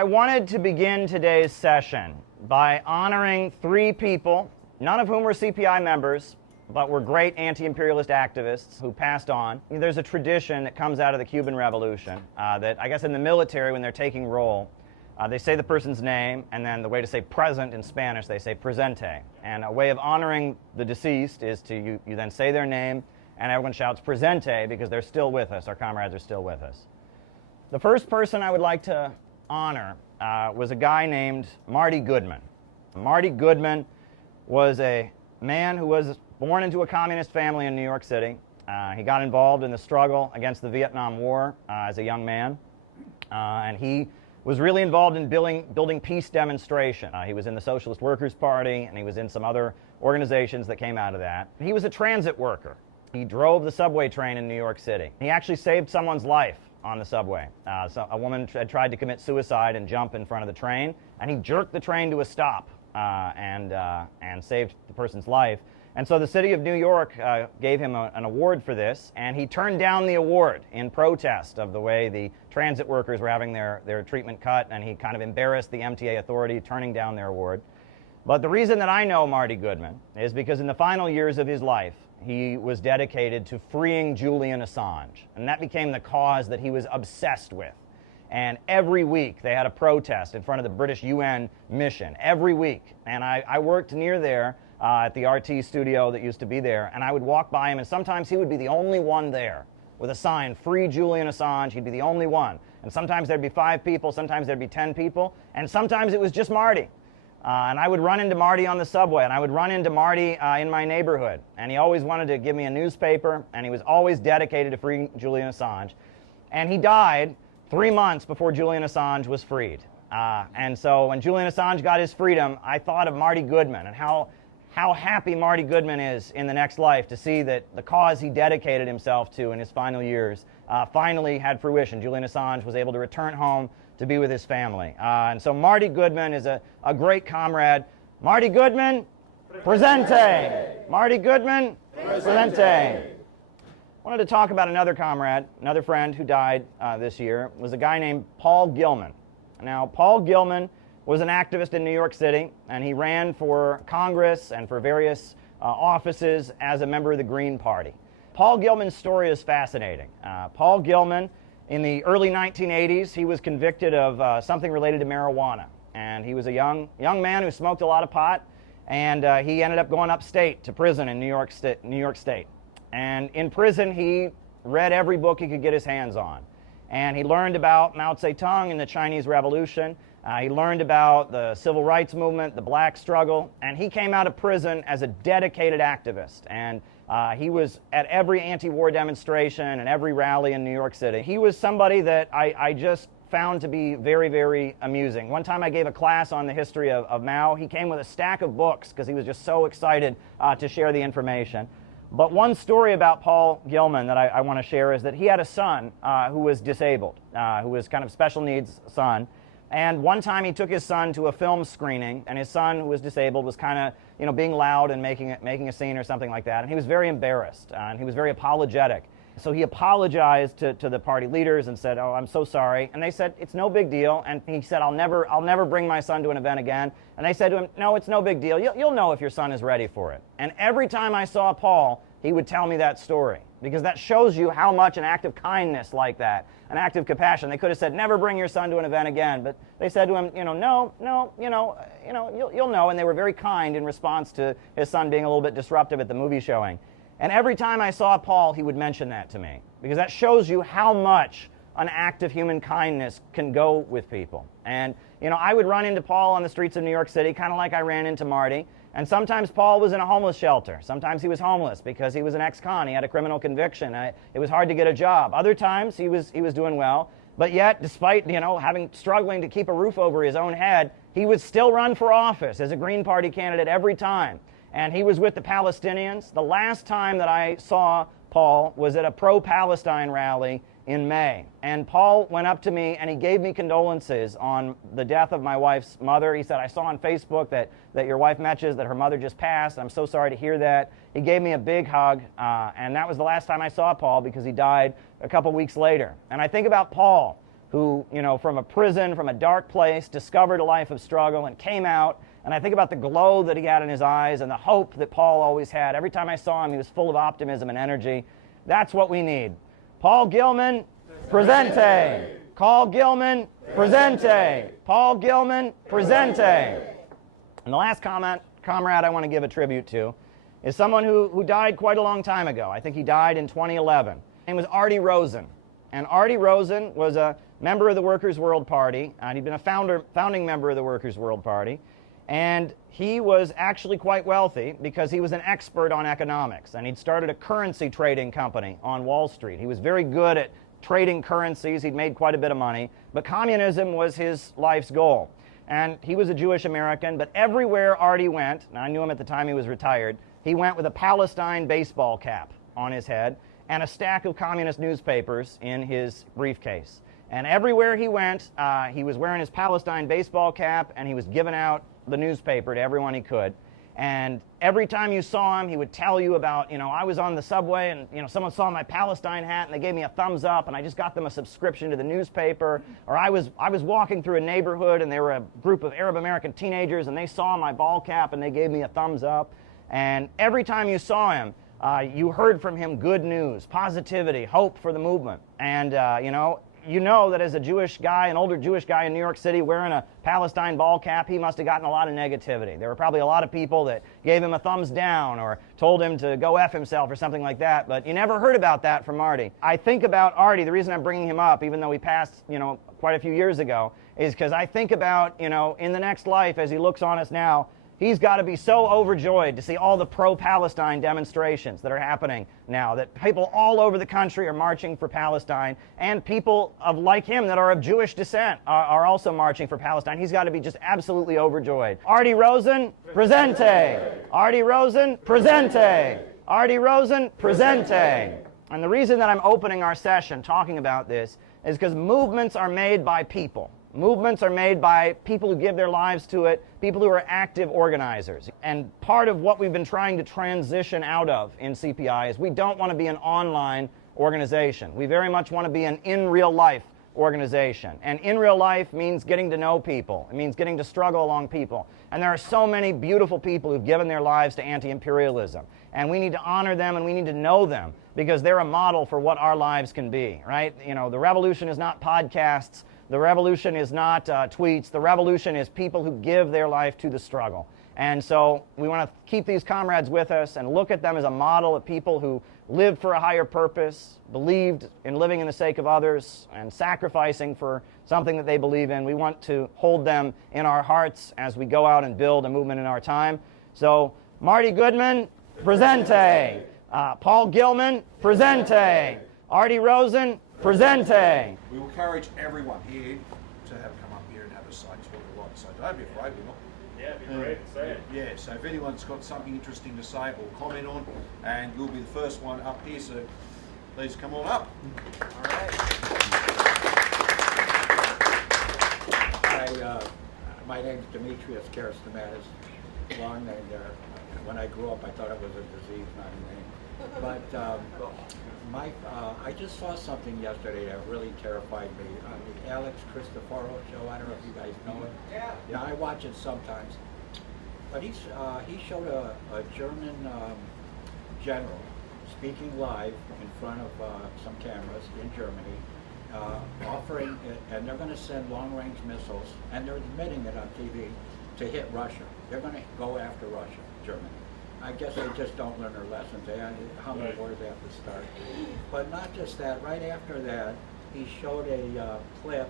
I wanted to begin today's session by honoring three people, none of whom were CPI members, but were great anti-imperialist activists who passed on. There's a tradition that comes out of the Cuban Revolution that I guess in the military, when they're taking roll, they say the person's name, and then the way to say present in Spanish, they say presente. And a way of honoring the deceased is to you then say their name, and everyone shouts presente because they're still with us, our comrades are still with us. The first person I would like to honor was a guy named Marty Goodman. Marty Goodman was a man who was born into a communist family in New York City. He got involved in the struggle against the Vietnam War as a young man, and he was really involved in building peace demonstration. He was in the Socialist Workers' Party, and he was in some other organizations that came out of that. He was a transit worker. He drove the subway train in New York City. He actually saved someone's life on the subway. So a woman had tried to commit suicide and jump in front of the train, and he jerked the train to a stop and saved the person's life. And so the city of New York gave him an award for this, and he turned down the award in protest of the way the transit workers were having their treatment cut, and he kind of embarrassed the MTA authority turning down their award. But the reason that I know Marty Goodman is because in the final years of his life, he was dedicated to freeing Julian Assange, and that became the cause that he was obsessed with. And every week they had a protest in front of the British UN mission, every week. And I worked near there at the RT studio that used to be there, and I would walk by him, and sometimes he would be the only one there with a sign, "Free Julian Assange." He'd be the only one. And sometimes there'd be 5 people, sometimes there'd be 10 people, and sometimes it was just Marty. And I would run into Marty on the subway, and I would run into Marty in my neighborhood. And he always wanted to give me a newspaper, and he was always dedicated to freeing Julian Assange. And he died 3 months before Julian Assange was freed. And so when Julian Assange got his freedom, I thought of Marty Goodman and how happy Marty Goodman is in the next life to see that the cause he dedicated himself to in his final years finally had fruition. Julian Assange was able to return home to be with his family. And so Marty Goodman is a great comrade. Marty Goodman, presente. Marty Goodman, presente. I wanted to talk about another comrade, another friend who died this year. It was a guy named Paul Gilman. Now, Paul Gilman was an activist in New York City, and he ran for Congress and for various offices as a member of the Green Party. Paul Gilman's story is fascinating. Paul Gilman, in the early 1980s, he was convicted of something related to marijuana. And he was a young man who smoked a lot of pot, and he ended up going upstate to prison in New York State. And in prison, he read every book he could get his hands on. And he learned about Mao Zedong and the Chinese Revolution. He learned about the civil rights movement, the black struggle, and he came out of prison as a dedicated activist. And he was at every anti-war demonstration and every rally in New York City. He was somebody that I just found to be very, very amusing. One time I gave a class on the history of Mao. He came with a stack of books because he was just so excited to share the information. But one story about Paul Gilman that I want to share is that he had a son who was disabled, who was kind of special needs son. And one time he took his son to a film screening, and his son, who was disabled, was kind of, being loud and making a scene or something like that. And he was very embarrassed, and he was very apologetic. So he apologized to the party leaders and said, "Oh, I'm so sorry." And they said, "It's no big deal." And he said, I'll never bring my son to an event again." And they said to him, "No, it's no big deal. You'll know if your son is ready for it." And every time I saw Paul, he would tell me that story, because that shows you how much an act of kindness like that, an act of compassion. They could have said, "Never bring your son to an event again," but they said to him, "No, you'll know." And they were very kind in response to his son being a little bit disruptive at the movie showing. And every time I saw Paul, he would mention that to me, because that shows you how much an act of human kindness can go with people. And I would run into Paul on the streets of New York City, kind of like I ran into Marty. And sometimes Paul was in a homeless shelter. Sometimes he was homeless because he was an ex-con. He had a criminal conviction. It was hard to get a job. Other times he was doing well. But yet, despite struggling to keep a roof over his own head, he would still run for office as a Green Party candidate every time. And he was with the Palestinians. The last time that I saw Paul was at a pro-Palestine rally in May. And Paul went up to me and he gave me condolences on the death of my wife's mother. He said, "I saw on Facebook that your wife mentions that her mother just passed. I'm so sorry to hear that." He gave me a big hug, and that was the last time I saw Paul, because he died a couple weeks later. And I think about Paul who, from a prison, from a dark place, discovered a life of struggle and came out. And I think about the glow that he had in his eyes and the hope that Paul always had. Every time I saw him, he was full of optimism and energy. That's what we need. Paul Gilman, presente. Paul Gilman, presente. Paul Gilman, presente. And the last comrade I want to give a tribute to is someone who died quite a long time ago. I think he died in 2011. His name was Artie Rosen. And Artie Rosen was a member of the Workers' World Party, and he'd been a founding member of the Workers' World Party. And he was actually quite wealthy because he was an expert on economics, and he'd started a currency trading company on Wall Street. He was very good at trading currencies. He'd made quite a bit of money, but communism was his life's goal. And he was a Jewish American, but everywhere Artie went, and I knew him at the time he was retired, he went with a Palestine baseball cap on his head and a stack of communist newspapers in his briefcase. And everywhere he went, he was wearing his Palestine baseball cap, and he was giving out the newspaper to everyone he could. And every time you saw him, he would tell you about, I was on the subway and, someone saw my Palestine hat and they gave me a thumbs up and I just got them a subscription to the newspaper. Or I was walking through a neighborhood and there were a group of Arab American teenagers and they saw my ball cap and they gave me a thumbs up. And every time you saw him, you heard from him good news, positivity, hope for the movement. And, you know that as a Jewish guy, an older Jewish guy in New York City wearing a Palestine ball cap, he must have gotten a lot of negativity. There were probably a lot of people that gave him a thumbs down or told him to go F himself or something like that, but you never heard about that from Artie. I think about Artie, the reason I'm bringing him up, even though he passed, quite a few years ago, is because I think about, in the next life as he looks on us now, he's got to be so overjoyed to see all the pro-Palestine demonstrations that are happening now, that people all over the country are marching for Palestine, and people like him that are of Jewish descent are also marching for Palestine. He's got to be just absolutely overjoyed. Artie Rosen, presente. Artie Rosen, presente. Artie Rosen, presente. And the reason that I'm opening our session talking about this is because movements are made by people. Movements are made by people who give their lives to it, people who are active organizers. And part of what we've been trying to transition out of in CPI is we don't want to be an online organization. We very much want to be an in real life organization. And in real life means getting to know people. It means getting to struggle along people. And there are so many beautiful people who've given their lives to anti-imperialism. And we need to honor them and we need to know them because they're a model for what our lives can be, right? The revolution is not podcasts. The revolution is not tweets. The revolution is people who give their life to the struggle. And so we want to keep these comrades with us and look at them as a model of people who lived for a higher purpose, believed in living in the sake of others, and sacrificing for something that they believe in. We want to hold them in our hearts as we go out and build a movement in our time. So Marty Goodman, presente. Paul Gilman, presente. Artie Rosen, presente. We will encourage everyone here to have come up here and have a say to what we like to say. Don't be afraid, we're not. Yeah, it'd be great to say it. Yeah, so if anyone's got something interesting to say or comment on, and you'll be the first one up here, so please come on up. All right. My name's Demetrius Karastamatis Long, and when I grew up I thought it was a disease, not a name. But I just saw something yesterday that really terrified me on the Alex Cristoforo show. I don't know if you guys know it. Yeah, I watch it sometimes. But he showed a German general speaking live in front of some cameras in Germany, offering, and they're going to send long-range missiles, and they're admitting it on TV, to hit Russia. They're going to go after Russia, Germany. I guess they just don't learn their lessons. How many wars they have to start. But not just that, right after that, he showed a clip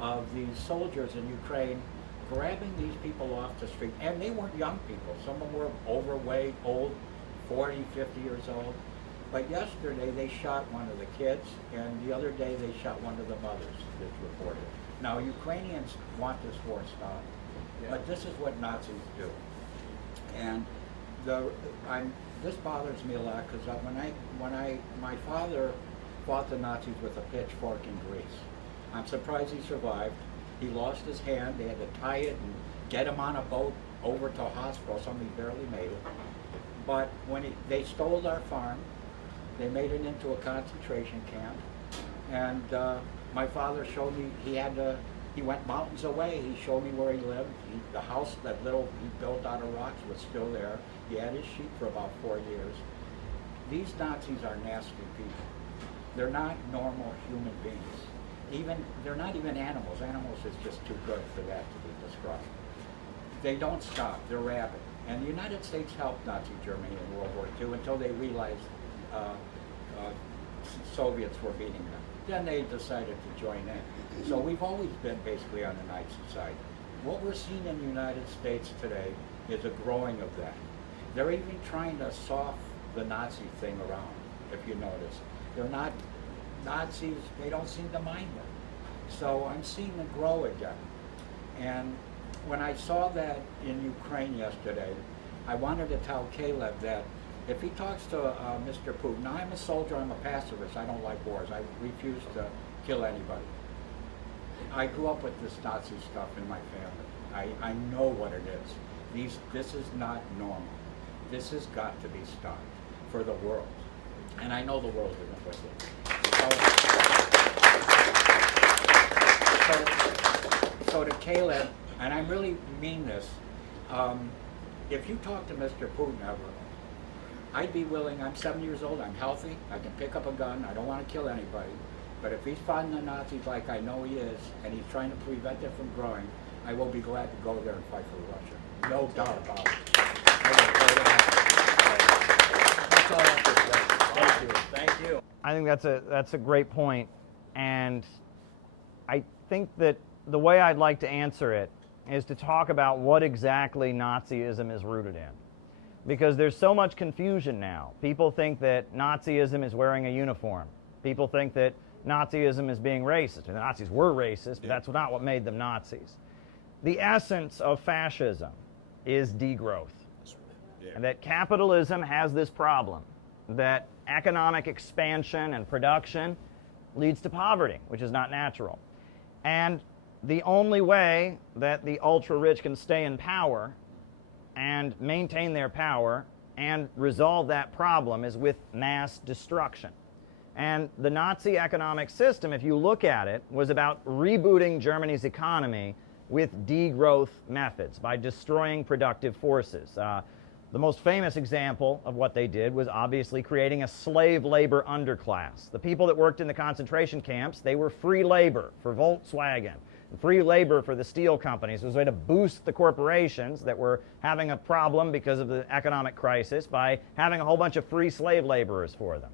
of these soldiers in Ukraine grabbing these people off the street. And they weren't young people. Some of them were overweight, old, 40, 50 years old. But yesterday they shot one of the kids, and the other day they shot one of the mothers, it's reported. Now Ukrainians want this war stopped, but this is what Nazis do. And this bothers me a lot because my father fought the Nazis with a pitchfork in Greece. I'm surprised he survived. He lost his hand. They had to tie it and get him on a boat over to a hospital. Somebody barely made it. But when they stole our farm, they made it into a concentration camp, and My father showed me he went mountains away. He showed me where he lived. The house, that little he built out of rocks, was still there. He had his sheep for about 4 years. These Nazis are nasty people. They're not normal human beings. They're not even animals. Animals is just too good for that to be described. They don't stop. They're rabid. And the United States helped Nazi Germany in World War II until they realized Soviets were beating them. Then they decided to join in. So we've always been basically on the Nazi side. What we're seeing in the United States today is a growing of that. They're even trying to soft the Nazi thing around, if you notice. They're not Nazis, they don't seem to mind them. So I'm seeing them grow again. And when I saw that in Ukraine yesterday, I wanted to tell Caleb that if he talks to Mr. Putin, I'm a soldier, I'm a pacifist, I don't like wars, I refuse to kill anybody. I grew up with this Nazi stuff in my family. I know what it is. This is not normal. This has got to be stopped for the world. And I know the world isn't with it. So to Caleb, and I really mean this, if you talk to Mr. Putin ever, I'd be willing, I'm 7 years old, I'm healthy, I can pick up a gun, I don't want to kill anybody, but if he's fighting the Nazis like I know he is, and he's trying to prevent it from growing, I will be glad to go there and fight for Russia. No doubt about it. That's all I have to say. Thank you. Thank you. I think that's a great point, and I think that the way I'd like to answer it is to talk about what exactly Nazism is rooted in. Because there's so much confusion now. People think that Nazism is wearing a uniform. People think that Nazism is being racist. And the Nazis were racist, but that's not what made them Nazis. The essence of fascism is degrowth. And that capitalism has this problem, that economic expansion and production leads to poverty, which is not natural. And the only way that the ultra-rich can stay in power and maintain their power and resolve that problem is with mass destruction. And the Nazi economic system, if you look at it, was about rebooting Germany's economy with degrowth methods by destroying productive forces. The most famous example of what they did was obviously creating a slave labor underclass. The people that worked in the concentration camps, they were free labor for Volkswagen, free labor for the steel companies. It was a way to boost the corporations that were having a problem because of the economic crisis by having a whole bunch of free slave laborers for them.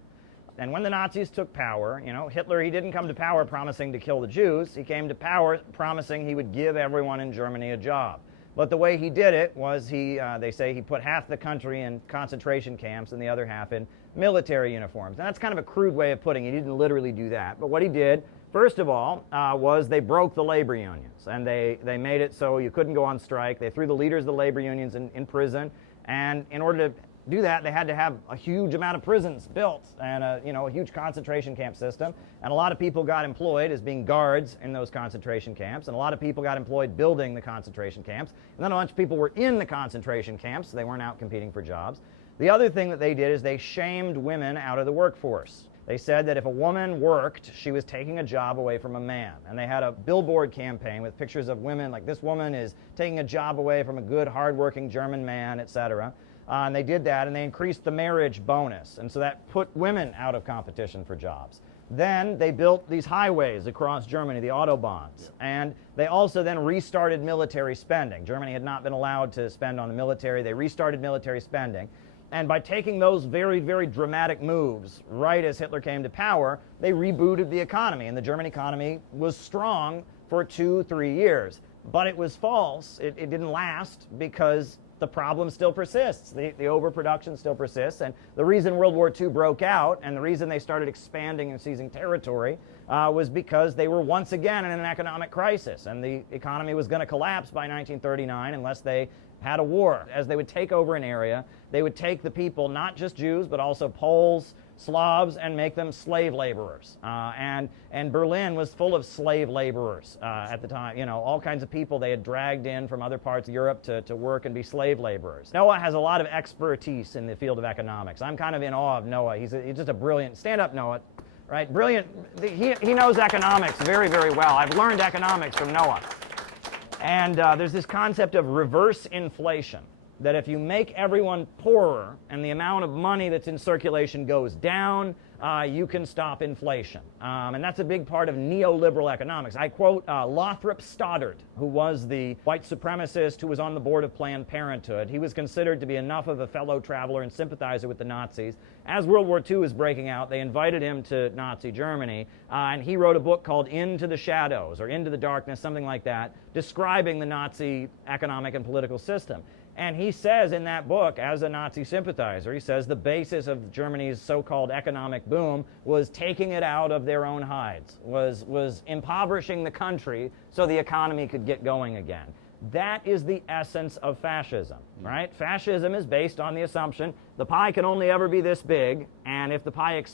And when the Nazis took power, Hitler, he didn't come to power promising to kill the Jews. He came to power promising he would give everyone in Germany a job. But the way he did it was they say he put half the country in concentration camps and the other half in military uniforms. And that's kind of a crude way of putting it. He didn't literally do that. But what he did, first of all, was they broke the labor unions. And they made it so you couldn't go on strike. They threw the leaders of the labor unions in prison. And in order to do that, they had to have a huge amount of prisons built and a huge concentration camp system. And a lot of people got employed as being guards in those concentration camps. And a lot of people got employed building the concentration camps. And then a bunch of people were in the concentration camps, so they weren't out competing for jobs. The other thing that they did is they shamed women out of the workforce. They said that if a woman worked, she was taking a job away from a man. And they had a billboard campaign with pictures of women, like this woman is taking a job away from a good, hardworking German man, etc. And they did that, and they increased the marriage bonus. And so that put women out of competition for jobs. Then they built these highways across Germany, the Autobahns. And they also then restarted military spending. Germany had not been allowed to spend on the military. They restarted military spending. And by taking those very, very dramatic moves right as Hitler came to power, they rebooted the economy. And the German economy was strong for 2-3 years. But it was false. It didn't last because the problem still persists. The overproduction still persists. And the reason World War II broke out and the reason they started expanding and seizing territory was because they were once again in an economic crisis. And the economy was going to collapse by 1939 unless they had a war. As they would take over an area, they would take the people, not just Jews, but also Poles, Slavs, and make them slave laborers. And Berlin was full of slave laborers at the time. All kinds of people they had dragged in from other parts of Europe to work and be slave laborers. Noah has a lot of expertise in the field of economics. I'm kind of in awe of Noah. He's just a brilliant, stand up Noah, right? Brilliant. He knows economics very, very well. I've learned economics from Noah. And there's this concept of reverse inflation, that if you make everyone poorer and the amount of money that's in circulation goes down, you can stop inflation. And that's a big part of neoliberal economics. I quote Lothrop Stoddard, who was the white supremacist who was on the board of Planned Parenthood. He was considered to be enough of a fellow traveler and sympathizer with the Nazis. As World War II was breaking out, they invited him to Nazi Germany, and he wrote a book called Into the Shadows, or Into the Darkness, something like that, describing the Nazi economic and political system. And he says in that book, as a Nazi sympathizer, he says the basis of Germany's so-called economic boom was taking it out of their own hides, was impoverishing the country so the economy could get going again. That is the essence of fascism, right? Fascism is based on the assumption the pie can only ever be this big, and if the pie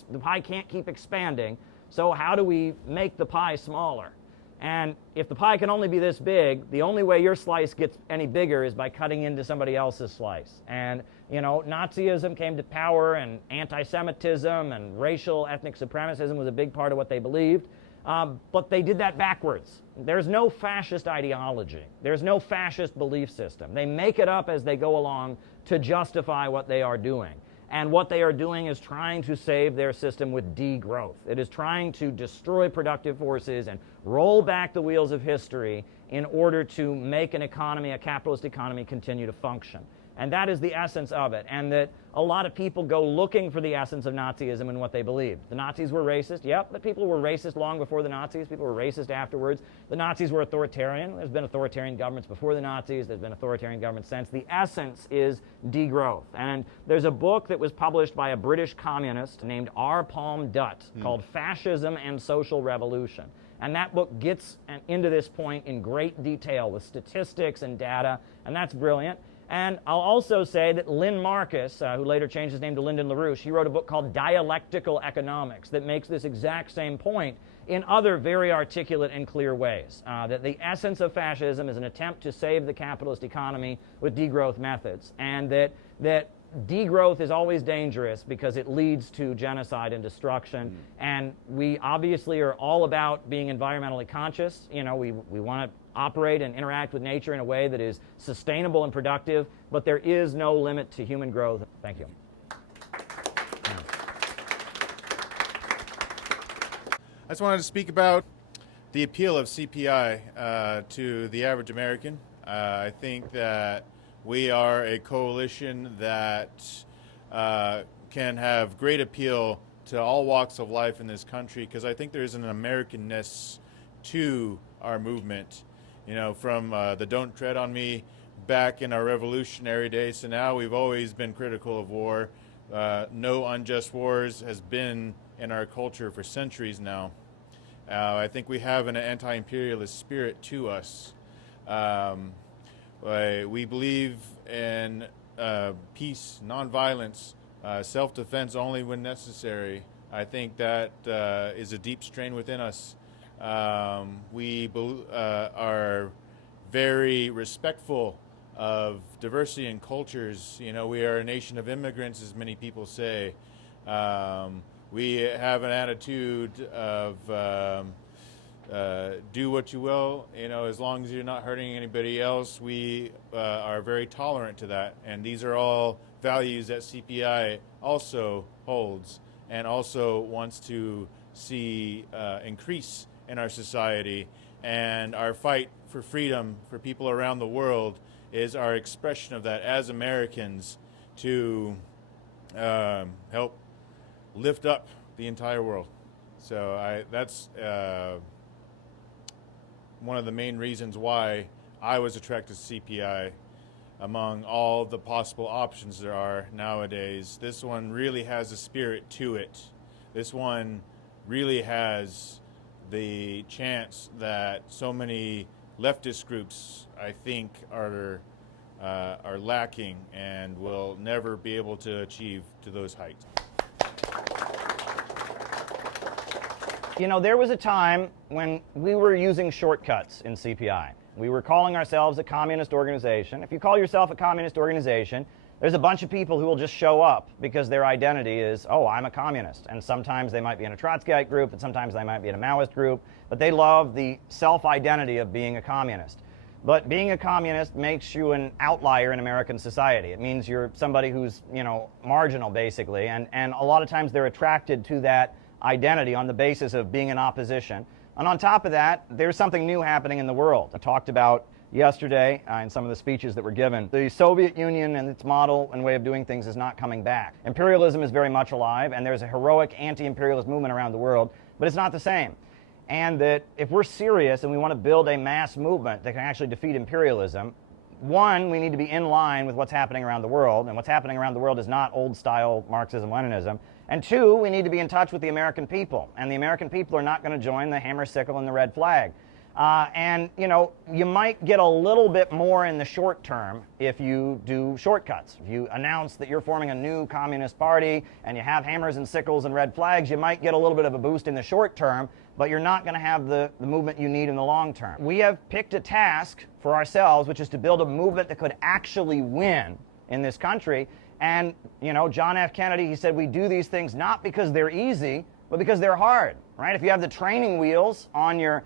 can't keep expanding, so how do we make the pie smaller? And if the pie can only be this big, the only way your slice gets any bigger is by cutting into somebody else's slice. And, you know, Nazism came to power, and anti-Semitism and racial ethnic supremacism was a big part of what they believed. But they did that backwards. There's no fascist ideology. There's no fascist belief system. They make it up as they go along to justify what they are doing. And what they are doing is trying to save their system with degrowth. It is trying to destroy productive forces and roll back the wheels of history in order to make an economy, a capitalist economy, continue to function. And that is the essence of it. And that a lot of people go looking for the essence of Nazism and what they believed. The Nazis were racist. Yep, but people were racist long before the Nazis. People were racist afterwards. The Nazis were authoritarian. There's been authoritarian governments before the Nazis. There's been authoritarian governments since. The essence is degrowth. And there's a book that was published by a British communist named R. Palm Dutt called Fascism and Social Revolution. And that book gets into this point in great detail with statistics and data, and that's brilliant. And I'll also say that Lynn Marcus, who later changed his name to Lyndon LaRouche, he wrote a book called Dialectical Economics that makes this exact same point in other very articulate and clear ways. That the essence of fascism is an attempt to save the capitalist economy with degrowth methods, and that degrowth is always dangerous because it leads to genocide and destruction. And we obviously are all about being environmentally conscious. You know, we want to operate and interact with nature in a way that is sustainable and productive, but there is no limit to human growth. Thank you. I just wanted to speak about the appeal of CPI to the average American. I think that we are a coalition that can have great appeal to all walks of life in this country, because I think there's an Americanness to our movement. You know, from the Don't Tread on Me back in our revolutionary days to now, we've always been critical of war. No unjust wars has been in our culture for centuries now. I think we have an anti-imperialist spirit to us. We believe in peace, nonviolence, self-defense only when necessary. I think that is a deep strain within us. We are very respectful of diversity in cultures. You know, we are a nation of immigrants, as many people say. We have an attitude of do what you will, you know, as long as you're not hurting anybody else. We are very tolerant to that, and these are all values that CPI also holds and also wants to see increase in our society. And our fight for freedom for people around the world is our expression of that as Americans, to help lift up the entire world. So that's one of the main reasons why I was attracted to CPI. Among all the possible options there are nowadays, this one really has a spirit to it. This one really has the chance that so many leftist groups, I think, are lacking and will never be able to achieve to those heights. You know, there was a time when we were using shortcuts in CPI. We were calling ourselves a communist organization. If you call yourself a communist organization, There's a bunch of people who will just show up because their identity is, oh, I'm a communist. And sometimes they might be in a Trotskyite group, and sometimes they might be in a Maoist group, but they love the self-identity of being a communist. But being a communist makes you an outlier in American society. It means you're somebody who's, marginal, basically, and a lot of times they're attracted to that identity on the basis of being in opposition. And on top of that, there's something new happening in the world. I talked about yesterday in some of the speeches that were given. The Soviet Union and its model and way of doing things is not coming back. Imperialism is very much alive, and there's a heroic anti-imperialist movement around the world, but it's not the same. And that if we're serious and we want to build a mass movement that can actually defeat imperialism, one, we need to be in line with what's happening around the world, and what's happening around the world is not old-style Marxism-Leninism. And two, we need to be in touch with the American people, and the American people are not going to join the hammer, sickle, and the red flag. You might get a little bit more in the short term if you do shortcuts. If you announce that you're forming a new communist party and you have hammers and sickles and red flags, you might get a little bit of a boost in the short term, but you're not going to have the movement you need in the long term. We have picked a task for ourselves, which is to build a movement that could actually win in this country. And, John F. Kennedy, he said, we do these things not because they're easy, but because they're hard, right? If you have the training wheels on your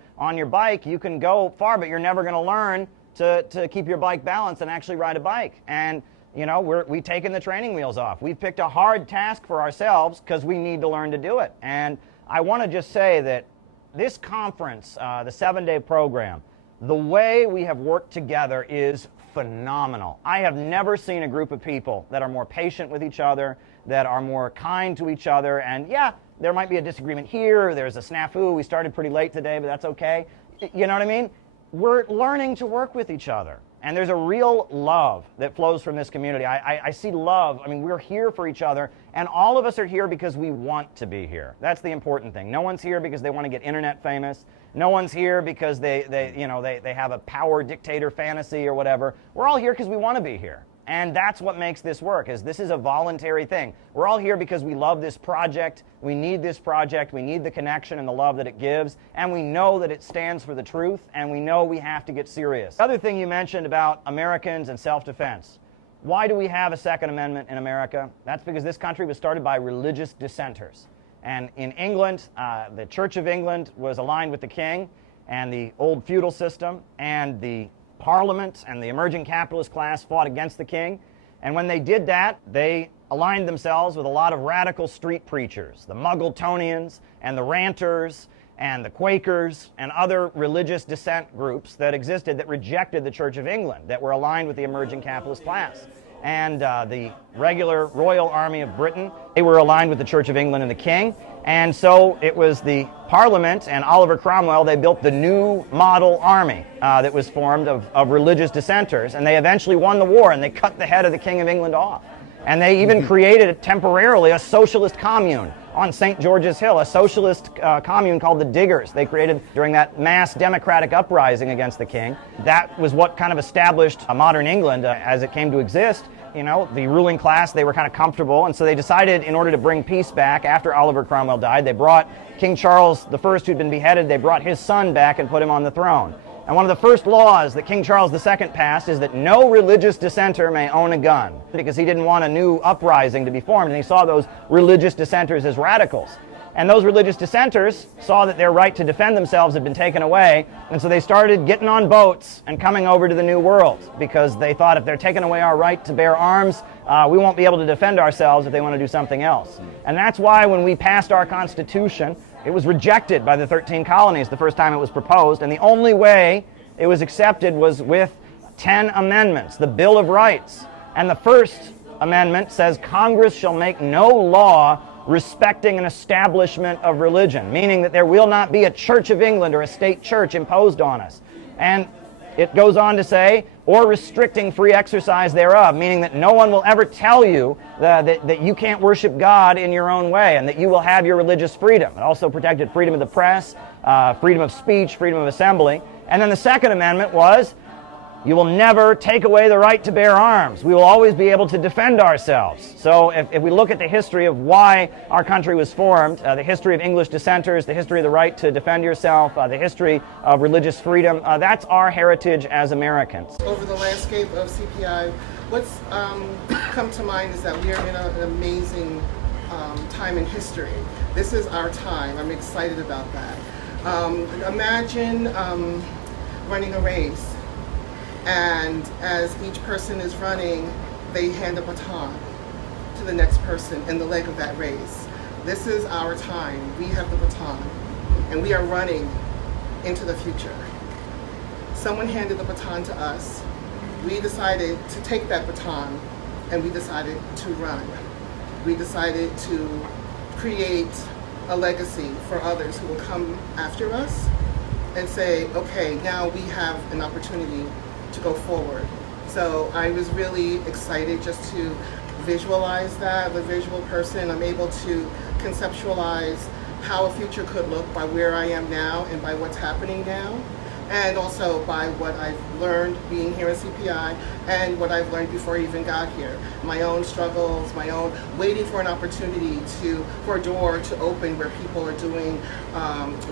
bike, you can go far, but you're never going to learn to keep your bike balanced and actually ride a bike. And, we've taken the training wheels off. We've picked a hard task for ourselves because we need to learn to do it. And I want to just say that this conference, the 7-day program, the way we have worked together is phenomenal. I have never seen a group of people that are more patient with each other, that are more kind to each other, and yeah, there might be a disagreement here, there's a snafu, we started pretty late today, but that's okay. You know what I mean? We're learning to work with each other. And there's a real love that flows from this community. I see love. I mean, we're here for each other, and all of us are here because we want to be here. That's the important thing. No one's here because they want to get internet famous. No one's here because they have a power dictator fantasy or whatever. We're all here because we want to be here. And that's what makes this work, is this is a voluntary thing. We're all here because we love this project, we need this project, we need the connection and the love that it gives, and we know that it stands for the truth, and we know we have to get serious. The other thing you mentioned about Americans and self-defense. Why do we have a Second Amendment in America? That's because this country was started by religious dissenters. And in England, the Church of England was aligned with the king and the old feudal system, and the Parliament and the emerging capitalist class fought against the king. And when they did that, they aligned themselves with a lot of radical street preachers, the Muggletonians and the Ranters and the Quakers and other religious dissent groups that existed that rejected the Church of England, that were aligned with the emerging capitalist class. And the regular Royal Army of Britain, they were aligned with the Church of England and the king. And so it was the Parliament and Oliver Cromwell, they built the new model army that was formed of religious dissenters. And they eventually won the war, and they cut the head of the King of England off. And they even created temporarily a socialist commune on St. George's Hill, a socialist commune called the Diggers. They created during that mass democratic uprising against the king. That was what kind of established modern England as it came to exist. The ruling class, they were kind of comfortable, and so they decided, in order to bring peace back after Oliver Cromwell died, they brought King Charles I, who'd been beheaded, they brought his son back and put him on the throne. And one of the first laws that King Charles II passed is that no religious dissenter may own a gun, because he didn't want a new uprising to be formed, and he saw those religious dissenters as radicals. And those religious dissenters saw that their right to defend themselves had been taken away, and so they started getting on boats and coming over to the New World, because they thought, if they're taking away our right to bear arms, we won't be able to defend ourselves if they want to do something else. And that's why when we passed our Constitution, it was rejected by the 13 colonies the first time it was proposed, and the only way it was accepted was with 10 amendments, the Bill of Rights. And the first amendment says, Congress shall make no law respecting an establishment of religion, meaning that there will not be a Church of England or a state church imposed on us. And it goes on to say, or restricting free exercise thereof, meaning that no one will ever tell you that you can't worship God in your own way, and that you will have your religious freedom. It also protected freedom of the press, freedom of speech, freedom of assembly. And then the Second Amendment was, You will never take away the right to bear arms. We will always be able to defend ourselves. So if we look at the history of why our country was formed, the history of English dissenters, the history of the right to defend yourself, the history of religious freedom, that's our heritage as Americans. Over the landscape of CPI, what's come to mind is that we are in an amazing time in history. This is our time. I'm excited about that. Imagine running a race, and as each person is running, they hand a baton to the next person in the leg of that race. This is our time. We have the baton, and we are running into the future. Someone handed the baton to us. We decided to take that baton, and we decided to run. We decided to create a legacy for others who will come after us and say, okay, now we have an opportunity to go forward. So I was really excited just to visualize that. I'm a visual person. I'm able to conceptualize how a future could look by where I am now and by what's happening now, and also by what I've learned being here at CPI and what I've learned before I even got here. My own struggles, my own waiting for an opportunity for a door to open where people are doing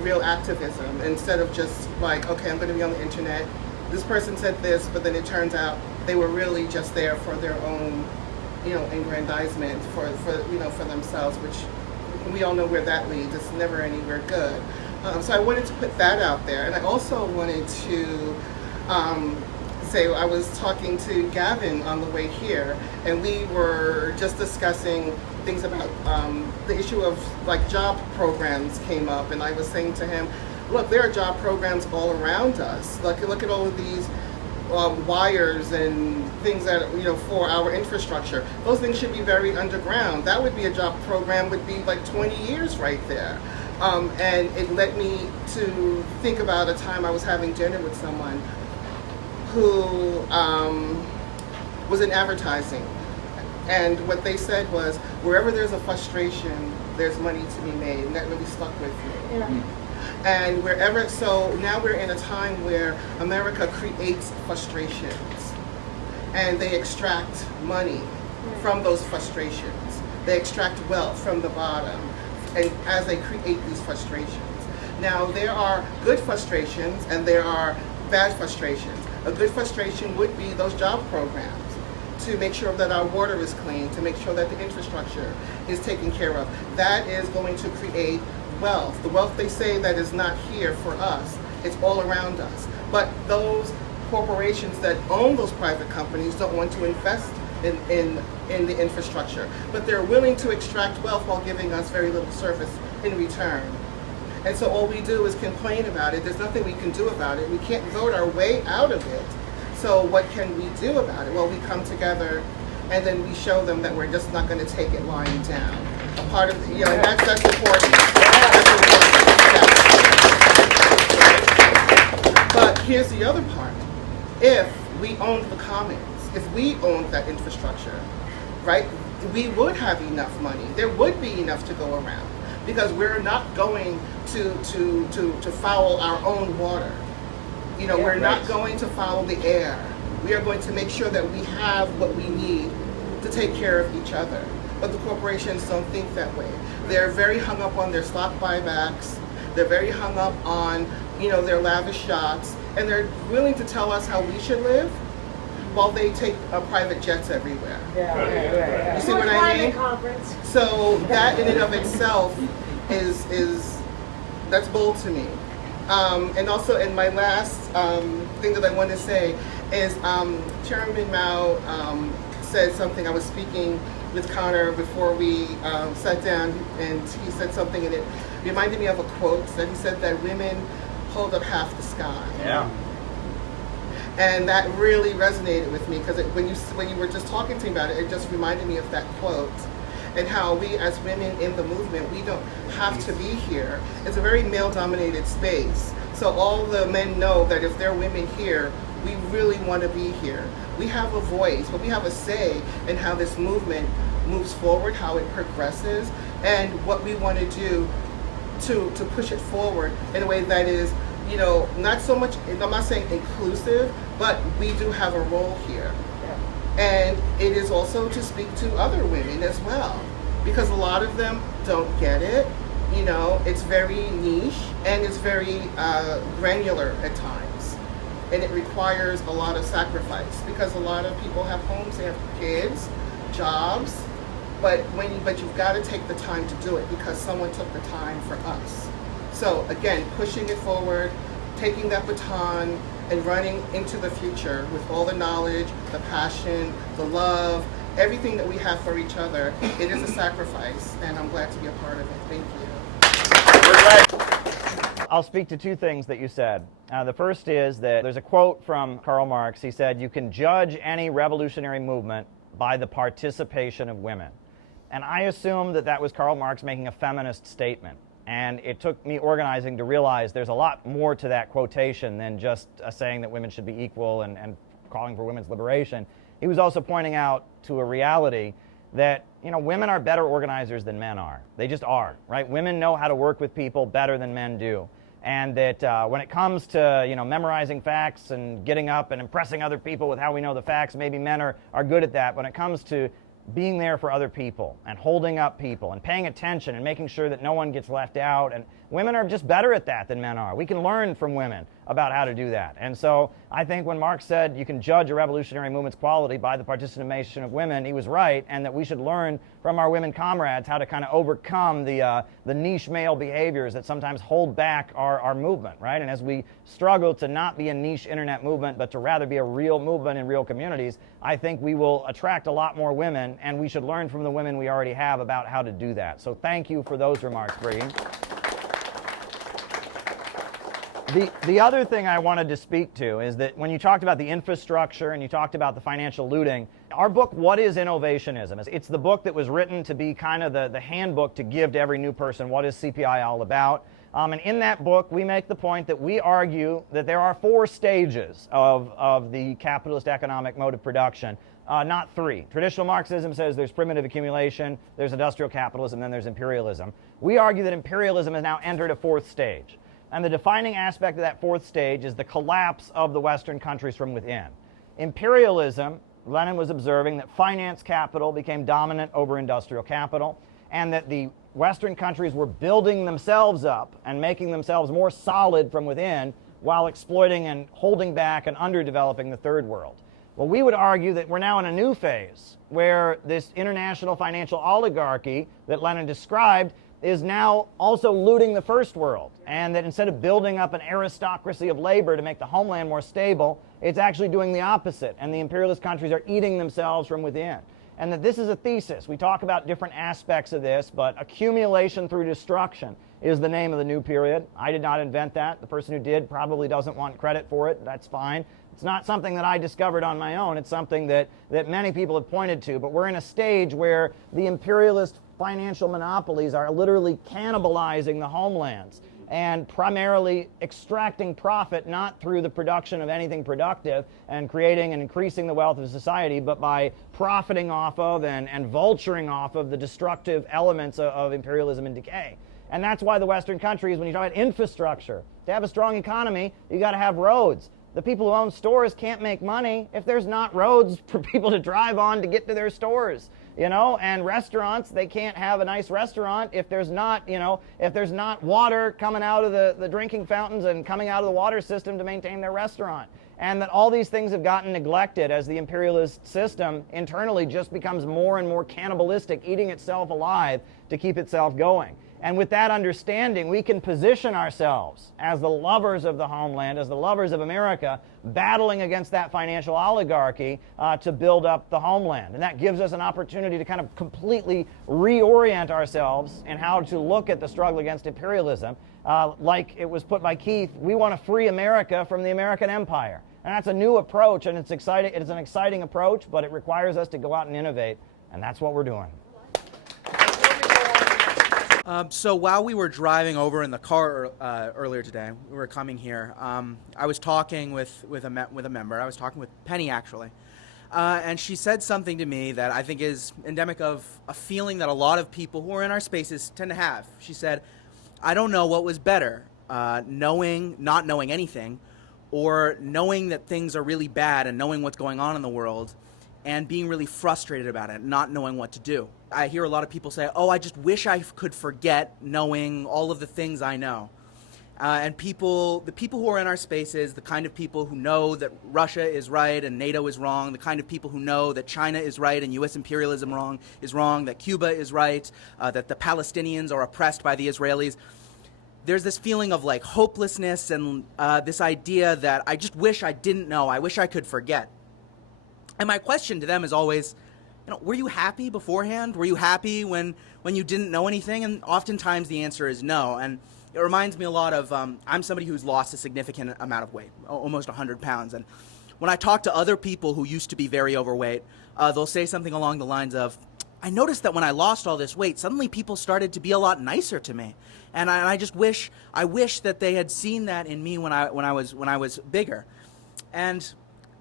real activism instead of just like, okay, I'm going to be on the internet. This person said this, but then it turns out they were really just there for their own, aggrandizement for themselves, which we all know where that leads. It's never anywhere good. So I wanted to put that out there, and I also wanted to say I was talking to Gavin on the way here, and we were just discussing things about the issue of like job programs came up, and I was saying to him, look, there are job programs all around us. Like, look at all of these wires and things that, for our infrastructure. Those things should be buried underground. That would be a job program, would be like 20 years right there. And it led me to think about a time I was having dinner with someone who was in advertising. And what they said was, wherever there's a frustration, there's money to be made. And that really stuck with me. Yeah. And so now we're in a time where America creates frustrations and they extract money from those frustrations. They extract wealth from the bottom, and as they create these frustrations. Now there are good frustrations and there are bad frustrations. A good frustration would be those job programs to make sure that our water is clean, to make sure that the infrastructure is taken care of. That is going to create wealth. The wealth they say that is not here for us, it's all around us. But those corporations that own those private companies don't want to invest in the infrastructure, but they're willing to extract wealth while giving us very little service in return. And so all we do is complain about it. There's nothing we can do about it. We can't vote our way out of it. So what can we do about it? Well, we come together and then we show them that we're just not going to take it lying down. A part of, and that's important. That's important. But here's the other part. If we owned the commons, if we owned that infrastructure, right, we would have enough money. There would be enough to go around because we're not going to foul our own water. We're not going to foul the air. We are going to make sure that we have what we need to take care of each other. But the corporations don't think that way. They're very hung up on their stock buybacks. They're very hung up on, their lavish shots, and they're willing to tell us how we should live while they take private jets everywhere. Yeah. You see what I mean? Conference. So that in and of itself is that's bold to me. And also, in my last thing that I want to say is Chairman Mao said something. I was speaking with Connor before we sat down, and he said something, and it reminded me of a quote that he said that women hold up half the sky. Yeah. And that really resonated with me because when you were just talking to me about it, it just reminded me of that quote. And how we as women in the movement, we don't have to be here. It's a very male-dominated space. So all the men know that if there are women here, we really want to be here. We have a voice, but we have a say in how this movement moves forward, how it progresses, and what we want to do to push it forward in a way that is, not so much, I'm not saying inclusive, but we do have a role here. And it is also to speak to other women as well, because a lot of them don't get it. You know, it's very niche and it's very granular at times. And it requires a lot of sacrifice because a lot of people have homes, they have kids, jobs, but you've got to take the time to do it because someone took the time for us. So again, pushing it forward, taking that baton and running into the future with all the knowledge, the passion, the love, everything that we have for each other. It is a sacrifice, and I'm glad to be a part of it. Thank you. I'll speak to two things that you said. The first is that there's a quote from Karl Marx. He said, "You can judge any revolutionary movement by the participation of women." And I assumed that that was Karl Marx making a feminist statement. And it took me organizing to realize there's a lot more to that quotation than just saying that women should be equal and calling for women's liberation. He was also pointing out to a reality that, you know, women are better organizers than men are. They just are, right? Women know how to work with people better than men do. And that when it comes to, you know, memorizing facts and getting up and impressing other people with how we know the facts, maybe men are good at that. When it comes to being there for other people and holding up people and paying attention and making sure that no one gets left out, and women are just better at that than men are. We can learn from women about how to do that. And so I think when Marx said you can judge a revolutionary movement's quality by the participation of women, he was right, and that we should learn from our women comrades how to kind of overcome the niche male behaviors that sometimes hold back our movement, right? And as we struggle to not be a niche internet movement, but to rather be a real movement in real communities, I think we will attract a lot more women, and we should learn from the women we already have about how to do that. So thank you for those remarks, Bree. The other thing I wanted to speak to is that when you talked about the infrastructure and you talked about the financial looting, our book, What is Innovationism? It's the book that was written to be kind of the handbook to give to every new person, what is CPI all about? And in that book, we make the point that we argue that there are 4 stages of the capitalist economic mode of production, not 3. Traditional Marxism says there's primitive accumulation, there's industrial capitalism, then there's imperialism. We argue that imperialism has now entered a 4th stage. And the defining aspect of that 4th stage is the collapse of the Western countries from within. Imperialism, Lenin was observing that finance capital became dominant over industrial capital, and that the Western countries were building themselves up and making themselves more solid from within while exploiting and holding back and underdeveloping the Third World. Well, we would argue that we're now in a new phase where this international financial oligarchy that Lenin described is now also looting the First World, and that instead of building up an aristocracy of labor to make the homeland more stable, it's actually doing the opposite, and the imperialist countries are eating themselves from within. And that this is a thesis. We talk about different aspects of this, but accumulation through destruction is the name of the new period. I did not invent that. The person who did probably doesn't want credit for it. That's fine. It's not something that I discovered on my own. It's something that many people have pointed to, but we're in a stage where the imperialist financial monopolies are literally cannibalizing the homelands and primarily extracting profit not through the production of anything productive and creating and increasing the wealth of society, but by profiting off of and vulturing off of the destructive elements of imperialism and decay. And that's why the Western countries, when you talk about infrastructure, to have a strong economy, you got to have roads. The people who own stores can't make money if there's not roads for people to drive on to get to their stores. You know, and restaurants, they can't have a nice restaurant if there's not, you know, if there's not water coming out of the drinking fountains and coming out of the water system to maintain their restaurant. And that all these things have gotten neglected as the imperialist system internally just becomes more and more cannibalistic, eating itself alive to keep itself going. And with that understanding, we can position ourselves as the lovers of the homeland, as the lovers of America, battling against that financial oligarchy to build up the homeland. And that gives us an opportunity to kind of completely reorient ourselves in how to look at the struggle against imperialism. Like it was put by Keith, we want to free America from the American empire. And that's a new approach, and it's exciting. It's an exciting approach, but it requires us to go out and innovate, and that's what we're doing. So while we were driving over in the car earlier today, we were coming here, I was talking with a member. I was talking with Penny, actually. And she said something to me that I think is endemic of a feeling that a lot of people who are in our spaces tend to have. She said, I don't know what was better, not knowing anything, or knowing that things are really bad and knowing what's going on in the world and being really frustrated about it, not knowing what to do. I hear a lot of people say, oh, I just wish I could forget knowing all of the things I know. And the people who are in our spaces, the kind of people who know that Russia is right and NATO is wrong, the kind of people who know that China is right and U.S. imperialism is wrong, that Cuba is right, that the Palestinians are oppressed by the Israelis, there's this feeling of like hopelessness and this idea that I just wish I didn't know, I wish I could forget. And my question to them is always, were you happy beforehand? Were you happy when you didn't know anything? And oftentimes the answer is no. And it reminds me a lot of, I'm somebody who's lost a significant amount of weight, almost 100 pounds. And when I talk to other people who used to be very overweight, they'll say something along the lines of, I noticed that when I lost all this weight, suddenly people started to be a lot nicer to me. And I just wish that they had seen that in me when I was bigger. And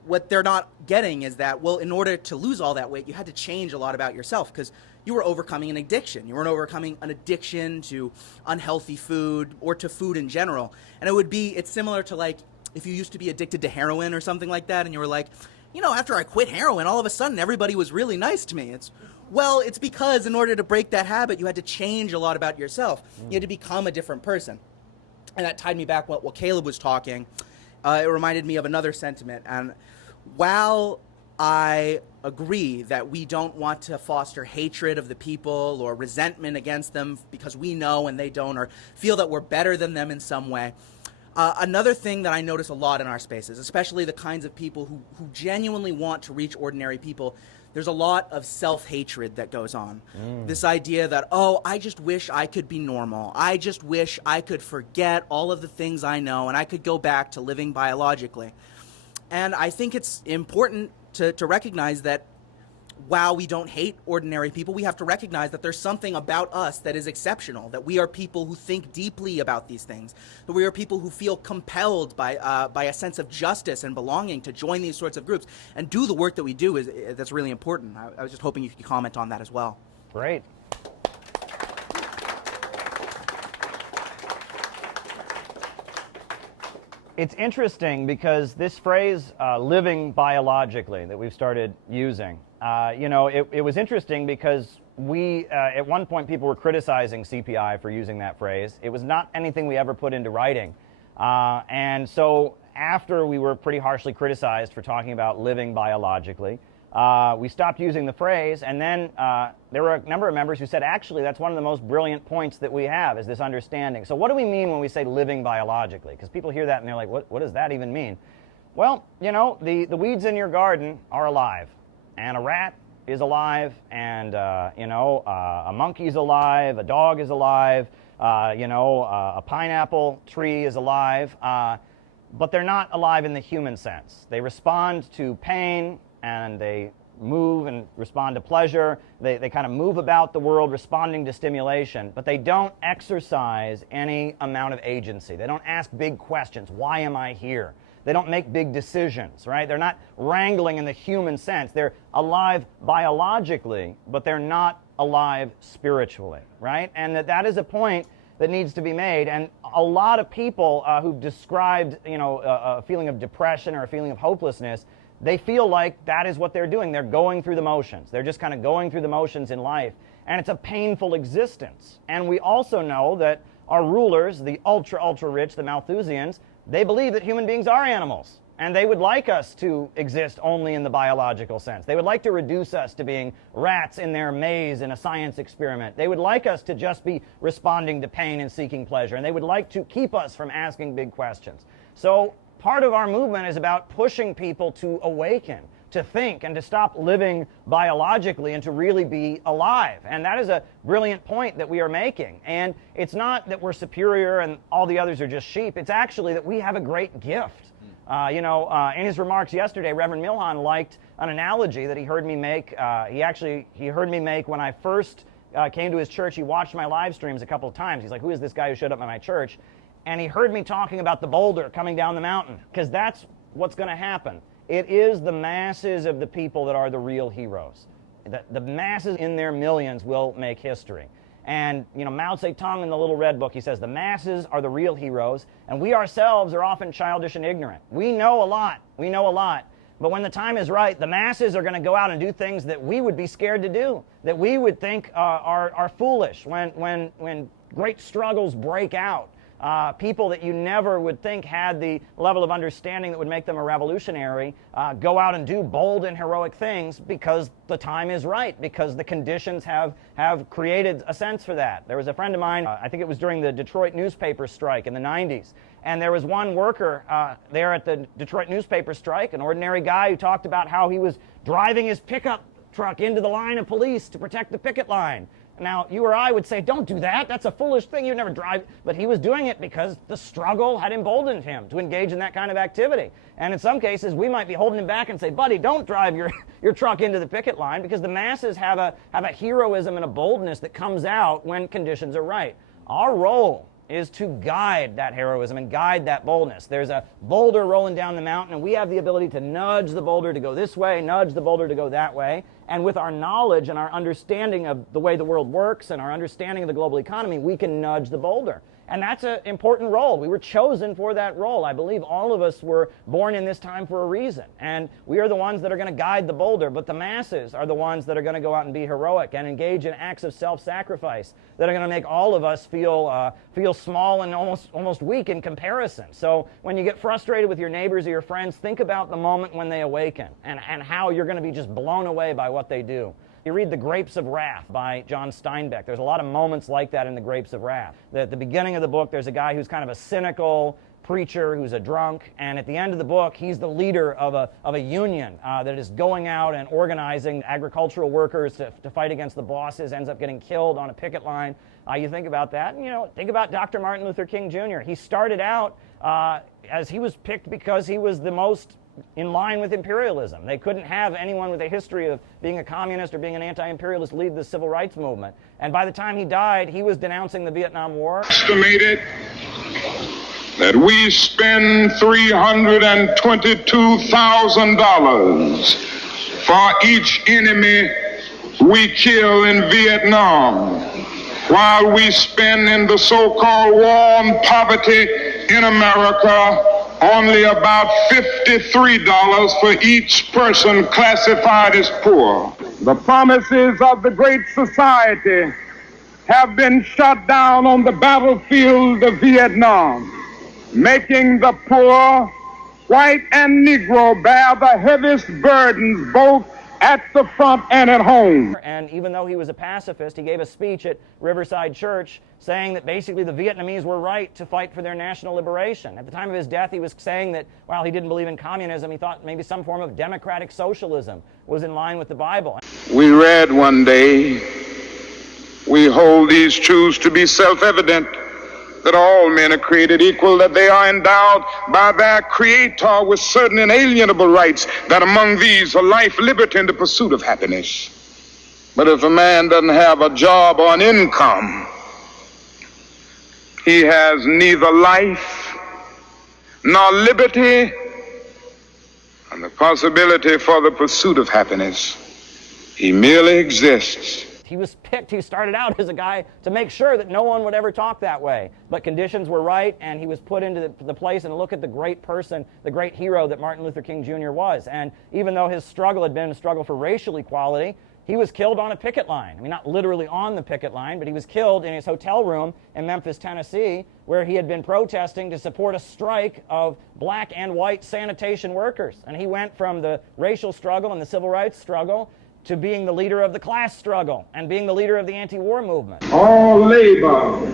what they're not getting is that, well, in order to lose all that weight, you had to change a lot about yourself because you were overcoming an addiction. You weren't overcoming an addiction to unhealthy food or to food in general. And it's similar to like if you used to be addicted to heroin or something like that and you were like, after I quit heroin, all of a sudden everybody was really nice to me. It's because in order to break that habit, you had to change a lot about yourself. You had to become a different person. And that tied me back while Caleb was talking. It reminded me of another sentiment. And while I agree that we don't want to foster hatred of the people or resentment against them because we know and they don't, or feel that we're better than them in some way, another thing that I notice a lot in our spaces, especially the kinds of people who genuinely want to reach ordinary people, there's a lot of self-hatred that goes on. This idea that, I just wish I could be normal. I just wish I could forget all of the things I know and I could go back to living biologically. And I think it's important to recognize that while we don't hate ordinary people, we have to recognize that there's something about us that is exceptional, that we are people who think deeply about these things, that we are people who feel compelled by a sense of justice and belonging to join these sorts of groups and do the work that we do. That's really important. I was just hoping you could comment on that as well. Great. It's interesting because this phrase, living biologically, that we've started using, it was interesting because we, at one point, people were criticizing CPI for using that phrase. It was not anything we ever put into writing. And so after we were pretty harshly criticized for talking about living biologically, we stopped using the phrase, and then there were a number of members who said, actually, that's one of the most brilliant points that we have, is this understanding. So what do we mean when we say living biologically? Because people hear that and they're like, what does that even mean? Well, the weeds in your garden are alive, and a rat is alive, and a monkey's alive, a dog is alive, a pineapple tree is alive, but they're not alive in the human sense. They respond to pain, and they move and respond to pleasure. They kind of move about the world responding to stimulation, but they don't exercise any amount of agency. They don't ask big questions. Why am I here? They don't make big decisions, right? They're not wrangling in the human sense. They're alive biologically, but they're not alive spiritually, right? And that is a point that needs to be made. And a lot of people who've described, a feeling of depression or a feeling of hopelessness, they feel like that is what they're doing. They're going through the motions. They're just kind of going through the motions in life. And it's a painful existence. And we also know that our rulers, the ultra rich, the Malthusians, they believe that human beings are animals. And they would like us to exist only in the biological sense. They would like to reduce us to being rats in their maze in a science experiment. They would like us to just be responding to pain and seeking pleasure. And they would like to keep us from asking big questions. So part of our movement is about pushing people to awaken, to think, and to stop living biologically and to really be alive. And that is a brilliant point that we are making. And it's not that we're superior and all the others are just sheep. It's actually that we have a great gift. In his remarks yesterday, Reverend Milhan liked an analogy that he heard me make. He heard me make when I first came to his church. He watched my live streams a couple of times. He's like, who is this guy who showed up at my church? And he heard me talking about the boulder coming down the mountain, because that's what's going to happen. It is the masses of the people that are the real heroes. The masses in their millions will make history. And, Mao Zedong in the Little Red Book, he says, the masses are the real heroes, and we ourselves are often childish and ignorant. We know a lot. But when the time is right, the masses are going to go out and do things that we would be scared to do, that we would think are foolish. When great struggles break out, people that you never would think had the level of understanding that would make them a revolutionary go out and do bold and heroic things because the time is right, because the conditions have created a sense for that. There was a friend of mine, I think it was during the Detroit newspaper strike in the 90s, and there was one worker there at the Detroit newspaper strike, an ordinary guy who talked about how he was driving his pickup truck into the line of police to protect the picket line. Now, you or I would say, don't do that. That's a foolish thing. You'd never drive. But he was doing it because the struggle had emboldened him to engage in that kind of activity. And in some cases, we might be holding him back and say, buddy, don't drive your truck into the picket line, because the masses have a heroism and a boldness that comes out when conditions are right. Our role is to guide that heroism and guide that boldness. There's a boulder rolling down the mountain, and we have the ability to nudge the boulder to go this way, nudge the boulder to go that way. And with our knowledge and our understanding of the way the world works and our understanding of the global economy, we can nudge the boulder. And that's an important role. We were chosen for that role. I believe all of us were born in this time for a reason. And we are the ones that are going to guide the boulder, but the masses are the ones that are going to go out and be heroic and engage in acts of self-sacrifice that are going to make all of us feel small and almost weak in comparison. So when you get frustrated with your neighbors or your friends, think about the moment when they awaken and how you're going to be just blown away by what they do. You read The Grapes of Wrath by John Steinbeck. There's a lot of moments like that in The Grapes of Wrath. At the beginning of the book, there's a guy who's kind of a cynical preacher who's a drunk, and at the end of the book, he's the leader of a union that is going out and organizing agricultural workers to fight against the bosses, ends up getting killed on a picket line. You think about that, and think about Dr. Martin Luther King Jr. He started out as he was picked because he was the most in line with imperialism. They couldn't have anyone with a history of being a communist or being an anti-imperialist lead the civil rights movement. And by the time he died, he was denouncing the Vietnam War. Estimated that we spend $322,000 for each enemy we kill in Vietnam, while we spend in the so-called war on poverty in America only about $53 for each person classified as poor. The promises of the Great Society have been shot down on the battlefield of Vietnam, making the poor, white and Negro, bear the heaviest burdens both at the front and at home. And even though he was a pacifist, he gave a speech at Riverside Church saying that basically the Vietnamese were right to fight for their national liberation. At the time of his death, he was saying that while he didn't believe in communism, he thought maybe some form of democratic socialism was in line with the Bible. We read one day, we hold these truths to be self-evident, that all men are created equal, that they are endowed by their Creator with certain inalienable rights, that among these are life, liberty, and the pursuit of happiness. But if a man doesn't have a job or an income, he has neither life nor liberty and the possibility for the pursuit of happiness. He merely exists. He was picked, he started out as a guy to make sure that no one would ever talk that way. But conditions were right, and he was put into the place, and look at the great person, the great hero that Martin Luther King Jr. was. And even though his struggle had been a struggle for racial equality, he was killed on a picket line. I mean, not literally on the picket line, but he was killed in his hotel room in Memphis, Tennessee, where he had been protesting to support a strike of black and white sanitation workers. And he went from the racial struggle and the civil rights struggle to being the leader of the class struggle and being the leader of the anti-war movement. All labor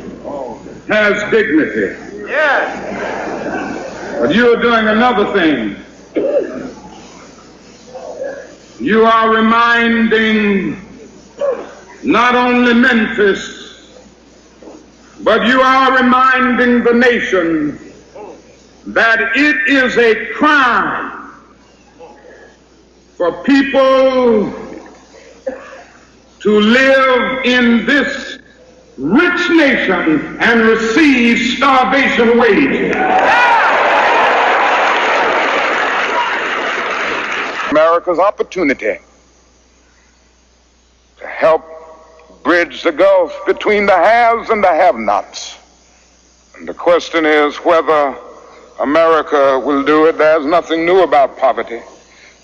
has dignity. Yes. But you're doing another thing. You are reminding not only Memphis, but you are reminding the nation that it is a crime for people to live in this rich nation and receive starvation wages. America's opportunity to help bridge bridge the gulf between the haves and the have-nots. And the question is whether America will do it. There's nothing new about poverty.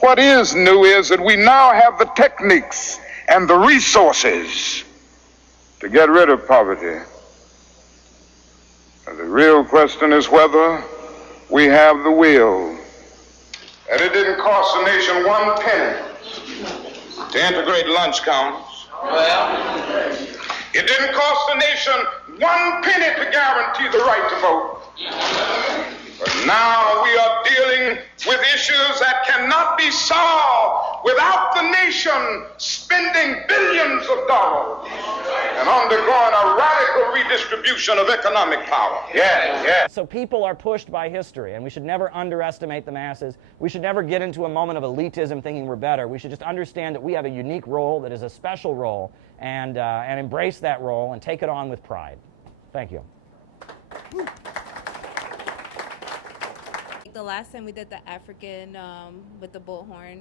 What is new is that we now have the techniques and the resources to get rid of poverty. And the real question is whether we have the will. And it didn't cost the nation 1 penny to integrate lunch counters. It didn't cost the nation 1 penny to guarantee the right to vote. But now we are dealing with issues that cannot be solved without the nation spending billions of dollars and undergoing a radical redistribution of economic power. So people are pushed by history, and we should never underestimate the masses. We should never get into a moment of elitism thinking we're better. We should just understand that we have a unique role that is a special role, and embrace that role and take it on with pride. Thank you. The last time we did the African with the bullhorn,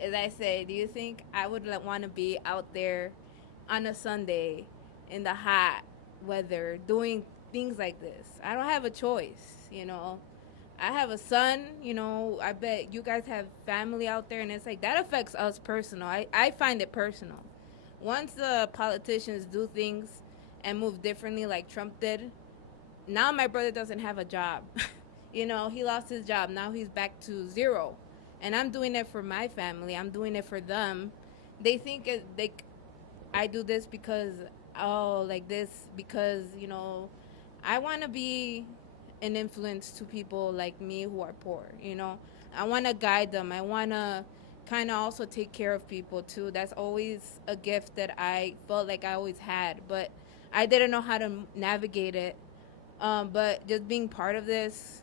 as I say, do you think I would want to be out there on a Sunday in the hot weather doing things like this? I don't have a choice, you know. I have a son, you know, I bet you guys have family out there, and it's like that affects us personal. I find it personal. Once the politicians do things and move differently like Trump did, now my brother doesn't have a job. You know, he lost his job. Now he's back to zero. And I'm doing it for my family. I'm doing it for them. They think I do this because, because, you know, I want to be an influence to people like me who are poor, you know. I want to guide them. I want to kind of also take care of people, too. That's always a gift that I felt like I always had. But I didn't know how to navigate it. But just being part of this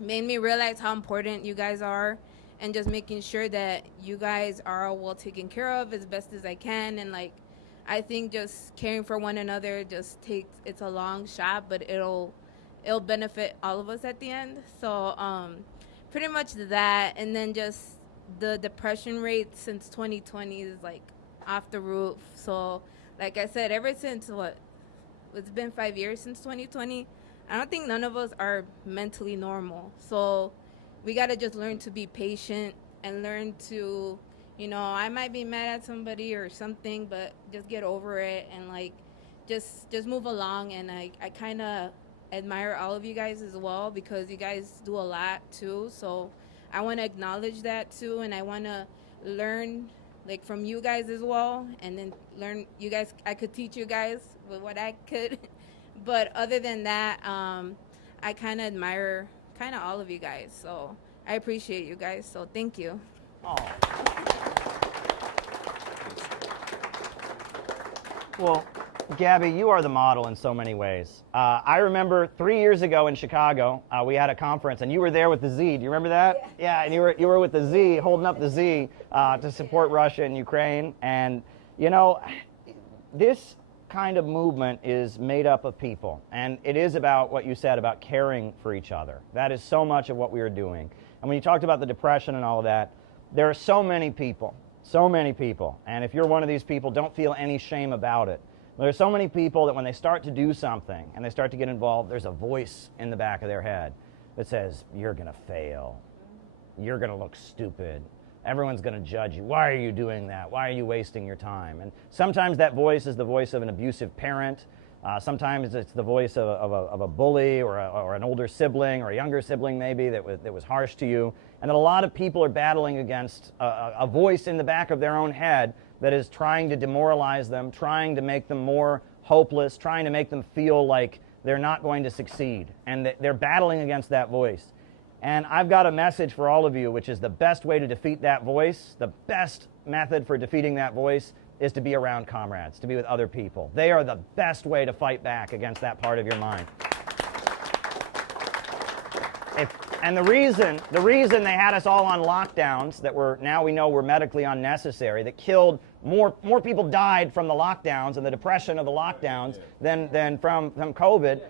made me realize how important you guys are, and just making sure that you guys are all well taken care of as best as I can. And like, I think just caring for one another it's a long shot, but it'll benefit all of us at the end. So pretty much that. And then just the depression rate since 2020 is like off the roof. So like I said, ever since it's been 5 years since 2020. I don't think none of us are mentally normal. So we got to just learn to be patient and learn to, you know, I might be mad at somebody or something, but just get over it and like just move along. And I kind of admire all of you guys as well, because you guys do a lot too. So I want to acknowledge that too, and I want to learn like from you guys as well, and then learn you guys. I could teach you guys with what I could. But other than that, I kind of admire kind of all of you guys. So I appreciate you guys. So thank you. Oh. Well, Gabby, you are the model in so many ways. I remember 3 years ago in Chicago, we had a conference, and you were there with the Z. Do you remember that? Yeah, and you were with the Z, holding up the Z to support Russia and Ukraine. And, you know, this kind of movement is made up of people, and it is about what you said about caring for each other. That is so much of what we are doing. And when you talked about the depression and all of that, there are so many people, and if you're one of these people, don't feel any shame about it. There's so many people that when they start to do something and they start to get involved, there's a voice in the back of their head that says, you're going to fail, you're going to look stupid, everyone's going to judge you. Why are you doing that? Why are you wasting your time? And sometimes that voice is the voice of an abusive parent. Sometimes it's the voice of a bully or an older sibling or a younger sibling maybe that was harsh to you. And that a lot of people are battling against a voice in the back of their own head that is trying to demoralize them, trying to make them more hopeless, trying to make them feel like they're not going to succeed. And they're battling against that voice. And I've got a message for all of you, which is the best way to defeat that voice, the best method for defeating that voice is to be around comrades, to be with other people. They are the best way to fight back against that part of your mind. And the reason they had us all on lockdowns that now we know were medically unnecessary, that killed more people died from the lockdowns and the depression of the lockdowns than from COVID.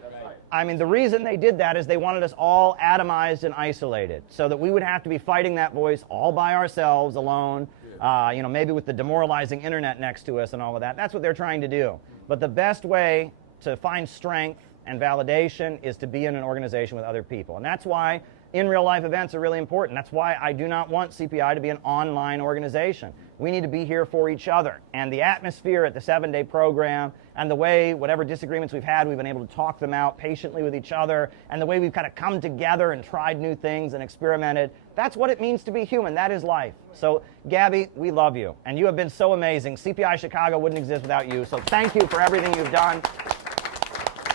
I mean, the reason they did that is they wanted us all atomized and isolated so that we would have to be fighting that voice all by ourselves, alone, maybe with the demoralizing internet next to us and all of that. That's what they're trying to do. But the best way to find strength and validation is to be in an organization with other people. And that's why in real life events are really important. That's why I do not want CPI to be an online organization. We need to be here for each other. And the atmosphere at the 7-day program and the way whatever disagreements we've had, we've been able to talk them out patiently with each other, and the way we've kind of come together and tried new things and experimented, that's what it means to be human. That is life. So Gabby, we love you. And you have been so amazing. CPI Chicago wouldn't exist without you. So thank you for everything you've done.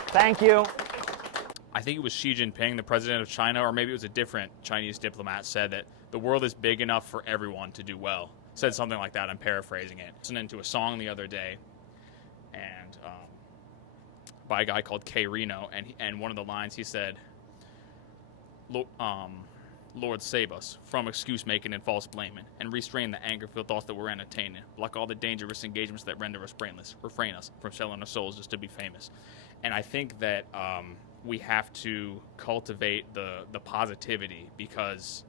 Thank you. I think it was Xi Jinping, the president of China, or maybe it was a different Chinese diplomat, said that the world is big enough for everyone to do well. Said something like that. I'm paraphrasing it. Listening to a song the other day, and by a guy called K. Reno, and one of the lines he said, Lord, save us from excuse making and false blaming, and restrain the anger-filled thoughts that we're entertaining. Block all the dangerous engagements that render us brainless. Refrain us from selling our souls just to be famous. And I think that we have to cultivate the positivity because,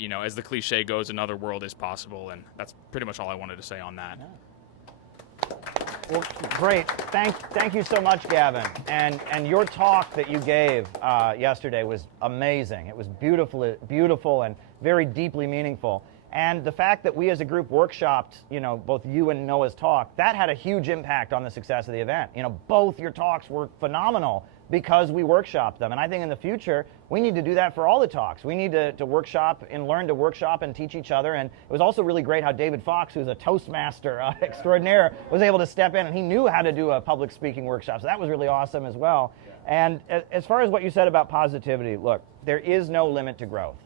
as the cliche goes, another world is possible, and that's pretty much all I wanted to say on that. Yeah. Well, great. Thank you so much, Gavin. And your talk that you gave yesterday was amazing. It was beautiful and very deeply meaningful. And the fact that we as a group workshopped, both you and Noah's talk, that had a huge impact on the success of the event. Both your talks were phenomenal because we workshopped them. And I think in the future, we need to do that for all the talks. We need to workshop and learn to workshop and teach each other. And it was also really great how David Fox, who's a Toastmaster extraordinaire, was able to step in, and he knew how to do a public speaking workshop. So that was really awesome as well. And as far as what you said about positivity, look, there is no limit to growth.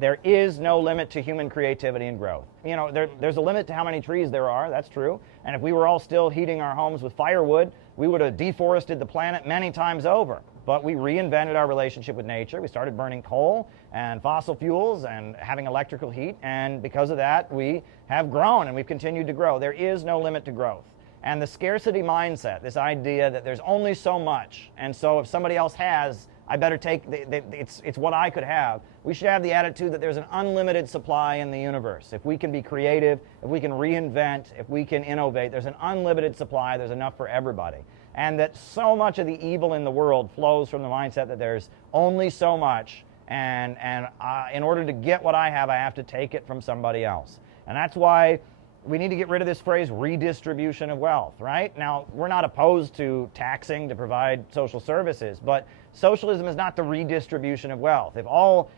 There is no limit to human creativity and growth. There's a limit to how many trees there are, that's true. And if we were all still heating our homes with firewood, we would have deforested the planet many times over. But we reinvented our relationship with nature. We started burning coal and fossil fuels and having electrical heat. And because of that, we have grown and we've continued to grow. There is no limit to growth. And the scarcity mindset, this idea that there's only so much, and so if somebody else has, I better take, it's what I could have. We should have the attitude that there's an unlimited supply in the universe. If we can be creative, if we can reinvent, if we can innovate, there's an unlimited supply, there's enough for everybody. And that so much of the evil in the world flows from the mindset that there's only so much, and in order to get what I have to take it from somebody else. And that's why we need to get rid of this phrase redistribution of wealth, right? Now, we're not opposed to taxing to provide social services, but socialism is not the redistribution of wealth. If all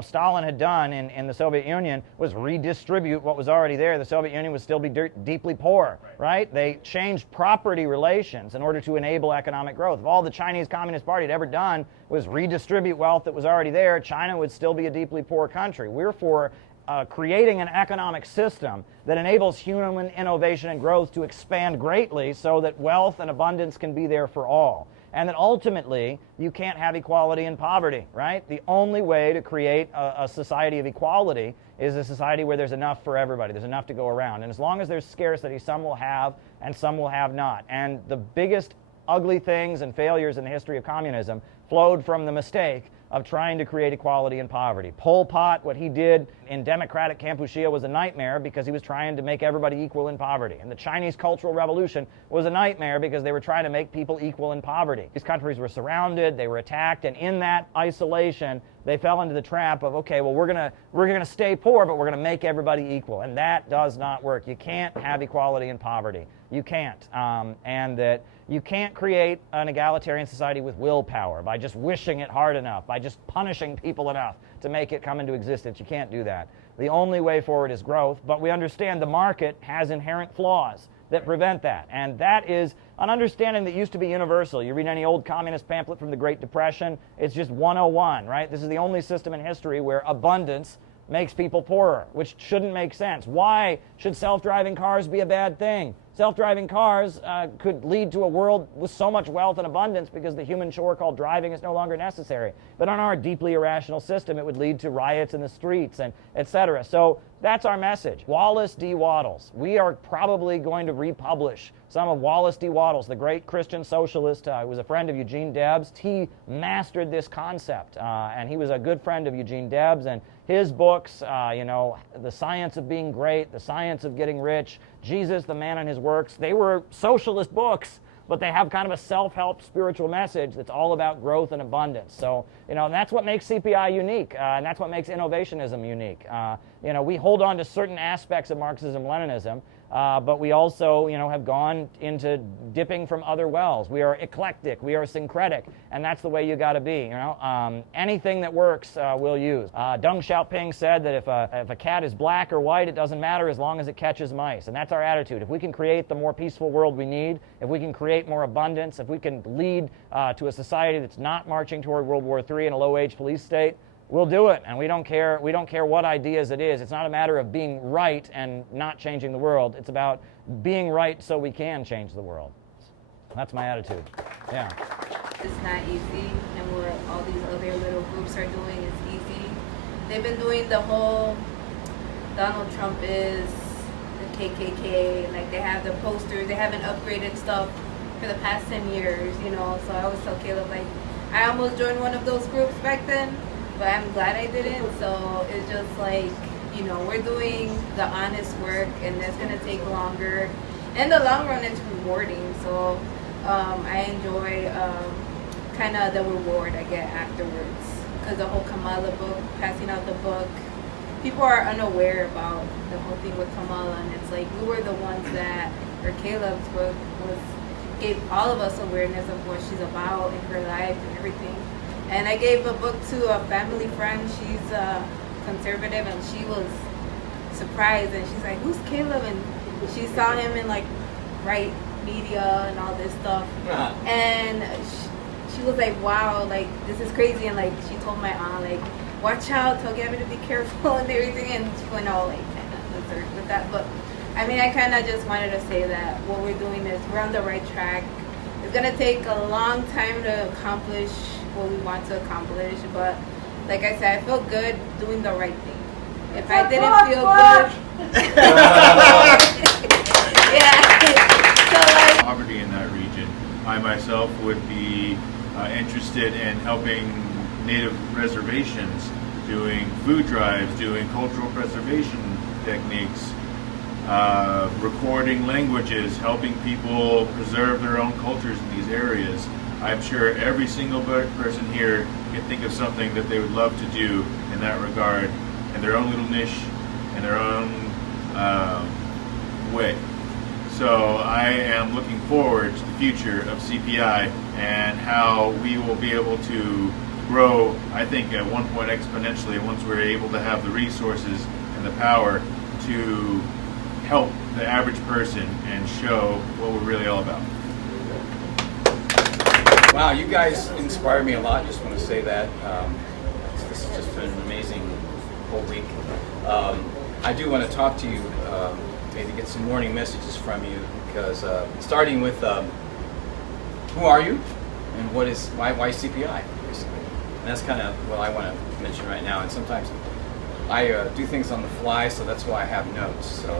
Stalin had done in the Soviet Union was redistribute what was already there, the Soviet Union would still be deeply poor, right? They changed property relations in order to enable economic growth. If all the Chinese Communist Party had ever done was redistribute wealth that was already there, China would still be a deeply poor country. We're for creating an economic system that enables human innovation and growth to expand greatly so that wealth and abundance can be there for all. And that ultimately, you can't have equality and poverty, right? The only way to create a society of equality is a society where there's enough for everybody. There's enough to go around. And as long as there's scarcity, some will have and some will have not. And the biggest ugly things and failures in the history of communism flowed from the mistake of trying to create equality and poverty. Pol Pot, what he did in democratic Kampuchea was a nightmare because he was trying to make everybody equal in poverty. And the Chinese Cultural Revolution was a nightmare because they were trying to make people equal in poverty. These countries were surrounded, they were attacked, and in that isolation, they fell into the trap of, okay, well, we're gonna stay poor, but we're gonna make everybody equal. And that does not work. You can't have equality and poverty. You can't. And that you can't create an egalitarian society with willpower, by just wishing it hard enough, by just punishing people enough to make it come into existence. You can't do that. The only way forward is growth, but we understand the market has inherent flaws that prevent that. And that is an understanding that used to be universal. You read any old communist pamphlet from the Great Depression, it's just 101, right? This is the only system in history where abundance makes people poorer, which shouldn't make sense. Why should self-driving cars be a bad thing? Self-driving cars could lead to a world with so much wealth and abundance because the human chore called driving is no longer necessary. But on our deeply irrational system, it would lead to riots in the streets and etc. So that's our message. Wallace D. Wattles. We are probably going to republish some of Wallace D. Wattles, the great Christian socialist who was a friend of Eugene Debs. He mastered this concept, and he was a good friend of Eugene Debs. And his books, The Science of Being Great, The Science of Getting Rich, Jesus, the Man and His Works, they were socialist books, but they have kind of a self-help spiritual message that's all about growth and abundance. So, and that's what makes CPI unique, and that's what makes innovationism unique. We hold on to certain aspects of Marxism-Leninism, but we also, have gone into dipping from other wells. We are eclectic, we are syncretic, and that's the way you got to be. Anything that works, we'll use. Deng Xiaoping said that if a cat is black or white, it doesn't matter as long as it catches mice, and that's our attitude. If we can create the more peaceful world we need, if we can create more abundance, if we can lead to a society that's not marching toward World War III and a low-wage police state, we'll do it, and we don't care what ideas it is. It's not a matter of being right and not changing the world. It's about being right so we can change the world. That's my attitude. Yeah. It's not easy, and what all these other little groups are doing is easy. They've been doing the whole Donald Trump is the KKK, like they have the posters, they haven't upgraded stuff for the past 10 years, so I always tell Caleb, like, I almost joined one of those groups back then, but I'm glad I didn't. So it's just like, we're doing the honest work, and that's going to take longer. In the long run, it's rewarding. So I enjoy kind of the reward I get afterwards. Because the whole Kamala book, passing out the book, people are unaware about the whole thing with Kamala. And it's like, we were the ones that, or Caleb's book gave all of us awareness of what she's about in her life and everything. And I gave a book to a family friend. She's conservative, and she was surprised. And she's like, "Who's Caleb?" And she saw him in like right media and all this stuff. And she was like, "Wow, like this is crazy." And like she told my aunt, like, "Watch out, tell Gabby to be careful," and everything. And she went all like with that. But I mean, I kind of just wanted to say that what we're doing is we're on the right track. It's gonna take a long time to accomplish what we want to accomplish, but like I said, I feel good doing the right thing. If I didn't feel good, yeah. So like, poverty in that region. I myself would be interested in helping native reservations, doing food drives, doing cultural preservation techniques, recording languages, helping people preserve their own cultures in these areas. I'm sure every single person here can think of something that they would love to do in that regard, in their own little niche, in their own way. So I am looking forward to the future of CPI and how we will be able to grow, I think, at one point exponentially once we're able to have the resources and the power to help the average person and show what we're really all about. Wow, you guys inspire me a lot. Just want to say that. This has just been an amazing whole week. I do want to talk to you, maybe get some warning messages from you, because starting with who are you and why CPI, basically. And that's kind of what I want to mention right now. And sometimes I do things on the fly, so that's why I have notes. So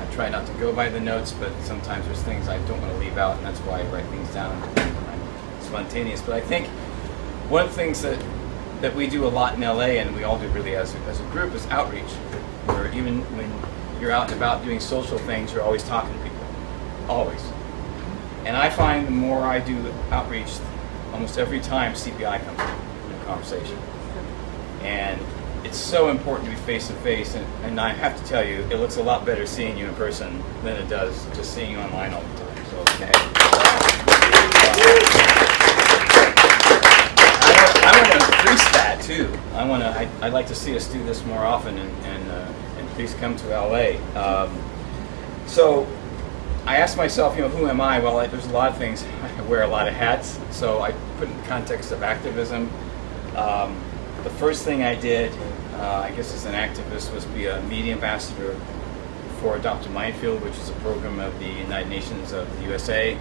I try not to go by the notes, but sometimes there's things I don't want to leave out, and that's why I write things down. Spontaneous. But I think one of the things that we do a lot in LA, and we all do really as a group, is outreach. Where even when you're out and about doing social things, you're always talking to people. Always. And I find the more I do outreach, almost every time CPI comes in a conversation. And it's so important to be face to face, and I have to tell you, it looks a lot better seeing you in person than it does just seeing you online all the time. So I want to increase that too. I'd like to see us do this more often, and please come to LA. So I asked myself, who am I? Well, there's a lot of things. I wear a lot of hats. So I put in the context of activism. The first thing I did, I guess as an activist, was be a media ambassador for Adopt a Minefield, which is a program of the United Nations of the USA.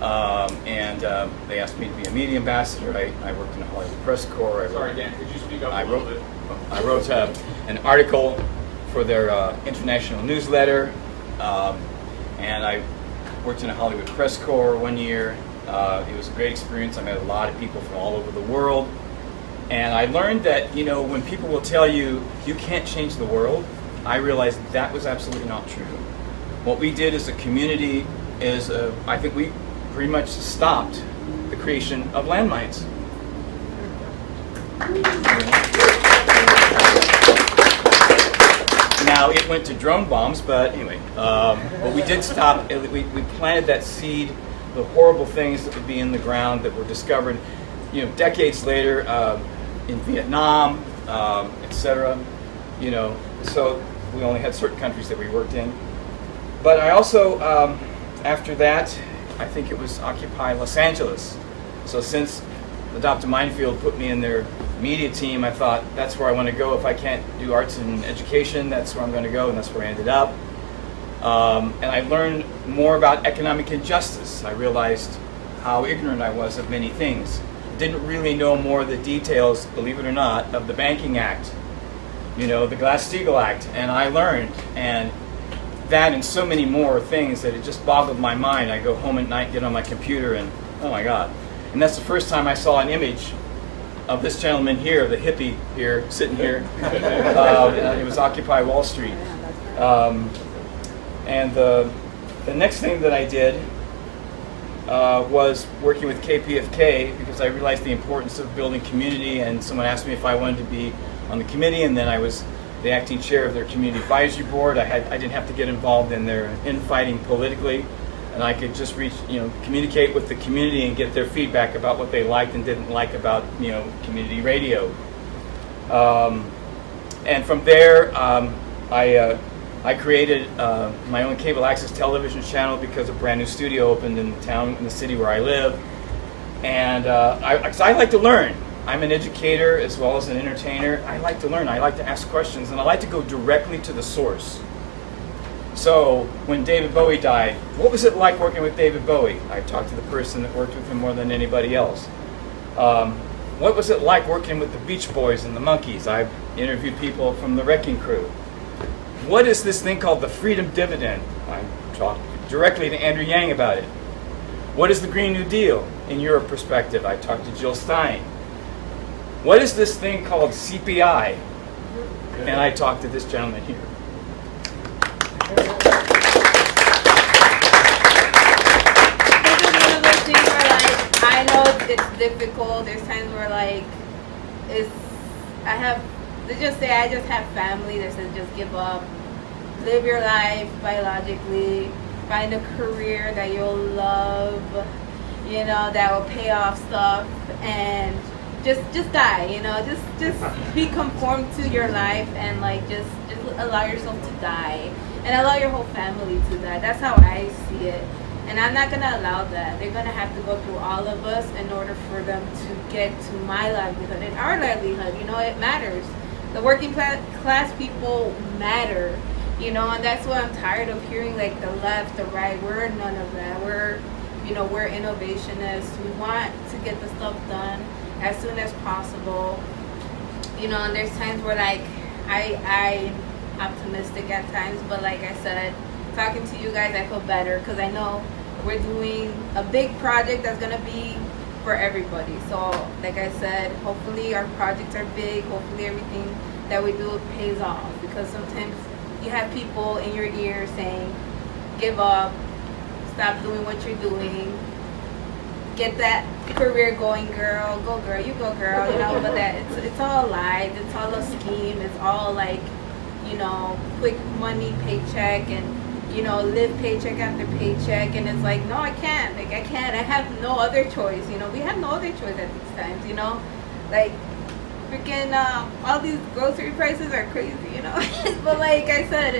And they asked me to be a media ambassador. I worked in the Hollywood Press Corps. Sorry, Dan, could you speak up I a little wrote, bit? I wrote an article for their international newsletter, and I worked in the Hollywood Press Corps 1 year. It was a great experience. I met a lot of people from all over the world. And I learned that, you know, when people will tell you, you can't change the world, I realized that was absolutely not true. What we did as a community is, I think we pretty much stopped the creation of landmines. Now, it went to drone bombs, but anyway, but we did stop, we planted that seed, the horrible things that would be in the ground that were discovered, you know, decades later in Vietnam, etc. You know, so we only had certain countries that we worked in. But I also, after that, I think it was Occupy Los Angeles. So since Adopt a Minefield put me in their media team, I thought that's where I want to go. If I can't do arts and education, that's where I'm going to go, and that's where I ended up. And I learned more about economic injustice. I realized how ignorant I was of many things. Didn't really know more of the details, believe it or not, of the Banking Act, you know, the Glass-Steagall Act, and I learned, and that and so many more things that it just boggled my mind. I go home at night, get on my computer, and oh my God. And that's the first time I saw an image of this gentleman here, the hippie here, sitting here. It was Occupy Wall Street. And the next thing that I did was working with KPFK, because I realized the importance of building community, and someone asked me if I wanted to be on the committee, and then I was the acting chair of their community advisory board. I didn't have to get involved in their infighting politically, and I could just communicate with the community and get their feedback about what they liked and didn't like about, you know, community radio. And from there, I created my own cable access television channel because a brand new studio opened in the town, in the city where I live. And 'cause I like to learn. I'm an educator as well as an entertainer. I like to learn. I like to ask questions, and I like to go directly to the source. So when David Bowie died, what was it like working with David Bowie? I talked to the person that worked with him more than anybody else. What was it like working with the Beach Boys and the Monkees? I interviewed people from the Wrecking Crew. What is this thing called the Freedom Dividend? I talked directly to Andrew Yang about it. What is the Green New Deal in your perspective? I talked to Jill Stein. What is this thing called CPI? And I talked to this gentleman here. This is one of those things where, like, I know it's difficult. There's times where, like, let's just say I just have family that says just give up. Live your life biologically. Find a career that you'll love, you know, that will pay off stuff, and just die, you know, just be conformed to your life, and like just allow yourself to die, and allow your whole family to die. That's how I see it, and I'm not gonna allow that. They're gonna have to go through all of us in order for them to get to my livelihood and our livelihood. You know, it matters. The working class people matter, you know, and that's what I'm tired of hearing, like the left, the right. We're none of that. We're innovationists. We want to get the stuff done as soon as possible, you know, and there's times where, like, I'm optimistic at times, but like I said, talking to you guys, I feel better because I know we're doing a big project that's going to be for everybody. So, like I said, hopefully our projects are big, hopefully everything that we do pays off, because sometimes you have people in your ear saying, give up, stop doing what you're doing, get that career going, girl, go girl, you go girl, you know, but that it's all lies, it's all a scheme, it's all like, you know, quick money paycheck, and, you know, live paycheck after paycheck, and it's like, no, I can't, I have no other choice, you know, we have no other choice at these times, you know, like, freaking, all these grocery prices are crazy, you know, but like I said,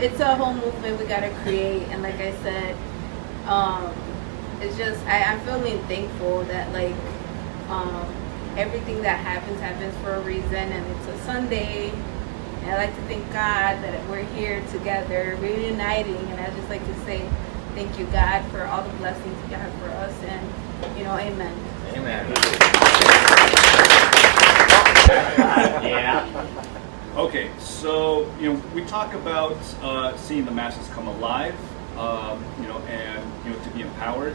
it's a whole movement we gotta create, and like I said, it's just, I'm feeling thankful that, like, everything that happens for a reason, and it's a Sunday, And I'd like to thank God that we're here together, reuniting, and I'd just like to say thank you, God, for all the blessings you have for us, and, you know, amen. Amen. Yeah. Okay, so we talk about seeing the masses come alive, and to be empowered,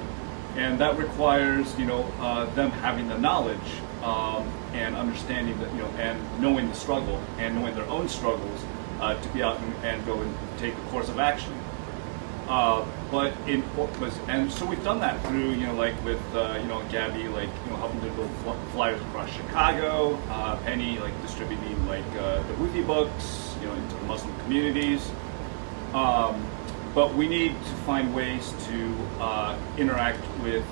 and that requires them having the knowledge and understanding that and knowing the struggle and knowing their own struggles to be out and go and take a course of action. And so we've done that through like with Gabby helping to build flyers across Chicago, Penny distributing the Houthi books into the Muslim communities. But we need to find ways to interact with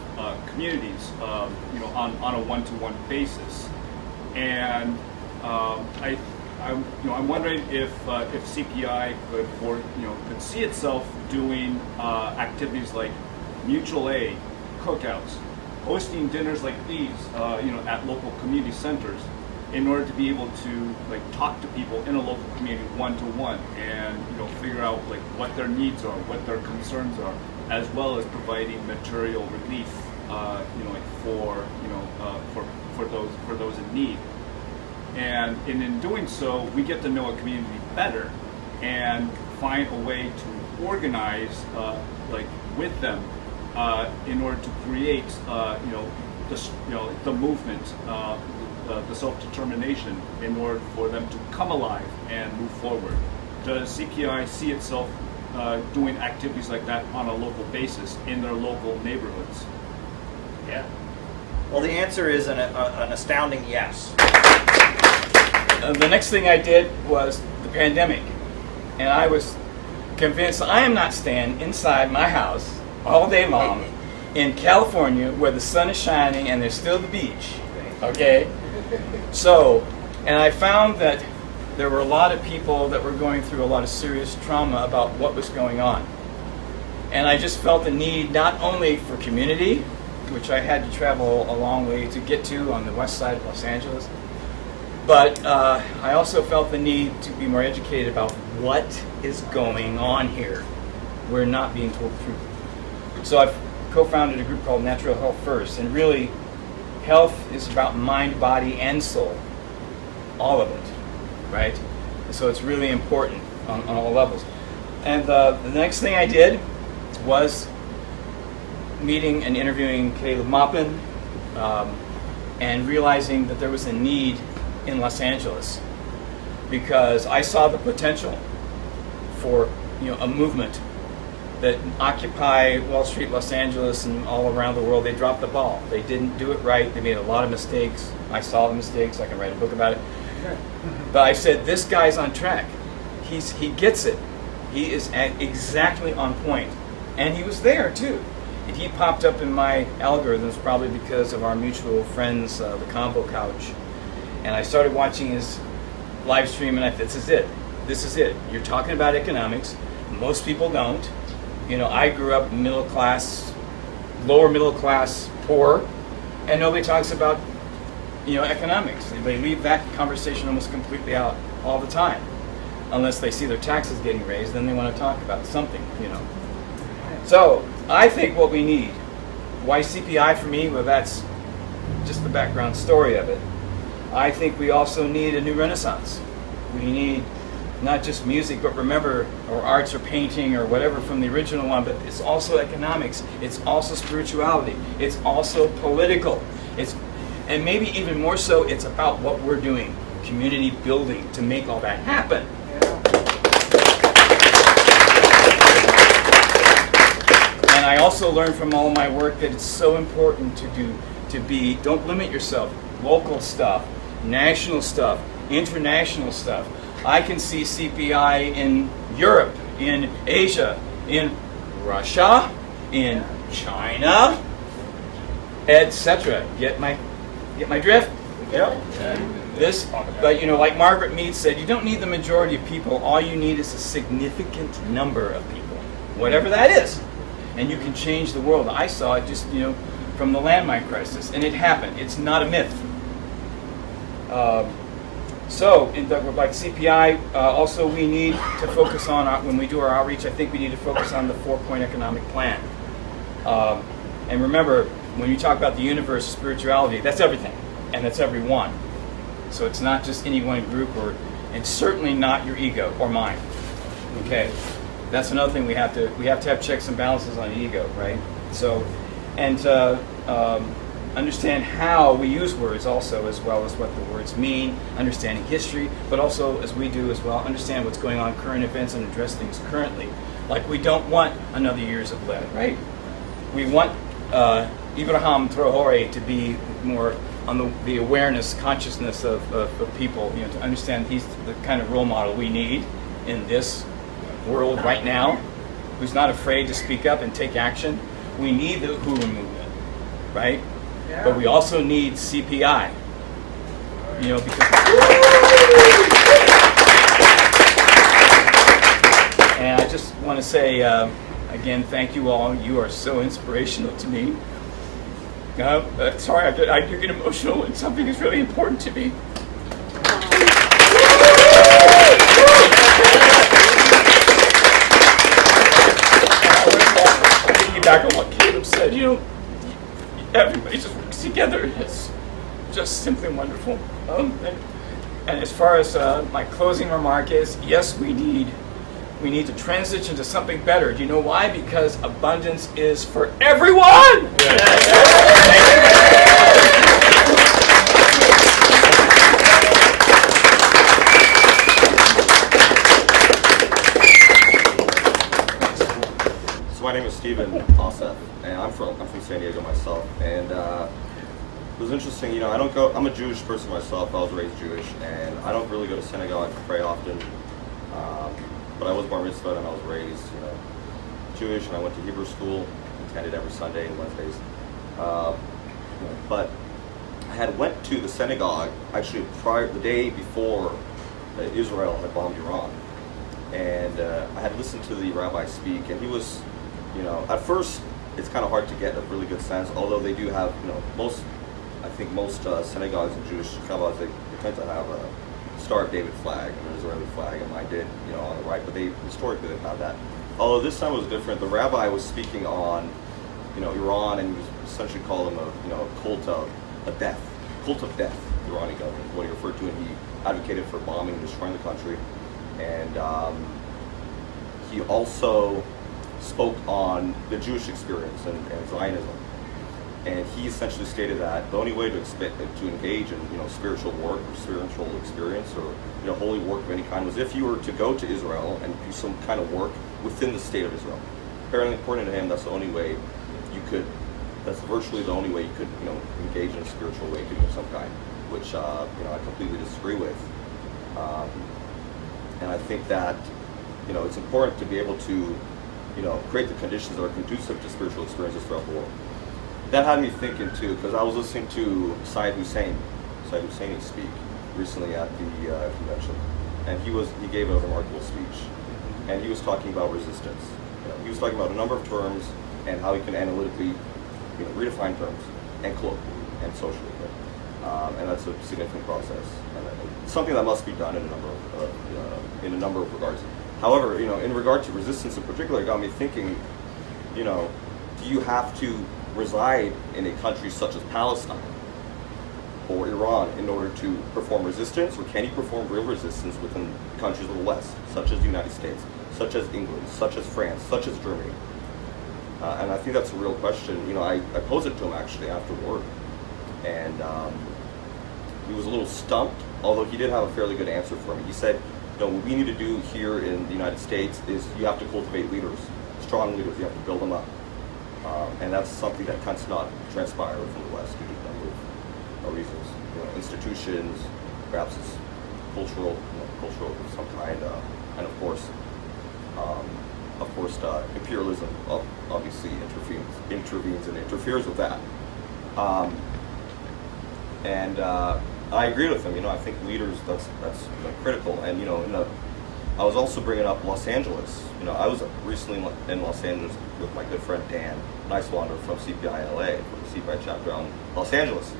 communities on a one-to-one basis, and I'm wondering if CPI could see itself doing activities like mutual aid, cookouts, hosting dinners like these, at local community centers, in order to be able to talk to people in a local community one-to-one, and figure out what their needs are, what their concerns are, as well as providing material relief, for those in need. And in doing so, we get to know a community better and find a way to organize with them in order to create the movement, the self-determination, in order for them to come alive and move forward. Does CPI see itself doing activities like that on a local basis in their local neighborhoods? Yeah. Well, the answer is an astounding yes. The next thing I did was the pandemic, and I was convinced I am not staying inside my house all day long in California where the sun is shining and there's still the beach, okay? So, and I found that there were a lot of people that were going through a lot of serious trauma about what was going on. And I just felt the need not only for community, which I had to travel a long way to get to on the west side of Los Angeles, but I also felt the need to be more educated about what is going on here. We're not being told the truth. So I've co-founded a group called Natural Health First, and really, health is about mind, body, and soul. All of it, right? So it's really important on all levels. And the next thing I did was meeting and interviewing Caleb Maupin, and realizing that there was a need in Los Angeles, because I saw the potential for a movement that Occupy Wall Street, Los Angeles, and all around the world. They dropped the ball. They didn't do it right. They made a lot of mistakes. I saw the mistakes. I can write a book about it. But I said, this guy's on track. He gets it. He is exactly on point. And he was there too. And he popped up in my algorithms probably because of our mutual friends, the Combo Couch. And I started watching his live stream, and I thought, this is it. This is it. You're talking about economics. Most people don't. I grew up middle class, lower middle class, poor, and nobody talks about, economics. They leave that conversation almost completely out all the time, unless they see their taxes getting raised. Then they want to talk about something, So I think what we need, why CPI for me? Well, that's just the background story of it. I think we also need a new renaissance. We need not just music, but remember, or arts or painting or whatever from the original one, but it's also economics, it's also spirituality, it's also political, and maybe even more so, it's about what we're doing, community building, to make all that happen. And I also learned from all my work that it's so important don't limit yourself, local stuff, national stuff, international stuff. I can see CPI in Europe, in Asia, in Russia, in China, etc. Get my drift? Yep. But like Margaret Mead said, you don't need the majority of people. All you need is a significant number of people, whatever that is, and you can change the world. I saw it just from the landmine crisis, and it happened. It's not a myth. So, like CPI, also we need to focus on, when we do our outreach, I think we need to focus on the 4-point economic plan. And remember, when you talk about the universe of spirituality, that's everything, and that's everyone. So it's not just any one group, and certainly not your ego or mine. Okay, that's another thing we have to have checks and balances on ego, right? So, and understand how we use words also, as well as what the words mean, understanding history, but also, as we do as well, understand what's going on, current events, and address things currently. Like, we don't want another years of lead, right? We want Ibrahim Traore to be more on the awareness, consciousness of people, to understand he's the kind of role model we need in this world right now, who's not afraid to speak up and take action. We need the Uhuru movement, right? Yeah. But we also need CPI, because... And I just want to say, again, thank you all. You are so inspirational to me. Sorry, I do get emotional when something is really important to me. Back on what Caleb said, everybody just works together. It's just simply wonderful. And as far as my closing remark is, yes, we need to transition to something better. Do you know why? Because abundance is for everyone. My name is Steven Osef, and I'm from San Diego myself. And it was interesting, I'm a Jewish person myself. I was raised Jewish, and I don't really go to synagogue to pray often. But I was bar mitzvah and I was raised, Jewish, and I went to Hebrew school, attended every Sunday and Wednesdays. But I had went to the synagogue actually the day before Israel had bombed Iran, and I had listened to the rabbi speak, and he was. At first, it's kind of hard to get a really good sense, although they do have, most synagogues and Jewish Chabbads, they tend to have a Star of David flag, an Israeli flag, and mine did, on the right, but historically they've had that. Although this time was different, the rabbi was speaking on, Iran, and he was essentially calling them a cult of death, the Iranian government, what he referred to, and he advocated for bombing and destroying the country. And he also spoke on the Jewish experience and Zionism, and he essentially stated that the only way to engage in spiritual work or spiritual experience or holy work of any kind was if you were to go to Israel and do some kind of work within the state of Israel. Apparently, according to him, that's the only way you could. That's virtually the only way you could engage in a spiritual awakening of some kind, which I completely disagree with. And I think that it's important to be able to create the conditions that are conducive to spiritual experiences throughout the world. That had me thinking too, because I was listening to Sayyid Husseini speak recently at the convention, and he gave a remarkable speech, and he was talking about resistance. He was talking about a number of terms and how he can analytically, redefine terms and colloquially and socially, and that's a significant process, and something that must be done in a number of regards. However, in regard to resistance in particular, it got me thinking, do you have to reside in a country such as Palestine or Iran in order to perform resistance, or can you perform real resistance within countries of the West, such as the United States, such as England, such as France, such as Germany? And I think that's a real question. I posed it to him actually after work, and he was a little stumped, although he did have a fairly good answer for me. He said, what we need to do here in the United States is you have to cultivate leaders, strong leaders. You have to build them up, and that's something that tends to not transpire within the West due to a number of reasons. Institutions, perhaps it's cultural of some kind, and of course, imperialism obviously intervenes and interferes with that. I agree with him. I think leaders, that's critical. And I was also bringing up Los Angeles. I was recently in Los Angeles with my good friend Dan Nicewander from CPI LA, from the CPI chapter out in Los Angeles,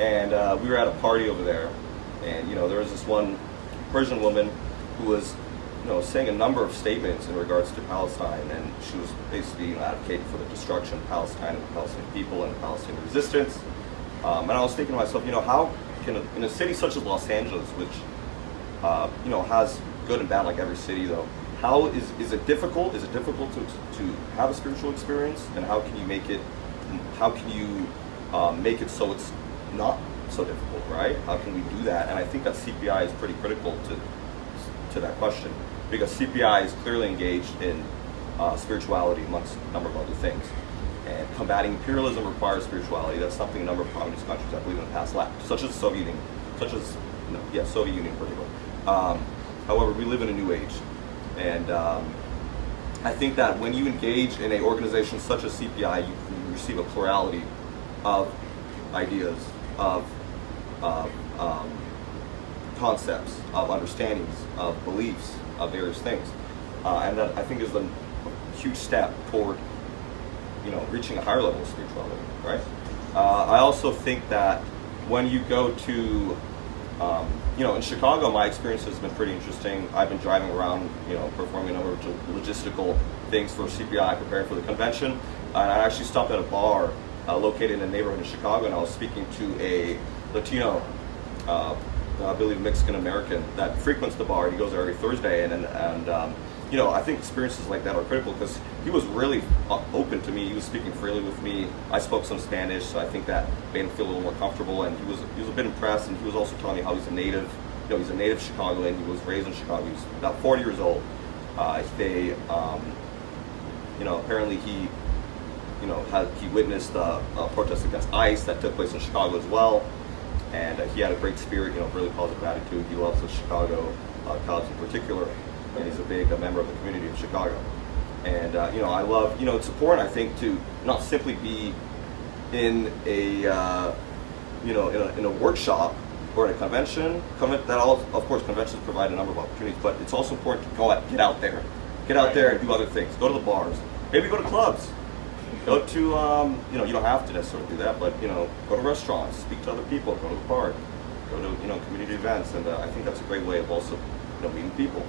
and we were at a party over there, And there was this one Persian woman who was saying a number of statements in regards to Palestine, and she was basically advocating for the destruction of Palestine and the Palestinian people and the Palestinian resistance. And I was thinking to myself, how can in a city such as Los Angeles, which has good and bad like every city though, how is it difficult? Is it difficult to have a spiritual experience, and how can you make it? How can you make it so it's not so difficult, right? How can we do that? And I think that CPI is pretty critical to that question, because CPI is clearly engaged in spirituality amongst a number of other things. And combating imperialism requires spirituality. That's something a number of communist countries, I believe, in the past lacked, such as the Soviet Union, Soviet Union in particular. However, we live in a new age, and I think that when you engage in an organization such as CPI, you receive a plurality of ideas, of concepts, of understandings, of beliefs, of various things, and that I think is a huge step toward reaching a higher level of spirituality, right? I also think that when you go to in Chicago, my experience has been pretty interesting. I've been driving around, performing a number of logistical things for CPI, preparing for the convention. And I actually stopped at a bar located in a neighborhood in Chicago, and I was speaking to a Latino, I believe Mexican American, that frequents the bar. He goes there every Thursday, and I think experiences like that are critical, because he was really open to me. He was speaking freely with me. I spoke some Spanish, so I think that made him feel a little more comfortable, and he was a bit impressed, and he was also telling me how he's a native, he's a native Chicagoan. He was raised in Chicago. He's about 40 years old. Apparently he witnessed a protest against ICE that took place in Chicago as well, and he had a great spirit, really positive attitude. He loves the Chicago Cubs in particular, and he's a big member of the community of Chicago. And I love, it's important, I think, to not simply be in a in a workshop or at a convention. Of course, conventions provide a number of opportunities, but it's also important to get out there and do other things. Go to the bars, maybe go to clubs. Go to, you don't have to necessarily do that, but, go to restaurants, speak to other people, go to the park, go to, community events, and I think that's a great way of also, meeting people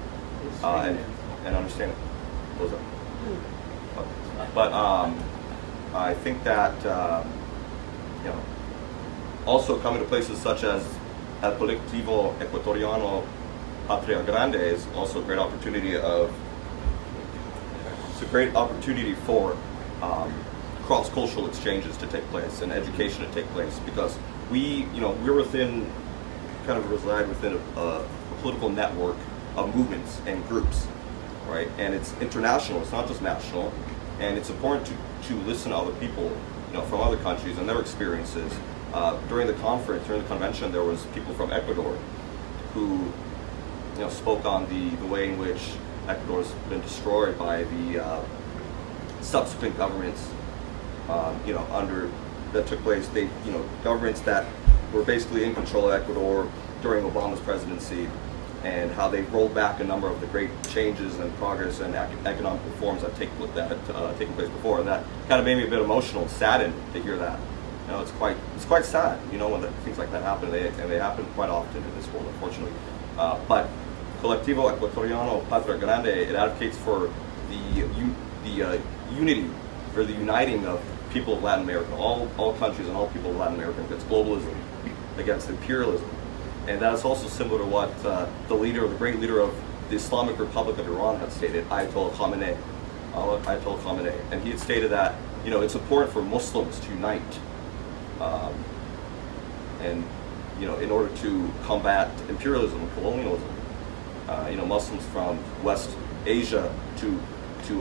and understanding. What was that? But I think that, also coming to places such as El Colectivo Ecuatoriano Patria Grande is also a great opportunity for cross-cultural exchanges to take place and education to take place, because we're within, kind of reside within a political network of movements and groups, right? And it's international, it's not just national, and it's important to listen to other people, from other countries and their experiences. During the convention, there was people from Ecuador who, spoke on the way in which Ecuador's been destroyed by the subsequent governments, that took place. Governments that were basically in control of Ecuador during Obama's presidency, and how they rolled back a number of the great changes and progress and economic reforms that had taken place before. And that kind of made me a bit emotional and saddened to hear that. It's quite sad, when things like that happen, and they happen quite often in this world, unfortunately. But Colectivo Ecuatoriano Patria Grande, it advocates for the unity, or the uniting of people of Latin America, all countries and all people of Latin America, against globalism, against imperialism. And that's also similar to what the great leader of the Islamic Republic of Iran had stated, Ayatollah Khamenei. And he had stated that, it's important for Muslims to unite, and, in order to combat imperialism and colonialism. Muslims from West Asia to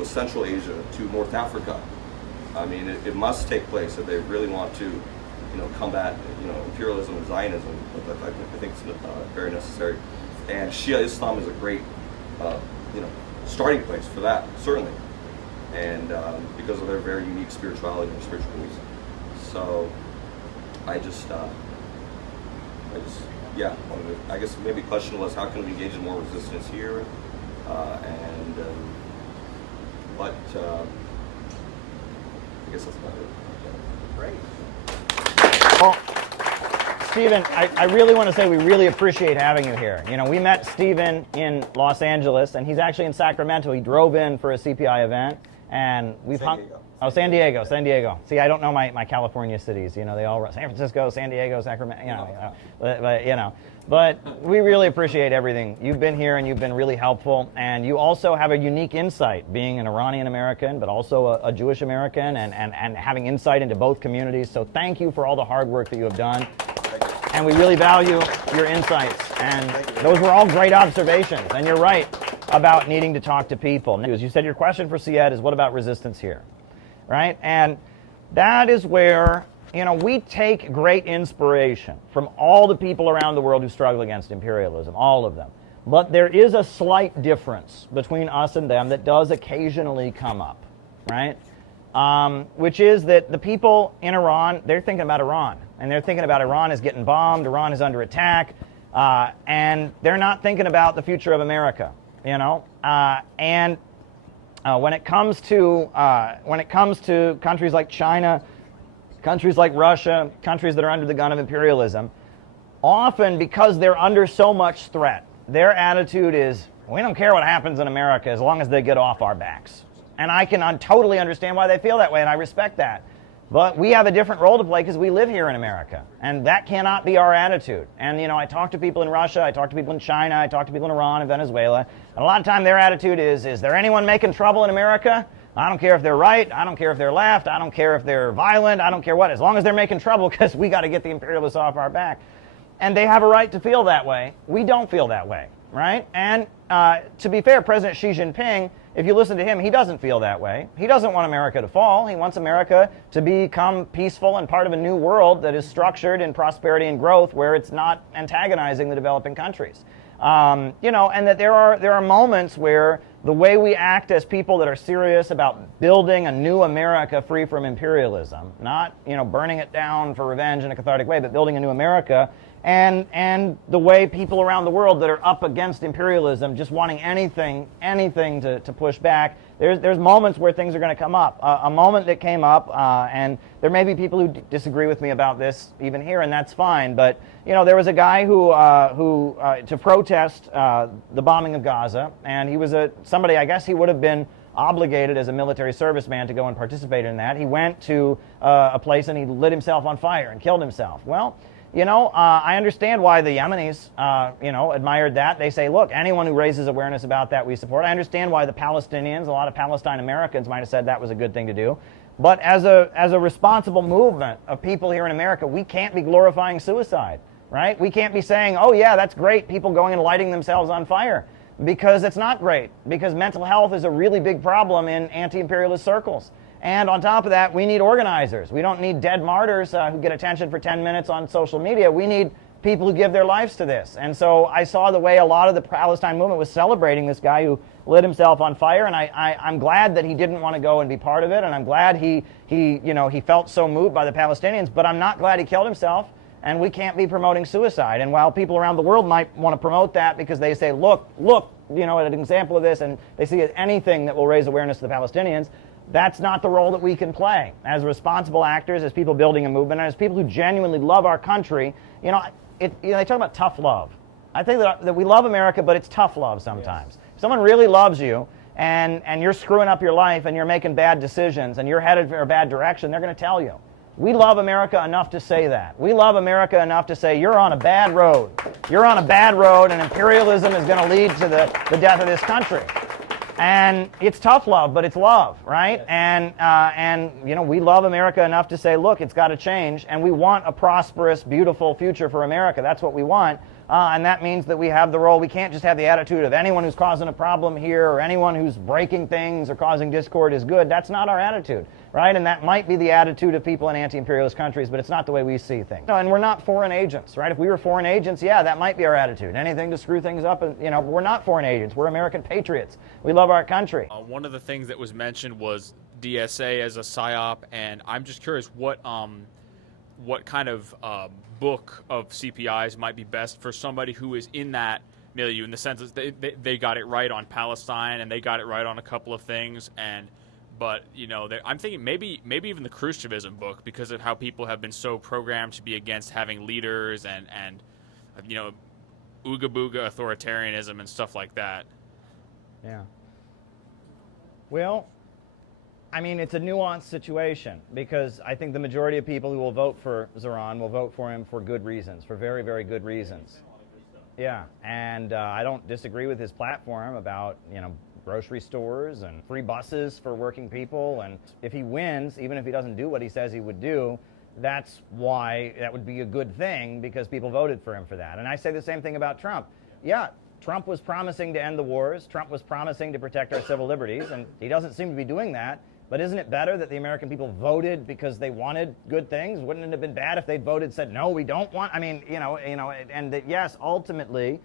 Central Asia to North Africa. I mean, it must take place if they really want to, combat, imperialism and Zionism. I think it's very necessary. And Shia Islam is a great, starting place for that, certainly. And because of their very unique spirituality and spiritual beliefs. So, I guess maybe the question was, how can we engage in more resistance here? But I guess that's about it. Well, Stephen, I really want to say we really appreciate having you here. You know, we met Stephen in Los Angeles, and he's actually in Sacramento. He drove in for a CPI event, and we've hung. Oh, San Diego. See, I don't know my California cities. You know, they all San Francisco, San Diego, Sacramento. But we really appreciate everything. You've been here and you've been really helpful, and you also have a unique insight, being an Iranian American, but also a Jewish American, and having insight into both communities. So thank you for all the hard work that you have done, and we really value your insights. And those were all great observations. And you're right about needing to talk to people. As you said, your question for Syed is, what about resistance here? Right? And that is where, you know, we take great inspiration from all the people around the world who struggle against imperialism, all of them. But there is a slight difference between us and them that does occasionally come up, right? Which is that the people in Iran, they're thinking about Iran. And they're thinking about Iran is getting bombed, Iran is under attack, and they're not thinking about the future of America, you know? When it comes to countries like China, countries like Russia, countries that are under the gun of imperialism, often because they're under so much threat, their attitude is, we don't care what happens in America as long as they get off our backs. And I can totally understand why they feel that way, and I respect that. But we have a different role to play because we live here in America, and that cannot be our attitude. And, you know, I talk to people in Russia, I talk to people in China, I talk to people in Iran and Venezuela, and a lot of time their attitude is there anyone making trouble in America? I don't care if they're right, I don't care if they're left, I don't care if they're violent, I don't care what, as long as they're making trouble, because we got to get the imperialists off our back. And they have a right to feel that way. We don't feel that way, right? And to be fair, President Xi Jinping, if you listen to him, he doesn't feel that way. He doesn't want America to fall. He wants America to become peaceful and part of a new world that is structured in prosperity and growth, where it's not antagonizing the developing countries. You know, and that there are moments where the way we act as people that are serious about building a new America free from imperialism, not, you know, burning it down for revenge in a cathartic way, but building a new America, and the way people around the world that are up against imperialism, just wanting anything to push back, there's moments where things are going to come up. A moment that came up, and there may be people who disagree with me about this even here, and that's fine, but, you know, there was a guy who to protest the bombing of Gaza, and he was somebody, I guess he would have been obligated as a military serviceman to go and participate in that. He went to a place and he lit himself on fire and killed himself. Well, you know, I understand why the Yemenis, you know, admired that. They say, look, anyone who raises awareness about that, we support. I understand why the Palestinians, a lot of Palestine Americans might have said that was a good thing to do. But as a responsible movement of people here in America, we can't be glorifying suicide, right? We can't be saying, oh yeah, that's great, people going and lighting themselves on fire. Because it's not great. Because mental health is a really big problem in anti-imperialist circles. And on top of that, we need organizers. We don't need dead martyrs who get attention for 10 minutes on social media. We need people who give their lives to this. And so I saw the way a lot of the Palestine movement was celebrating this guy who lit himself on fire, and I'm glad that he didn't want to go and be part of it, and I'm glad he felt so moved by the Palestinians, but I'm not glad he killed himself, and we can't be promoting suicide. And while people around the world might want to promote that because they say, look, you know, at an example of this, and they see it as anything that will raise awareness to the Palestinians, that's not the role that we can play as responsible actors, as people building a movement, and as people who genuinely love our country. You know, they talk about tough love. I think that we love America, but it's tough love sometimes. Yes. If someone really loves you, and you're screwing up your life, and you're making bad decisions, and you're headed for a bad direction, they're going to tell you. We love America enough to say that. We love America enough to say, you're on a bad road. You're on a bad road, and imperialism is going to lead to the death of this country. And it's tough love, but it's love, right? Yes. And you know, we love America enough to say, look, it's got to change, and we want a prosperous, beautiful future for America. That's what we want. And that means that we have the role. We can't just have the attitude of anyone who's causing a problem here or anyone who's breaking things or causing discord is good. That's not our attitude, right? And that might be the attitude of people in anti-imperialist countries, but it's not the way we see things. No, and we're not foreign agents, right? If we were foreign agents, yeah, that might be our attitude. Anything to screw things up, and, you know, but we're not foreign agents. We're American patriots. We love our country. One of the things that was mentioned was DSA as a PSYOP, and I'm just curious what kind of book of CPIs might be best for somebody who is in that milieu, in the sense that they got it right on Palestine and they got it right on a couple of things, and But I'm thinking maybe even the Khrushchevism book, because of how people have been so programmed to be against having leaders and ooga booga authoritarianism and stuff like that. Yeah. Well, I mean, it's a nuanced situation, because I think the majority of people who will vote for Zoran will vote for him for good reasons, for very, very good reasons. Yeah, and I don't disagree with his platform about, grocery stores and free buses for working people. And if he wins, even if he doesn't do what he says he would do, that's why that would be a good thing, because people voted for him for that. And I say the same thing about Trump. Yeah, Trump was promising to end the wars. Trump was promising to protect our civil liberties, and he doesn't seem to be doing that. But isn't it better that the American people voted because they wanted good things? Wouldn't it have been bad if they'd voted, said, no, we don't want, and that, yes, ultimately,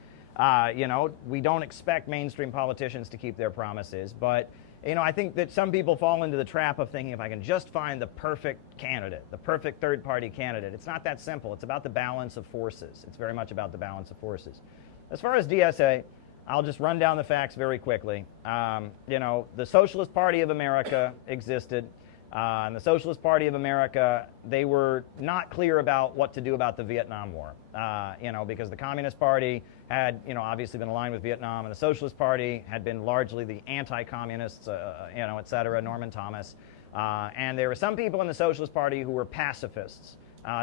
we don't expect mainstream politicians to keep their promises. But, I think that some people fall into the trap of thinking, if I can just find the perfect candidate, the perfect third-party candidate. It's not that simple. It's about the balance of forces. It's very much about the balance of forces. As far as DSA, I'll just run down the facts very quickly. The Socialist Party of America existed. And the Socialist Party of America, they were not clear about what to do about the Vietnam War, because the Communist Party had, obviously been aligned with Vietnam, and the Socialist Party had been largely the anti-communists, et cetera, Norman Thomas. And there were some people in the Socialist Party who were pacifists.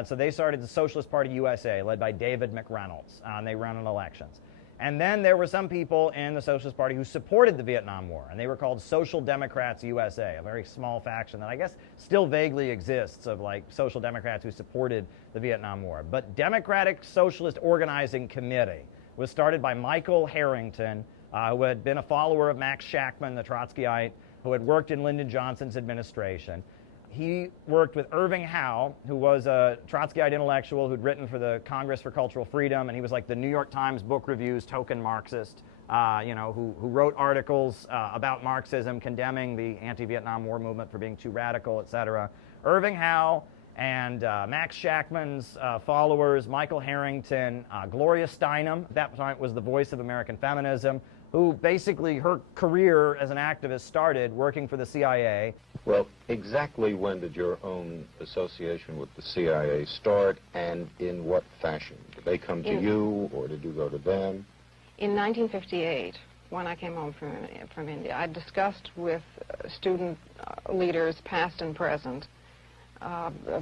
So they started the Socialist Party USA, led by David McReynolds, and they ran in elections. And then there were some people in the Socialist Party who supported the Vietnam War, and they were called Social Democrats USA, a very small faction that I guess still vaguely exists, of like Social Democrats who supported the Vietnam War. But Democratic Socialist Organizing Committee was started by Michael Harrington, who had been a follower of Max Shachtman, the Trotskyite, who had worked in Lyndon Johnson's administration. He worked with Irving Howe, who was a Trotskyite intellectual who'd written for the Congress for Cultural Freedom, and he was like the New York Times Book Review's token Marxist, who wrote articles about Marxism, condemning the anti-Vietnam War movement for being too radical, etc. Irving Howe and Max Shachtman's followers, Michael Harrington, Gloria Steinem, at that point was the voice of American feminism, who basically her career as an activist started working for the CIA. Well, exactly when did your own association with the CIA start, and in what fashion? Did they come to you, or did you go to them? In 1958, when I came home from India, I discussed with student leaders, past and present,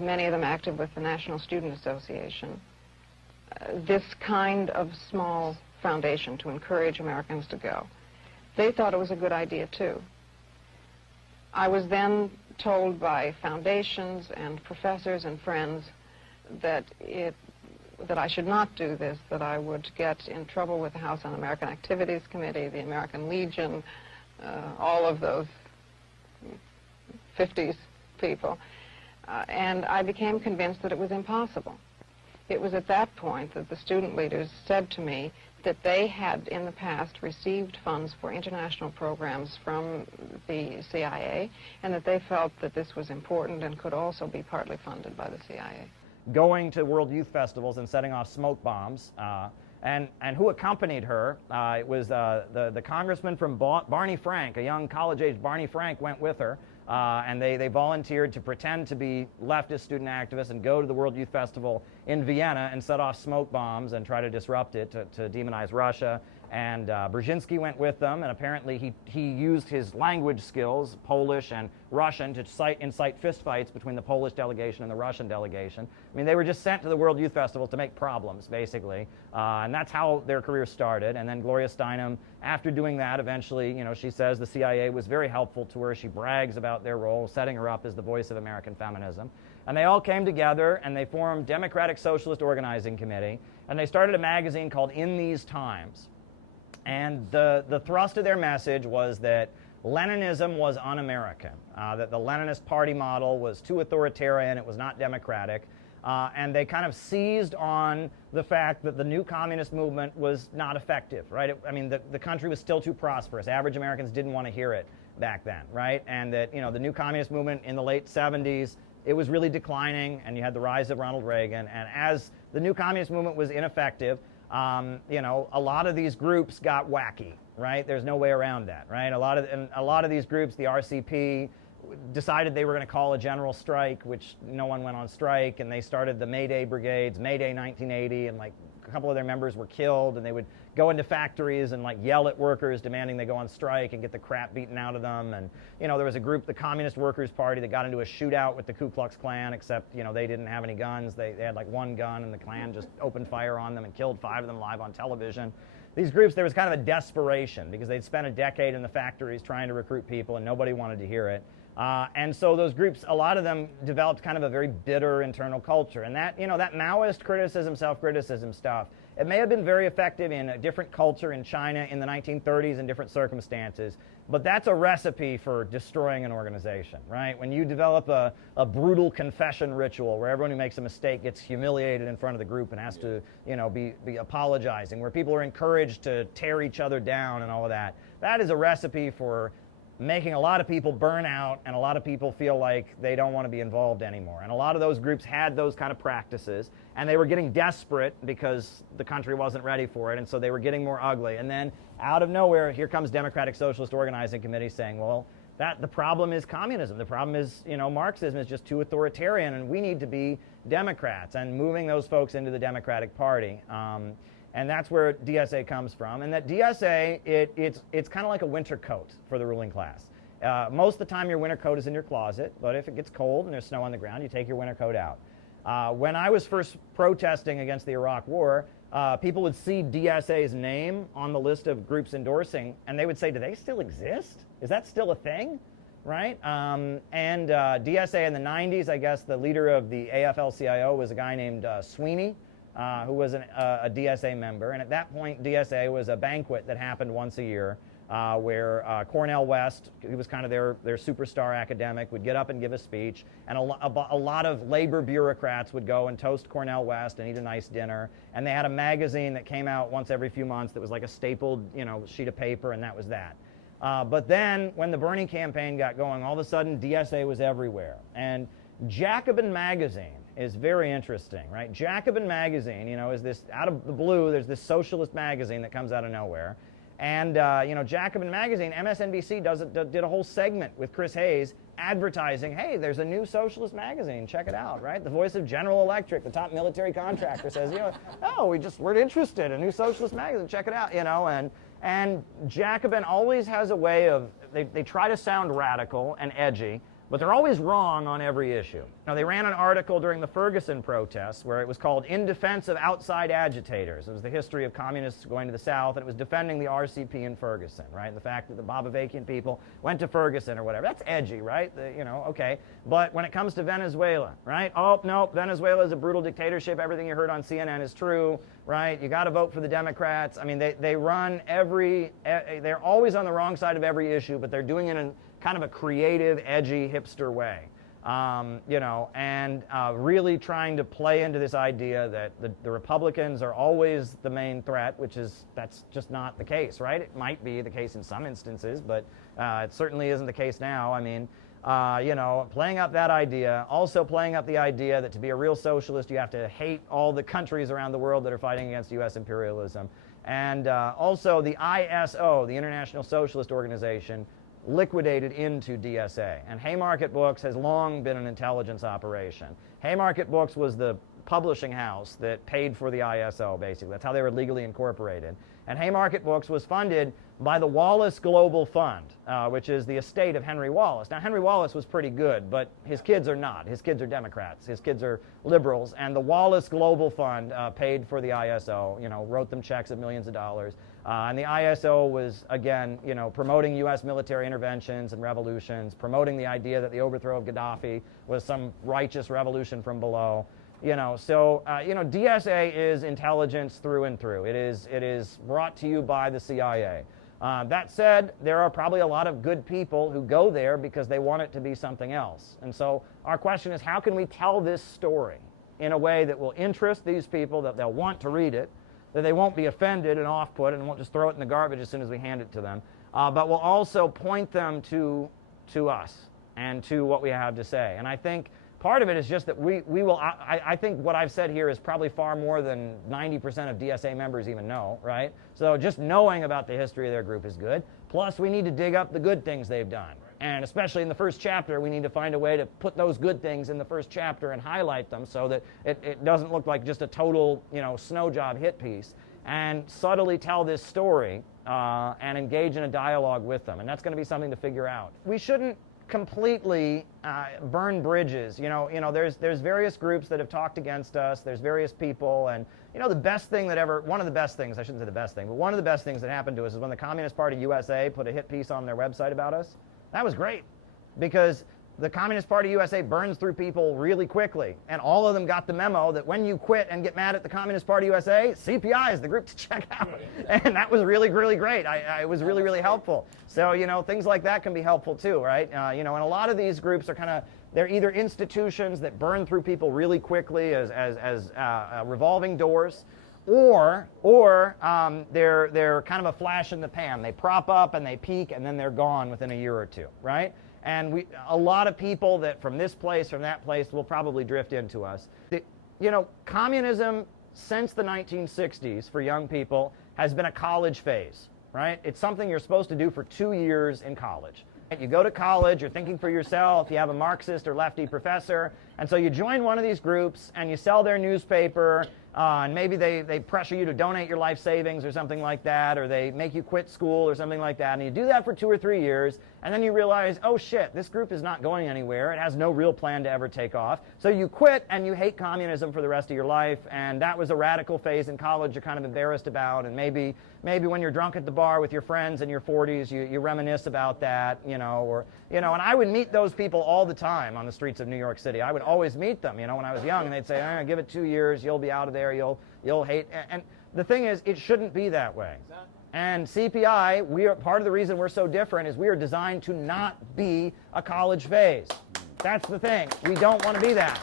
many of them active with the National Student Association, this kind of small foundation to encourage Americans to go. They thought it was a good idea, too. I was then told by foundations and professors and friends that I should not do this, that I would get in trouble with the House Un-American Activities Committee, the American Legion, all of those 50s people. And I became convinced that it was impossible. It was at that point that the student leaders said to me that they had in the past received funds for international programs from the CIA, and that they felt that this was important and could also be partly funded by the CIA. Going to World Youth Festivals and setting off smoke bombs, and who accompanied her, it was the congressman from Barney Frank, a young college-age Barney Frank went with her, and they volunteered to pretend to be leftist student activists and go to the World Youth Festival in Vienna and set off smoke bombs and try to disrupt it, to demonize Russia. And Brzezinski went with them, and apparently he used his language skills, Polish and Russian, to incite fistfights between the Polish delegation and the Russian delegation. I mean, they were just sent to the World Youth Festival to make problems, basically. And that's how their career started. And then Gloria Steinem, after doing that, eventually, she says the CIA was very helpful to her. She brags about their role, setting her up as the voice of American feminism. And they all came together, and they formed Democratic Socialist Organizing Committee, and they started a magazine called In These Times. And the thrust of their message was that Leninism was un-American, that the Leninist party model was too authoritarian, it was not democratic, and they kind of seized on the fact that the new communist movement was not effective, right? The country was still too prosperous. Average Americans didn't want to hear it back then, right? And that, the new communist movement in the late 70s, it was really declining, and you had the rise of Ronald Reagan, and as the new communist movement was ineffective, a lot of these groups got wacky, right? There's no way around that, right? A lot of these groups, the RCP, decided they were going to call a general strike, which no one went on strike, and they started the May Day brigades, May Day 1980, and like a couple of their members were killed, and they would go into factories and like yell at workers demanding they go on strike and get the crap beaten out of them. And there was a group, the Communist Workers' Party, that got into a shootout with the Ku Klux Klan, except they didn't have any guns. They had like one gun, and the Klan just opened fire on them and killed 5 of them live on television. These groups, there was kind of a desperation because they'd spent a decade in the factories trying to recruit people and nobody wanted to hear it. And so those groups, a lot of them developed kind of a very bitter internal culture. And that, that Maoist criticism, self-criticism stuff, it may have been very effective in a different culture in China in the 1930s in different circumstances, but that's a recipe for destroying an organization, right? When you develop a brutal confession ritual where everyone who makes a mistake gets humiliated in front of the group and has to, be apologizing, where people are encouraged to tear each other down and all of that, that is a recipe for making a lot of people burn out, and a lot of people feel like they don't want to be involved anymore. And a lot of those groups had those kind of practices, and they were getting desperate because the country wasn't ready for it, and so they were getting more ugly. And then out of nowhere, here comes Democratic Socialist Organizing Committee saying, well, the problem is communism. The problem is, Marxism is just too authoritarian, and we need to be Democrats, and moving those folks into the Democratic Party. And that's where DSA comes from. And that DSA, it's kind of like a winter coat for the ruling class. Most of the time your winter coat is in your closet, but if it gets cold and there's snow on the ground, you take your winter coat out. When I was first protesting against the Iraq War, people would see DSA's name on the list of groups endorsing, and they would say, do they still exist? Is that still a thing? Right? And DSA in the 90s, I guess the leader of the AFL-CIO was a guy named Sweeney, who was a DSA member. And at that point, DSA was a banquet that happened once a year where Cornel West, who was kind of their superstar academic, would get up and give a speech. And a lot of labor bureaucrats would go and toast Cornel West and eat a nice dinner. And they had a magazine that came out once every few months that was like a stapled sheet of paper, and that was that. But then when the Bernie campaign got going, all of a sudden DSA was everywhere. And Jacobin Magazine is very interesting, right? Jacobin Magazine, is this, out of the blue, there's this socialist magazine that comes out of nowhere. And, Jacobin Magazine, MSNBC did a whole segment with Chris Hayes advertising, hey, there's a new socialist magazine, check it out, right? The voice of General Electric, the top military contractor, says, we're interested in a new socialist magazine, check it out, and Jacobin always has a way of, they try to sound radical and edgy, but they're always wrong on every issue. Now, they ran an article during the Ferguson protests where it was called In Defense of Outside Agitators. It was the history of communists going to the South, and it was defending the RCP in Ferguson, right? The fact that the Bobavakian people went to Ferguson or whatever. That's edgy, right? Okay. But when it comes to Venezuela, right? Oh, no, Venezuela is a brutal dictatorship. Everything you heard on CNN is true, right? You got to vote for the Democrats. I mean, they run they're always on the wrong side of every issue, but they're doing it in kind of a creative, edgy, hipster way, and really trying to play into this idea that the Republicans are always the main threat, that's just not the case, right? It might be the case in some instances, but it certainly isn't the case now. I mean, playing up that idea, also playing up the idea that to be a real socialist, you have to hate all the countries around the world that are fighting against U.S. imperialism. And also the ISO, the International Socialist Organization, liquidated into DSA. And Haymarket Books has long been an intelligence operation. Haymarket Books was the publishing house that paid for the ISO, basically. That's how they were legally incorporated. And Haymarket Books was funded by the Wallace Global Fund, which is the estate of Henry Wallace. Now, Henry Wallace was pretty good, but his kids are not. His kids are Democrats. His kids are liberals. And the Wallace Global Fund paid for the ISO, wrote them checks of millions of dollars. And the ISO was, again, promoting U.S. military interventions and revolutions, promoting the idea that the overthrow of Gaddafi was some righteous revolution from below. DSA is intelligence through and through. It is brought to you by the CIA. That said, there are probably a lot of good people who go there because they want it to be something else. And so our question is, how can we tell this story in a way that will interest these people, that they'll want to read it, that they won't be offended and off-put and won't just throw it in the garbage as soon as we hand it to them, but will also point them to us and to what we have to say. And I think part of it is just that we will, I think what I've said here is probably far more than 90% of DSA members even know, right? So just knowing about the history of their group is good. Plus, we need to dig up the good things they've done. And especially in the first chapter, we need to find a way to put those good things in the first chapter and highlight them so that it doesn't look like just a total, snow job hit piece. And subtly tell this story and engage in a dialogue with them. And that's going to be something to figure out. We shouldn't completely burn bridges. There's various groups that have talked against us. There's various people, and one of the best things, I shouldn't say the best thing, but one of the best things that happened to us is when the Communist Party USA put a hit piece on their website about us. That was great, because the Communist Party USA burns through people really quickly, and all of them got the memo that when you quit and get mad at the Communist Party USA, CPI is the group to check out. And that was really, really great. It was really, really helpful. So, things like that can be helpful too, right? And a lot of these groups are they're either institutions that burn through people really quickly as revolving doors, or they're kind of a flash in the pan. They prop up and they peak and then they're gone within a year or two, right? And a lot of people that from this place, from that place, will probably drift into us. Communism since the 1960s for young people has been a college phase, right? It's something you're supposed to do for 2 years in college. You go to college, you're thinking for yourself, you have a Marxist or lefty professor, and so you join one of these groups and you sell their newspaper, and maybe they pressure you to donate your life savings or something like that, or they make you quit school or something like that, and you do that for 2 or 3 years, and then you realize, oh shit, this group is not going anywhere, it has no real plan to ever take off, so you quit and you hate communism for the rest of your life, and that was a radical phase in college you're kind of embarrassed about, and maybe when you're drunk at the bar with your friends in your 40s, you reminisce about that, and I would meet those people all the time on the streets of New York City. I would always meet them, when I was young, and they'd say, give it 2 years, you'll be out of there, you'll hate, and the thing is, it shouldn't be that way. And CPI, part of the reason we're so different is we are designed to not be a college phase. That's the thing. We don't want to be that.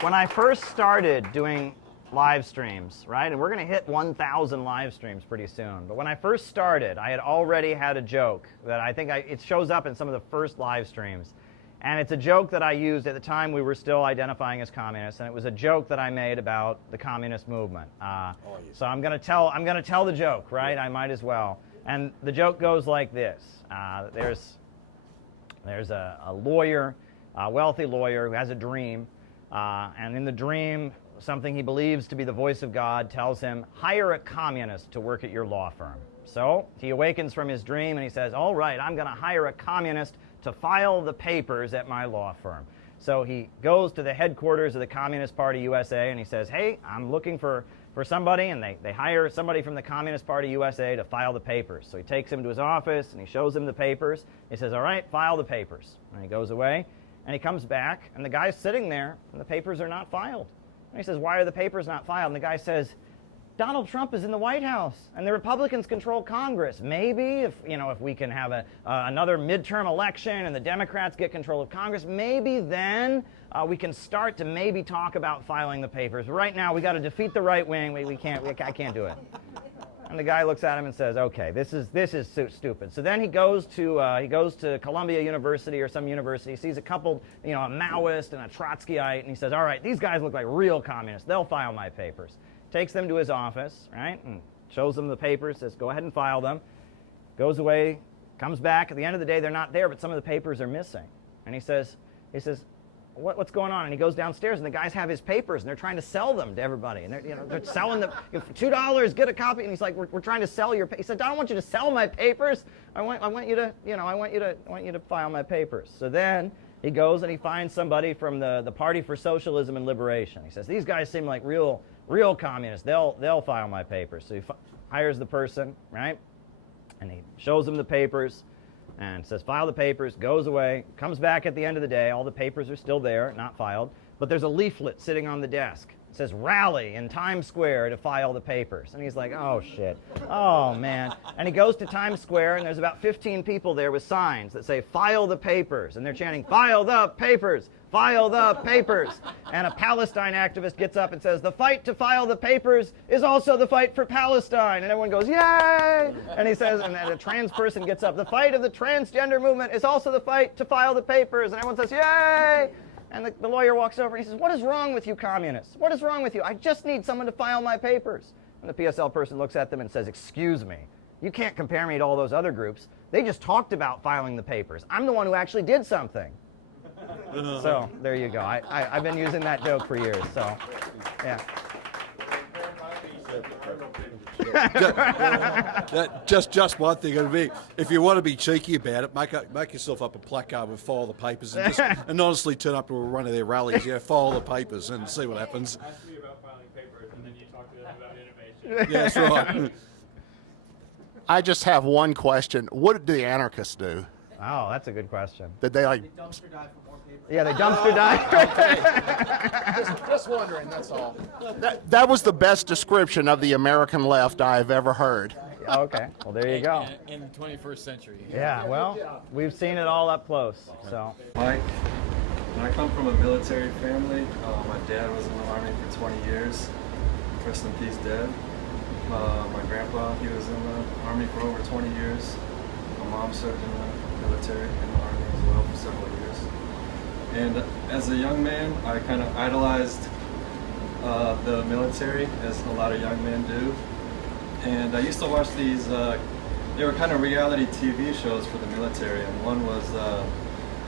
When I first started doing live streams, right, and we're going to hit 1,000 live streams pretty soon, but when I first started, I had already had a joke that I think it shows up in some of the first live streams. And it's a joke that I used at the time we were still identifying as communists, and it was a joke that I made about the communist movement. So I'm going to tell the joke, right? I might as well. And the joke goes like this: there's a lawyer, a wealthy lawyer, who has a dream, and in the dream, something he believes to be the voice of God tells him, hire a communist to work at your law firm. So he awakens from his dream and he says, all right, I'm going to hire a communist to file the papers at my law firm. So he goes to the headquarters of the Communist Party USA and he says, hey, I'm looking for somebody, and they hire somebody from the Communist Party USA to file the papers. So he takes him to his office and he shows him the papers. He says, all right, file the papers. And he goes away and he comes back and the guy's sitting there and the papers are not filed. And he says, why are the papers not filed? And the guy says, Donald Trump is in the White House, and the Republicans control Congress. Maybe if we can have another midterm election and the Democrats get control of Congress, maybe then we can start to maybe talk about filing the papers. But right now, we got to defeat the right wing. I can't do it. And the guy looks at him and says, okay, this is so stupid. So then he goes to Columbia University or some university, sees a couple, a Maoist and a Trotskyite, and he says, all right, these guys look like real communists. They'll file my papers. Takes them to his office, right, and shows them the papers, says, go ahead and file them. Goes away, comes back. At the end of the day, they're not there, but some of the papers are missing. And he says, what's going on? And he goes downstairs, and the guys have his papers, and they're trying to sell them to everybody. And they're selling them for $2, get a copy. And he's like, we're trying to sell your. He said, I don't want you to sell my papers. I want you to file my papers. So then he goes and he finds somebody from the Party for Socialism and Liberation. He says, these guys seem like real communists. They'll file my papers. So he hires the person, right? And he shows them the papers and says, file the papers, goes away, comes back at the end of the day. All the papers are still there, not filed. But there's a leaflet sitting on the desk. It says, rally in Times Square to file the papers. And he's like, oh, shit. Oh, man. And he goes to Times Square, and there's about 15 people there with signs that say, file the papers. And they're chanting, file the papers. File the papers. And a Palestine activist gets up and says, the fight to file the papers is also the fight for Palestine. And everyone goes, yay! And he says, and a trans person gets up, the fight of the transgender movement is also the fight to file the papers. And everyone says, yay! And the lawyer walks over and he says, what is wrong with you communists? What is wrong with you? I just need someone to file my papers. And the PSL person looks at them and says, excuse me, You can't compare me to all those other groups. They just talked about filing the papers. I'm the one who actually did something. So there you go. I've been using that joke for years. So, yeah. Just one thing. It'll be, if you want to be cheeky about it, make yourself up a placard with file the papers and, and honestly turn up to one of their rallies. Yeah, file the papers and see what happens. Ask me about filing papers, and then you talk to them about innovation. Yeah, that's right. I just have one question. What did the anarchists do? Oh, that's a good question. Did they like? They dumpster dive for more paper. Yeah, they dumpster dive. Just wondering. That's all. That was the best description of the American left I've ever heard. Okay. Well, there you go. In the 21st century. Yeah. Well, we've seen it all up close. So. Mike, I come from a military family. My dad was in the Army for 20 years. Rest in peace, Dad. My grandpa, he was in the Army for over 20 years. My mom served in the military, in the Army as well, for several years. And as a young man, I kind of idolized the military, as a lot of young men do. And I used to watch these, they were kind of reality TV shows for the military, and one was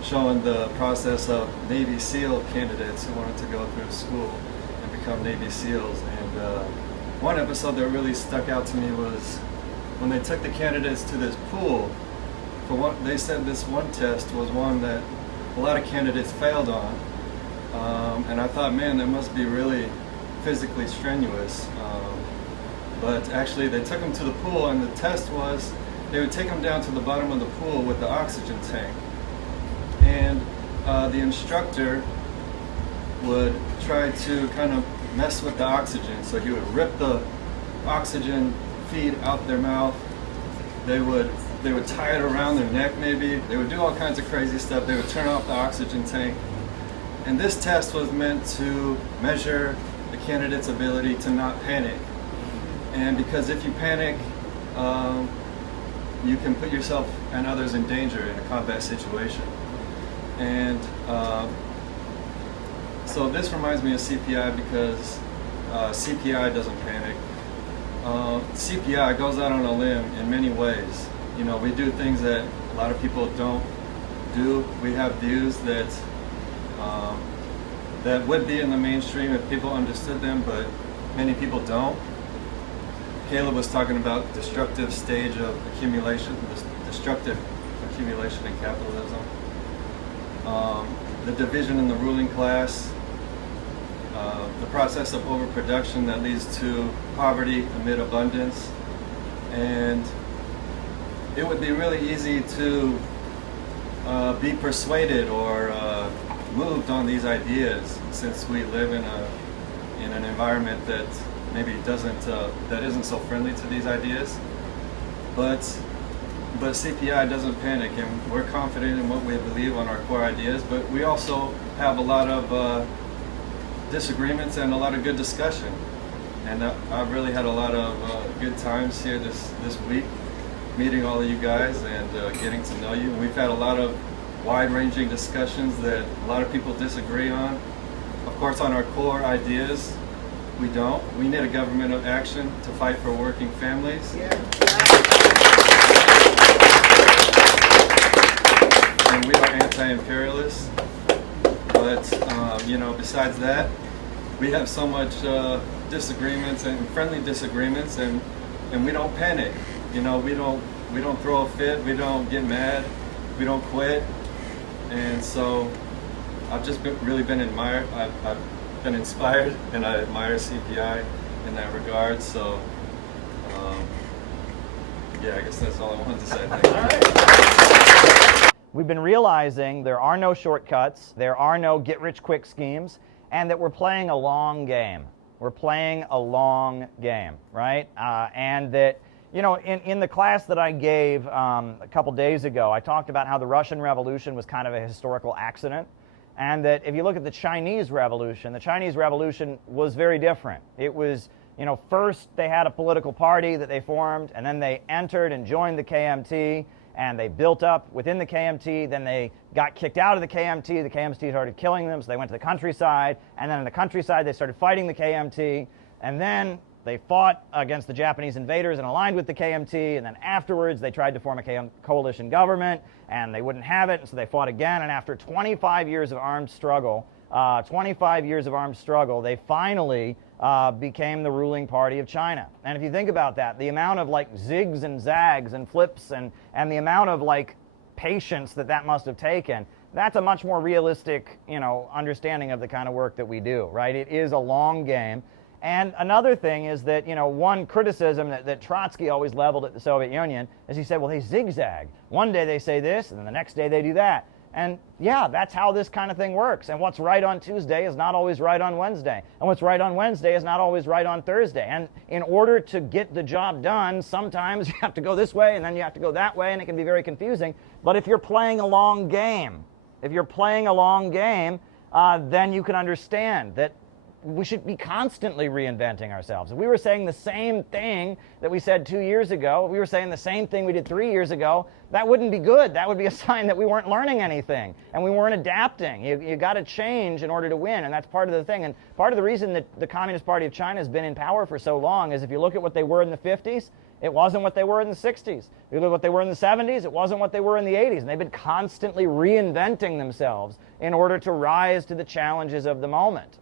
showing the process of Navy SEAL candidates who wanted to go through school and become Navy SEALs. And one episode that really stuck out to me was when they took the candidates to this pool. For one, they said this one test was one that a lot of candidates failed on. And I thought, man, that must be really physically strenuous. But actually they took them to the pool, and the test was they would take them down to the bottom of the pool with the oxygen tank. And the instructor would try to kind of mess with the oxygen. So he would rip the oxygen feed out their mouth. They would tie it around their neck maybe. They would do all kinds of crazy stuff. They would turn off the oxygen tank. And this test was meant to measure the candidate's ability to not panic. And because if you panic, you can put yourself and others in danger in a combat situation. And so this reminds me of CPI because CPI doesn't panic. CPI goes out on a limb in many ways. You know, we do things that a lot of people don't do. We have views that that would be in the mainstream if people understood them, but many people don't. Caleb was talking about destructive stage of accumulation, destructive accumulation in capitalism. The division in the ruling class, the process of overproduction that leads to poverty amid abundance. And it would be really easy to be persuaded or moved on these ideas, since we live in an environment that maybe that isn't so friendly to these ideas. But CPI doesn't panic, and we're confident in what we believe on our core ideas, but we also have a lot of disagreements and a lot of good discussion. And I've really had a lot of good times here this week, meeting all of you guys and getting to know you. And we've had a lot of wide-ranging discussions that a lot of people disagree on. Of course, on our core ideas, we don't. We need a government of action to fight for working families. Yeah. And we are anti-imperialists. But, you know, besides that, we have so much disagreements and friendly disagreements, and we don't panic. You know, we don't throw a fit, we don't get mad, we don't quit. And so I've just really been admired. I've been inspired, and I admire CPI in that regard. So, yeah, I guess that's all I wanted to say. Thank you. We've been realizing there are no shortcuts, there are no get-rich-quick schemes, and that we're playing a long game. We're playing a long game, right? And that, you know, in the class that I gave a couple days ago, I talked about how the Russian Revolution was kind of a historical accident, and that if you look at the Chinese Revolution was very different. It was, you know, first they had a political party that they formed, and then they entered and joined the KMT, and they built up within the KMT. Then they got kicked out of the KMT. The KMT started killing them, so they went to the countryside, and then in the countryside they started fighting the KMT, and then They fought against the Japanese invaders and aligned with the KMT, and then afterwards they tried to form a coalition government, and they wouldn't have it, and so they fought again, and after 25 years of armed struggle, they finally became the ruling party of China. And if you think about that, the amount of like zigs and zags and flips and the amount of like patience that must have taken, that's a much more realistic, understanding of the kind of work that we do, right? It is a long game. And another thing is that, one criticism that Trotsky always leveled at the Soviet Union is he said, well, they zigzag. One day they say this, and then the next day they do that. And yeah, that's how this kind of thing works. And what's right on Tuesday is not always right on Wednesday. And what's right on Wednesday is not always right on Thursday. And in order to get the job done, sometimes you have to go this way and then you have to go that way, and it can be very confusing. But if you're playing a long game, then you can understand that we should be constantly reinventing ourselves. If we were saying the same thing that we said 2 years ago, if we were saying the same thing we did 3 years ago, that wouldn't be good. That would be a sign that we weren't learning anything and we weren't adapting. You got to change in order to win, and that's part of the thing. And part of the reason that the Communist Party of China has been in power for so long is if you look at what they were in the 50s, it wasn't what they were in the 60s. If you look at what they were in the 70s, it wasn't what they were in the 80s. And they've been constantly reinventing themselves in order to rise to the challenges of the moment.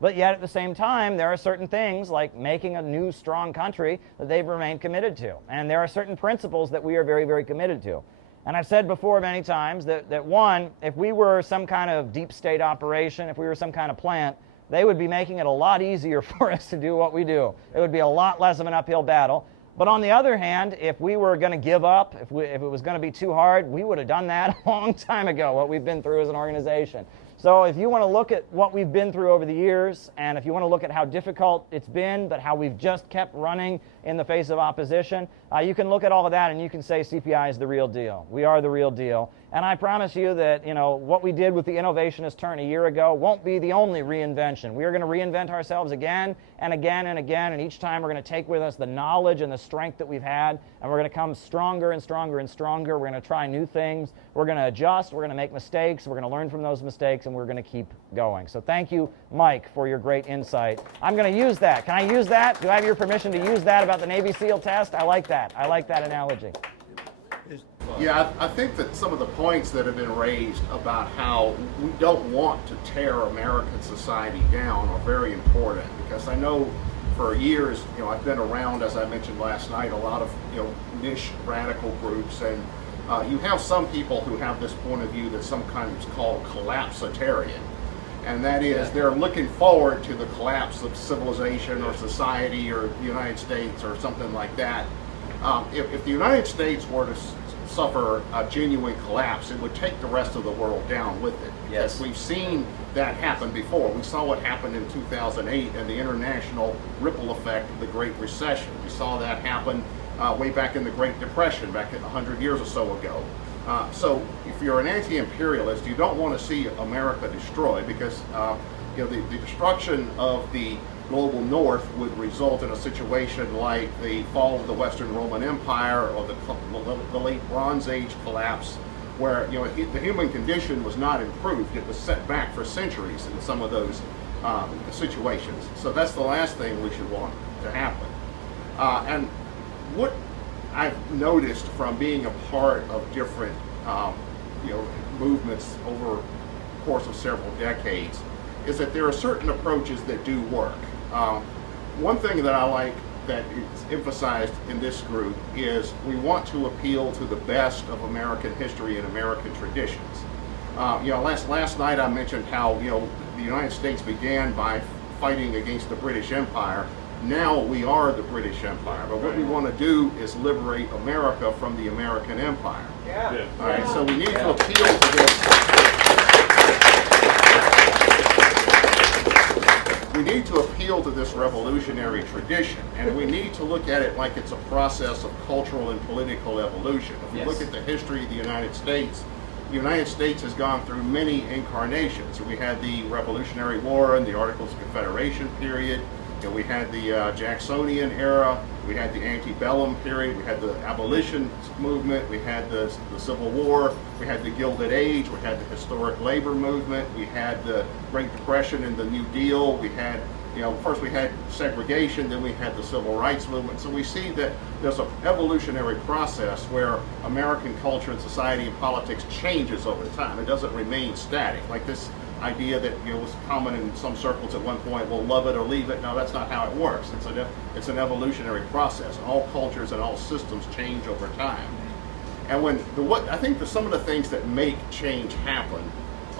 But yet at the same time, there are certain things like making a new strong country that they've remained committed to. And there are certain principles that we are very, very committed to. And I've said before many times that one, if we were some kind of deep state operation, if we were some kind of plant, they would be making it a lot easier for us to do what we do. It would be a lot less of an uphill battle. But on the other hand, if we were going to give up, if it was going to be too hard, we would have done that a long time ago, what we've been through as an organization. So if you want to look at what we've been through over the years, and if you want to look at how difficult it's been, but how we've just kept running in the face of opposition, you can look at all of that and you can say CPI is the real deal. We are the real deal. And I promise you that, what we did with the innovationist turn a year ago won't be the only reinvention. We are going to reinvent ourselves again and again and again, and each time we're going to take with us the knowledge and the strength that we've had, and we're going to come stronger and stronger and stronger. We're going to try new things. We're going to adjust. We're going to make mistakes. We're going to learn from those mistakes, and we're going to keep going. So thank you, Mike, for your great insight. I'm going to use that. Can I use that? Do I have your permission to use that about the Navy SEAL test? I like that. I like that analogy. Yeah, I think that some of the points that have been raised about how we don't want to tear American society down are very important, because I know for years, I've been around, as I mentioned last night, a lot of, niche radical groups, and you have some people who have this point of view that sometimes called collapsitarian, and that is they're looking forward to the collapse of civilization or society or the United States or something like that. If the United States were to suffer a genuine collapse, it would take the rest of the world down with it. Yes. We've seen that happen before. We saw what happened in 2008 and the international ripple effect of the Great Recession. We saw that happen way back in the Great Depression, back 100 years or so ago. So if you're an anti-imperialist, you don't want to see America destroyed, because the destruction of the global north would result in a situation like the fall of the Western Roman Empire or the late Bronze Age collapse, where the human condition was not improved. It was set back for centuries in some of those situations. So that's the last thing we should want to happen. And what I've noticed from being a part of different movements over the course of several decades is that there are certain approaches that do work. One thing that I like that is emphasized in this group is we want to appeal to the best of American history and American traditions. Last night I mentioned how the United States began by fighting against the British Empire. Now we are the British Empire, but what we want to do is liberate America from the American Empire. Yeah. All right, so we need to appeal to this. We need to appeal to this revolutionary tradition, and we need to look at it like it's a process of cultural and political evolution. If we look at the history of the United States has gone through many incarnations. We had the Revolutionary War and the Articles of Confederation period. We had the Jacksonian era, we had the antebellum period, we had the abolition movement, we had the Civil War, we had the Gilded Age, we had the historic labor movement, we had the Great Depression and the New Deal, we had first we had segregation, then we had the civil rights movement. So we see that there's an evolutionary process where American culture and society and politics changes over time. It doesn't remain static. Like this idea that was common in some circles at one point, well, love it or leave it. No, that's not how it works. It's an evolutionary process. All cultures and all systems change over time. And I think some of the things that make change happen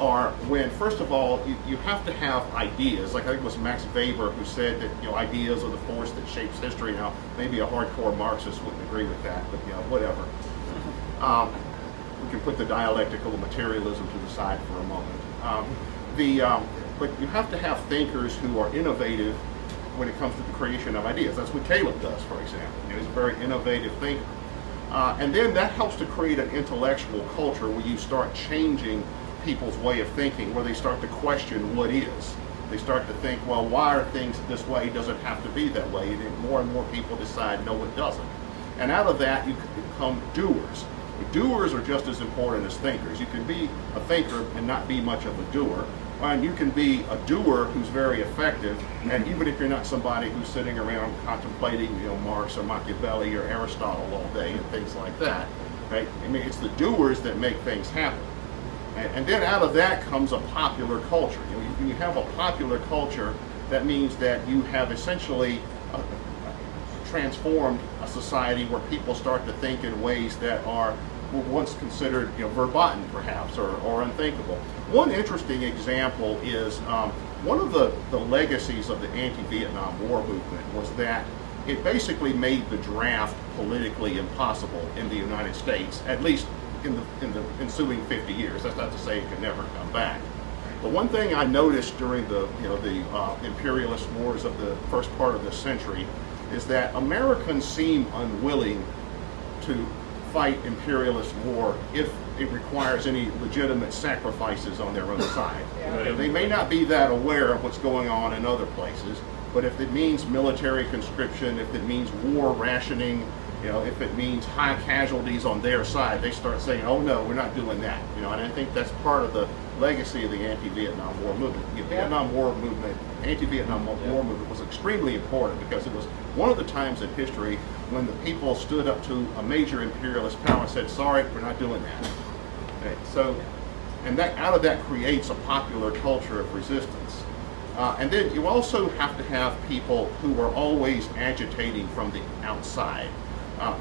are when, first of all, you have to have ideas. Like I think it was Max Weber who said that ideas are the force that shapes history. Now, maybe a hardcore Marxist wouldn't agree with that, but whatever. We can put the dialectical materialism to the side for a moment. But you have to have thinkers who are innovative when it comes to the creation of ideas. That's what Caleb does, for example. He's a very innovative thinker. And then that helps to create an intellectual culture where you start changing people's way of thinking, where they start to question what is. They start to think, well, why are things this way? It doesn't have to be that way. And then more and more people decide, no, it doesn't. And out of that, you become doers. But doers are just as important as thinkers. You can be a thinker and not be much of a doer. And you can be a doer who's very effective, and even if you're not somebody who's sitting around contemplating, Marx or Machiavelli or Aristotle all day and things like that, right? I mean, it's the doers that make things happen. And then out of that comes a popular culture. When you have a popular culture, that means that you have essentially transformed a society where people start to think in ways that were once considered verboten perhaps or unthinkable. One interesting example is one of the legacies of the anti-Vietnam War movement was that it basically made the draft politically impossible in the United States, at least in the ensuing 50 years. That's not to say it could never come back. But one thing I noticed during the imperialist wars of the first part of this century is that Americans seem unwilling to fight imperialist war if it requires any legitimate sacrifices on their own side. They may not be that aware of what's going on in other places, but if it means military conscription, if it means war rationing, if it means high casualties on their side, they start saying, oh no, we're not doing that. And I think that's part of the legacy of the anti-Vietnam War movement. The anti-Vietnam War movement was extremely important because it was one of the times in history when the people stood up to a major imperialist power and said, sorry, we're not doing that. Okay, so, and that out of that creates a popular culture of resistance. And then you also have to have people who are always agitating from the outside.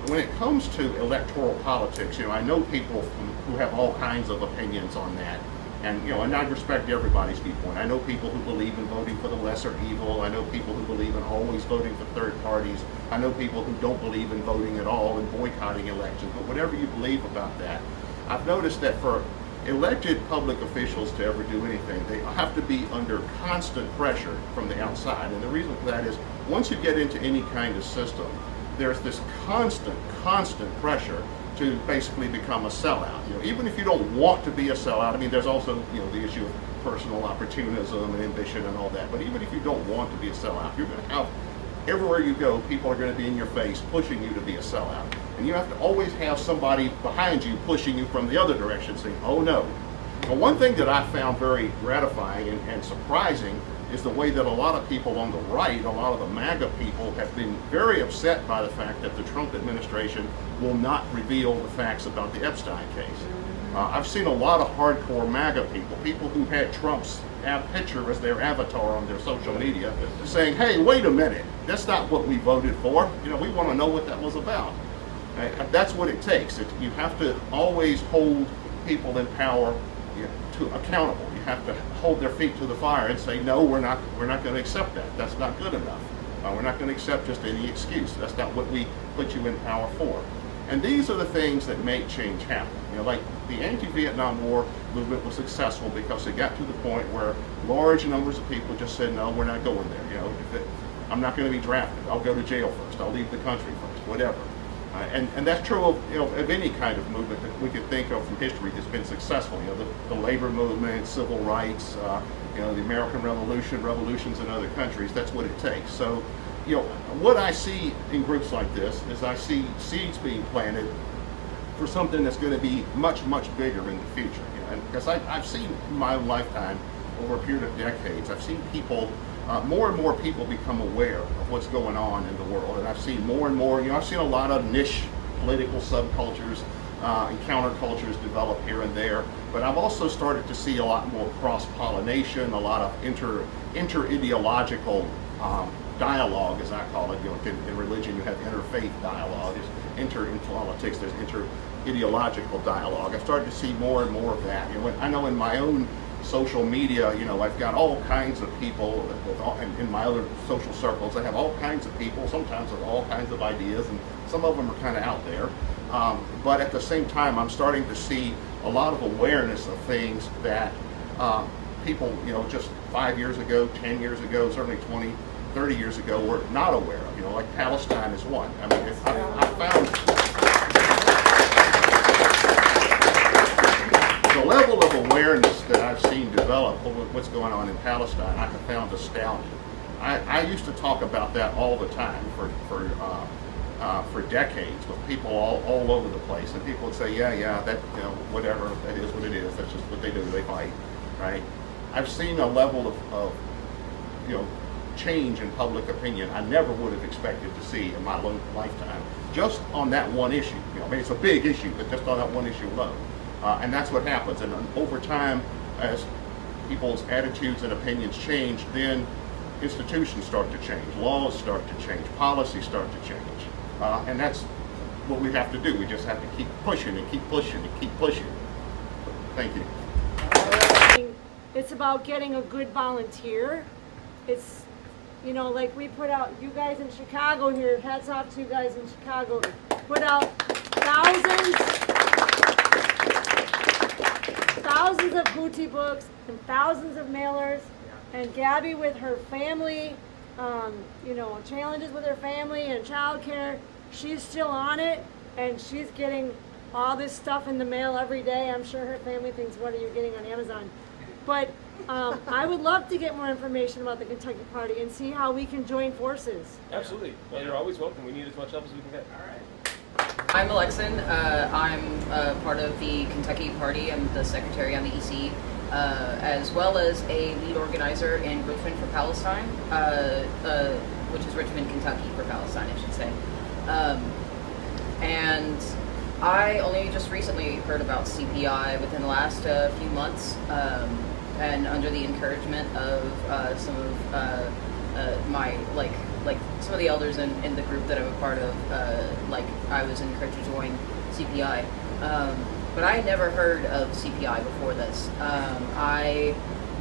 When it comes to electoral politics, I know people who have all kinds of opinions on that. And I respect everybody's viewpoint. I know people who believe in voting for the lesser evil. I know people who believe in always voting for third parties. I know people who don't believe in voting at all and boycotting elections. But whatever you believe about that, I've noticed that for elected public officials to ever do anything, they have to be under constant pressure from the outside. And the reason for that is once you get into any kind of system, there's this constant pressure to basically become a sellout. Even if you don't want to be a sellout, I mean, there's also the issue of personal opportunism and ambition and all that. But even if you don't want to be a sellout, you're going to have everywhere you go, people are going to be in your face pushing you to be a sellout, and you have to always have somebody behind you pushing you from the other direction, saying, "Oh no." Now, one thing that I found very gratifying and surprising is the way that a lot of people on the right, a lot of the MAGA people, have been very upset by the fact that the Trump administration will not reveal the facts about the Epstein case. I've seen a lot of hardcore MAGA people who had Trump's picture as their avatar on their social media, saying, hey, wait a minute, that's not what we voted for. We want to know what that was about. That's what it takes. You have to always hold people in power accountable. You have to hold their feet to the fire and say, no, we're not going to accept that. That's not good enough. We're not going to accept just any excuse. That's not what we put you in power for. And these are the things that make change happen. Like the anti-Vietnam War movement was successful because it got to the point where large numbers of people just said, no, we're not going there. I'm not going to be drafted. I'll go to jail first. I'll leave the country first, whatever. And that's true of any kind of movement that we could think of from history that's been successful. The labor movement, civil rights, the American Revolution, revolutions in other countries. That's what it takes. So, what I see in groups like this is I see seeds being planted for something that's going to be much, much bigger in the future. Because I've seen in my lifetime, over a period of decades, I've seen people more and more people become aware of what's going on in the world. And I've seen more and more, I've seen a lot of niche political subcultures and countercultures develop here and there, but I've also started to see a lot more cross-pollination, a lot of inter-ideological dialogue, as I call it. In religion you have interfaith dialogue. In politics there's inter-ideological dialogue. I've started to see more and more of that. I know in my own social media, I've got all kinds of people in my other social circles. I have all kinds of people, sometimes with all kinds of ideas, and some of them are kind of out there. But at the same time, I'm starting to see a lot of awareness of things that people, just 5 years ago, 10 years ago, certainly 20, 30 years ago, were not aware of. Like Palestine is one. I mean, I found the level of awareness that I've seen develop over what's going on in Palestine, I have found astounding. I used to talk about that all the time for decades with people all over the place, and people would say, yeah, that whatever, that is what it is. That's just what they do. They fight, right? I've seen a level of change in public opinion I never would have expected to see in my lifetime, just on that one issue. I mean, it's a big issue, but just on that one issue alone. And that's what happens. And over time, as people's attitudes and opinions change, then institutions start to change, laws start to change, policies start to change. And that's what we have to do. We just have to keep pushing and keep pushing and keep pushing. Thank you. It's about getting a good volunteer. It's, like we put out, you guys in Chicago here, hats off to you guys in Chicago, put out thousands of booty books and thousands of mailers, and Gabby with her family, challenges with her family and childcare, she's still on it, and she's getting all this stuff in the mail every day. I'm sure her family thinks, what are you getting on Amazon? But I would love to get more information about the Kentucky Party and see how we can join forces. Absolutely. Well, you're always welcome. We need as much help as we can get. All right. I'm Alexin. I'm part of the Kentucky Party. I'm the secretary on the EC, as well as a lead organizer in Richmond for Palestine, which is Richmond, Kentucky for Palestine, I should say. And I only just recently heard about CPI within the last few months, and under the encouragement of some of my some of the elders in the group that I'm a part of, I was encouraged to join CPI. But I had never heard of CPI before this. I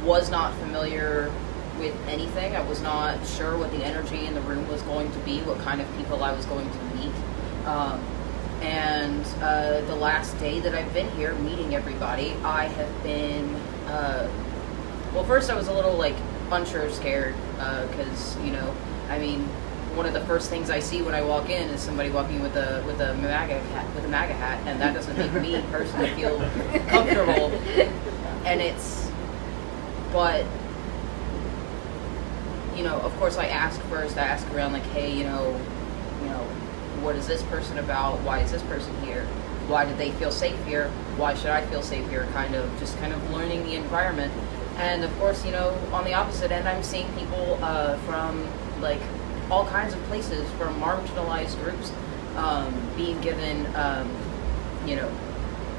was not familiar with anything. I was not sure what the energy in the room was going to be, what kind of people I was going to meet. And the last day that I've been here meeting everybody, I have been, well, first I was a little unsure, scared, because, one of the first things I see when I walk in is somebody walking with a MAGA hat, and that doesn't make me personally feel comfortable. And but of course I ask around hey, what is this person about? Why is this person here? Why did they feel safe here? Why should I feel safe here? Kind of learning the environment. And of course, on the opposite end, I'm seeing people from all kinds of places, from marginalized groups, being given,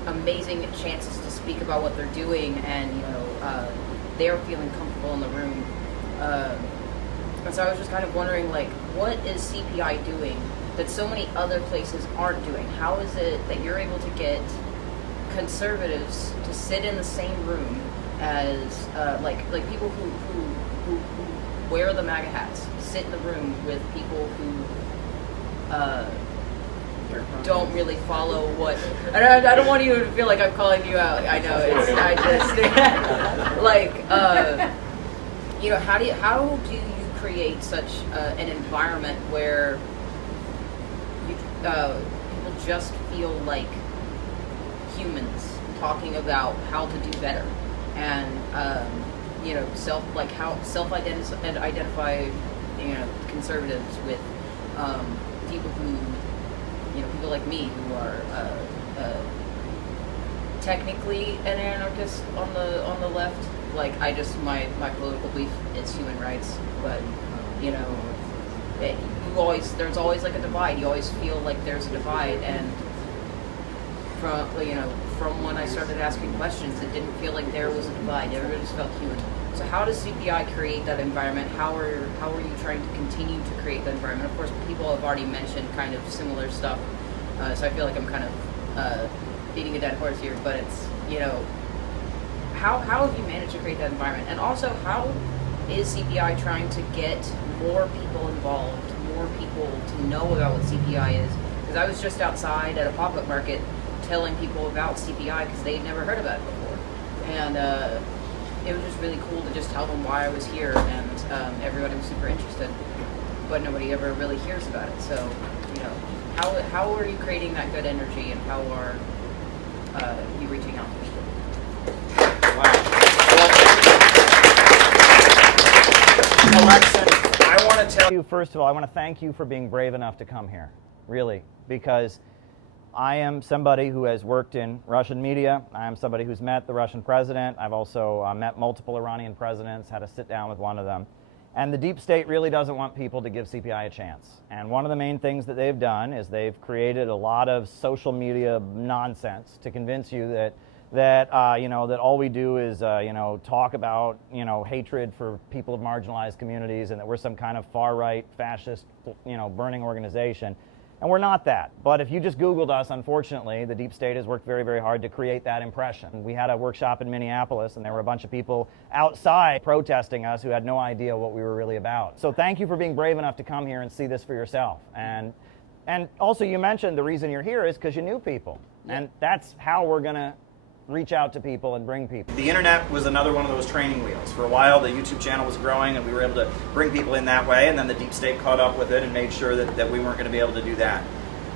amazing chances to speak about what they're doing, and they're feeling comfortable in the room. And so I was just kind of wondering, what is CPI doing that so many other places aren't doing? How is it that you're able to get conservatives to sit in the same room as people who wear the MAGA hats, sit in the room with people who don't really follow what I don't want you to feel like I'm calling you out. I know how do you create such an environment where people just feel like humans talking about how to do better, and self-identify conservatives with people who people like me who are technically an anarchist on the left. Like, my political belief is human rights, but you know, there's always like a divide. You always feel like there's a divide, and from when I started asking questions, it didn't feel like there was a divide. Everybody just felt human. So how does CPI create that environment? How are you trying to continue to create that environment? Of course, people have already mentioned kind of similar stuff, so I feel like I'm kind of beating a dead horse here. But it's, you know, how have you managed to create that environment? And also, how is CPI trying to get more people involved, more people to know about what CPI is? Because I was just outside at a pop-up market telling people about CPI because they'd never heard about it before, and it was just really cool to just tell them why I was here, and everybody was super interested, but nobody ever really hears about it. So, you know, how are you creating that good energy, and how are you reaching out to people? Alexis, I want to tell you, first of all, I want to thank you for being brave enough to come here, really, because I am somebody who has worked in Russian media. I am somebody who's met the Russian president. I've also met multiple Iranian presidents, had a sit down with one of them. And the deep state really doesn't want people to give CPI a chance. And one of the main things that they've done is they've created a lot of social media nonsense to convince you that all we do is talk about hatred for people of marginalized communities, and that we're some kind of far right fascist burning organization. And we're not that. But if you just Googled us, unfortunately, the deep state has worked very, very hard to create that impression. We had a workshop in Minneapolis, and there were a bunch of people outside protesting us who had no idea what we were really about. So thank you for being brave enough to come here and see this for yourself. And also, you mentioned the reason you're here is because you knew people. And that's how we're going to reach out to people and bring people. The internet was another one of those training wheels. For a while, the YouTube channel was growing, and we were able to bring people in that way, and then the deep state caught up with it and made sure that we weren't going to be able to do that.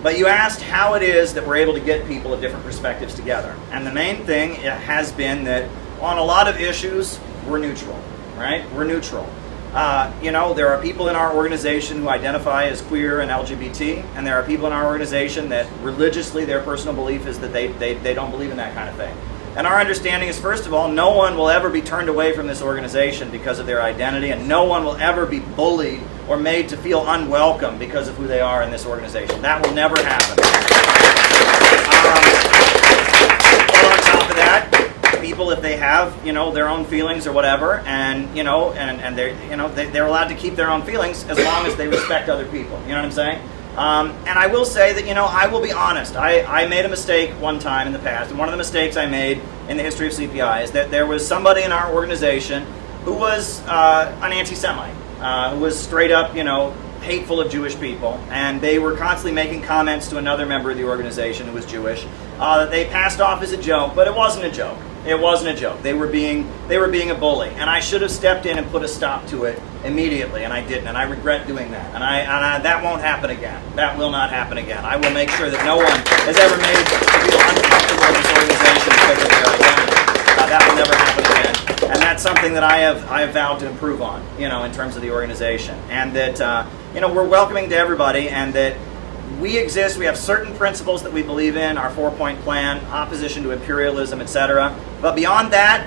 But you asked how it is that we're able to get people of different perspectives together. And the main thing has been that on a lot of issues, we're neutral, right? We're neutral. There are people in our organization who identify as queer and LGBT, and there are people in our organization that religiously their personal belief is that they don't believe in that kind of thing. And our understanding is, first of all, no one will ever be turned away from this organization because of their identity, and no one will ever be bullied or made to feel unwelcome because of who they are in this organization. That will never happen. On top of that, people, if they have their own feelings or whatever, and they're allowed to keep their own feelings as long as they respect other people. You know what I'm saying? And I will say that I will be honest. I made a mistake one time in the past, and one of the mistakes I made in the history of CPI is that there was somebody in our organization who was an anti-Semite, who was straight up hateful of Jewish people, and they were constantly making comments to another member of the organization who was Jewish that they passed off as a joke, but it wasn't a joke. It wasn't a joke. They were being a bully, and I should have stepped in and put a stop to it immediately, and I didn't, and I regret doing that. And I that won't happen again. That will not happen again. I will make sure that no one is ever made to feel uncomfortable in this organization because of their identity. That will never happen again, and that's something that I have vowed to improve on, in terms of the organization, and that we're welcoming to everybody, and that we exist. We have certain principles that we believe in, our 4-point plan, opposition to imperialism, etc. But beyond that,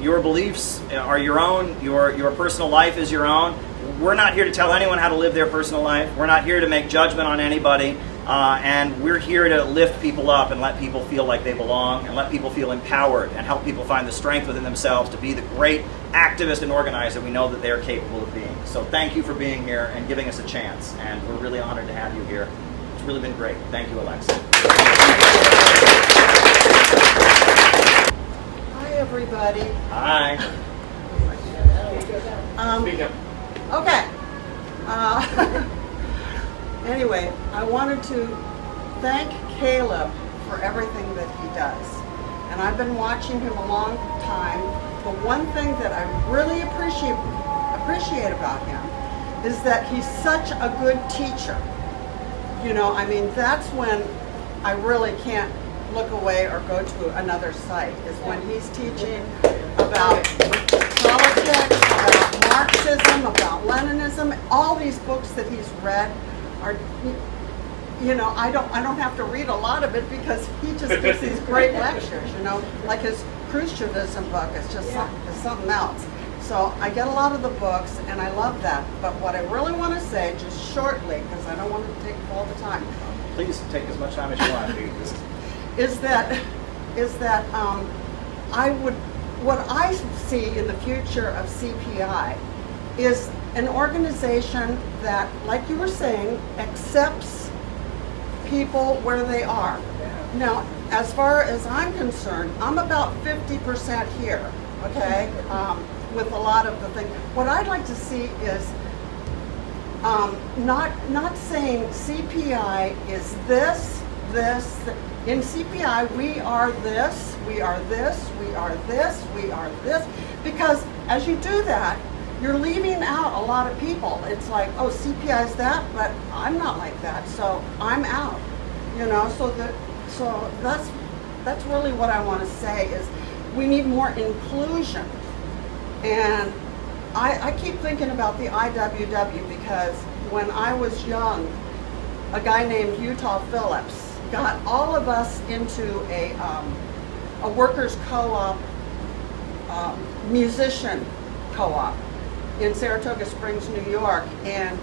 your beliefs are your own, your personal life is your own. We're not here to tell anyone how to live their personal life. We're not here to make judgment on anybody. And we're here to lift people up and let people feel like they belong, and let people feel empowered, and help people find the strength within themselves to be the great activist and organizer we know that they are capable of being. So thank you for being here and giving us a chance, and we're really honored to have you here. It's really been great. Thank you, Alexa. Hi, everybody. Hi. Speak up. Okay. Anyway, I wanted to thank Caleb for everything that he does. And I've been watching him a long time. The one thing that I really appreciate about him is that he's such a good teacher. That's when I really can't look away or go to another site, is when he's teaching about politics, about Marxism, about Leninism. All these books that he's read you know, I don't have to read a lot of it because he just gives these great lectures, you know, like his Khrushchevism book is just something else. So I get a lot of the books and I love that. But what I really want to say, just shortly, because I don't want to take all the time, Please take as much time as you want. is that what I see in the future of CPI is an organization that, like you were saying, accepts people where they are. Now, as far as I'm concerned, I'm about 50% here, okay, with a lot of the things. What I'd like to see is not saying CPI is this. In CPI, we are this, we are this, we are this, we are this. Because as you do that, you're leaving out a lot of people. It's like, oh, CPI is that, but I'm not like that, so I'm out. You know, so that's really what I want to say is we need more inclusion. And I keep thinking about the IWW because when I was young, a guy named Utah Phillips got all of us into a workers' co-op, musician co-op in Saratoga Springs, New York, and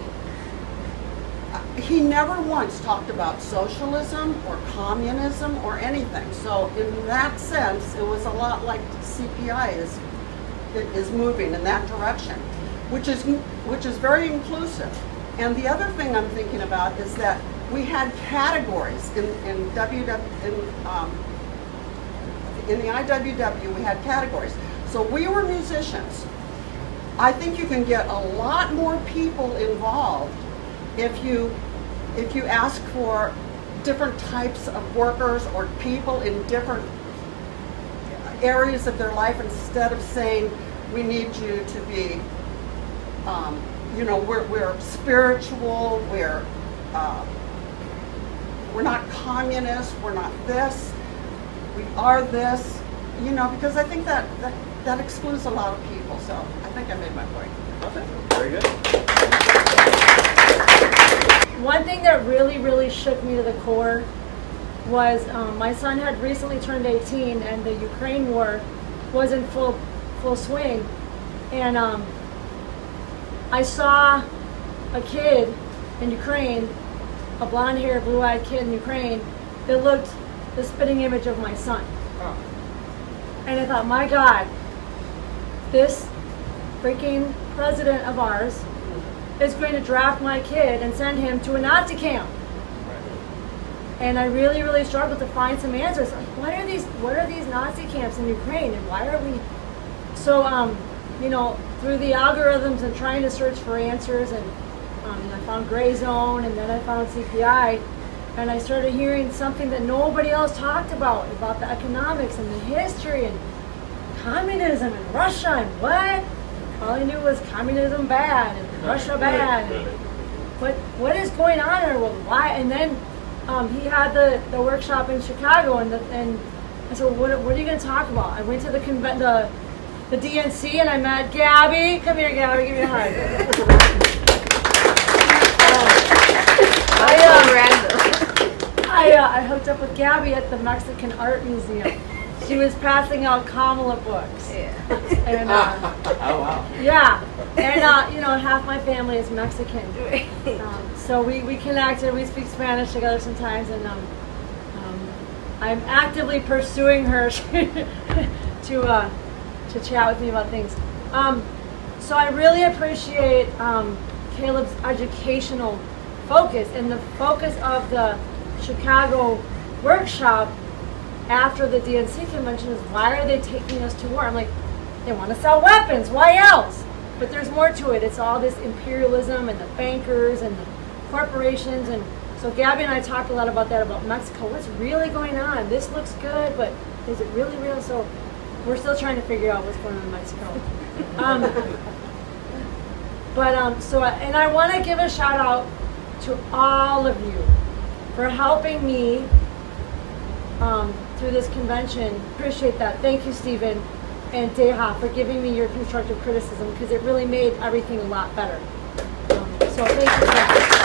he never once talked about socialism or communism or anything. So in that sense, it was a lot like CPI is moving in that direction, which is very inclusive. And the other thing I'm thinking about is that we had categories in the IWW. We had categories. So we were musicians. I think you can get a lot more people involved if you ask for different types of workers or people in different areas of their life instead of saying we need you to be, you know, we're spiritual, we're not communist, we're not this, we are this, you know, because I think that excludes a lot of people. So I think I made my point. Okay, very good. One thing that really shook me to the core was my son had recently turned 18 and the Ukraine war was in full swing, and I saw a kid in Ukraine, a blonde-haired, blue-eyed kid in Ukraine that looked the spitting image of my son. And I thought, my God, this freaking president of ours is going to draft my kid and send him to a Nazi camp. And I really struggled to find some answers. Like, what are these Nazi camps in Ukraine, and why are we? So, you know, through the algorithms and trying to search for answers, and I found Gray Zone, and then I found CPI, and I started hearing something that nobody else talked about the economics and the history and communism and Russia and what? All I knew was communism bad and Russia bad. What is going on in our world? Why? And then he had the workshop in Chicago, and I said, what are you going to talk about? I went to the DNC and I met Gabby. Come here, Gabby, give me a hug. I hooked up with Gabby at the Mexican Art Museum. She was passing out Kamala books. Yeah. And, oh wow. Yeah, and you know, half my family is Mexican. So we connected. We speak Spanish together sometimes, and I'm actively pursuing her to chat with me about things. So I really appreciate Caleb's educational focus, and the focus of the Chicago workshop after the DNC convention is, why are they taking us to war? I'm like, they want to sell weapons. Why else? But there's more to it. It's all this imperialism and the bankers and the corporations. And so Gabby and I talked a lot about that, about Mexico. What's really going on? This looks good, but is it really real? So we're still trying to figure out what's going on in Mexico. And I want to give a shout out to all of you for helping me through this convention. Appreciate that. Thank you, Stephen and Deha, for giving me your constructive criticism, because it really made everything a lot better. So thank you for that.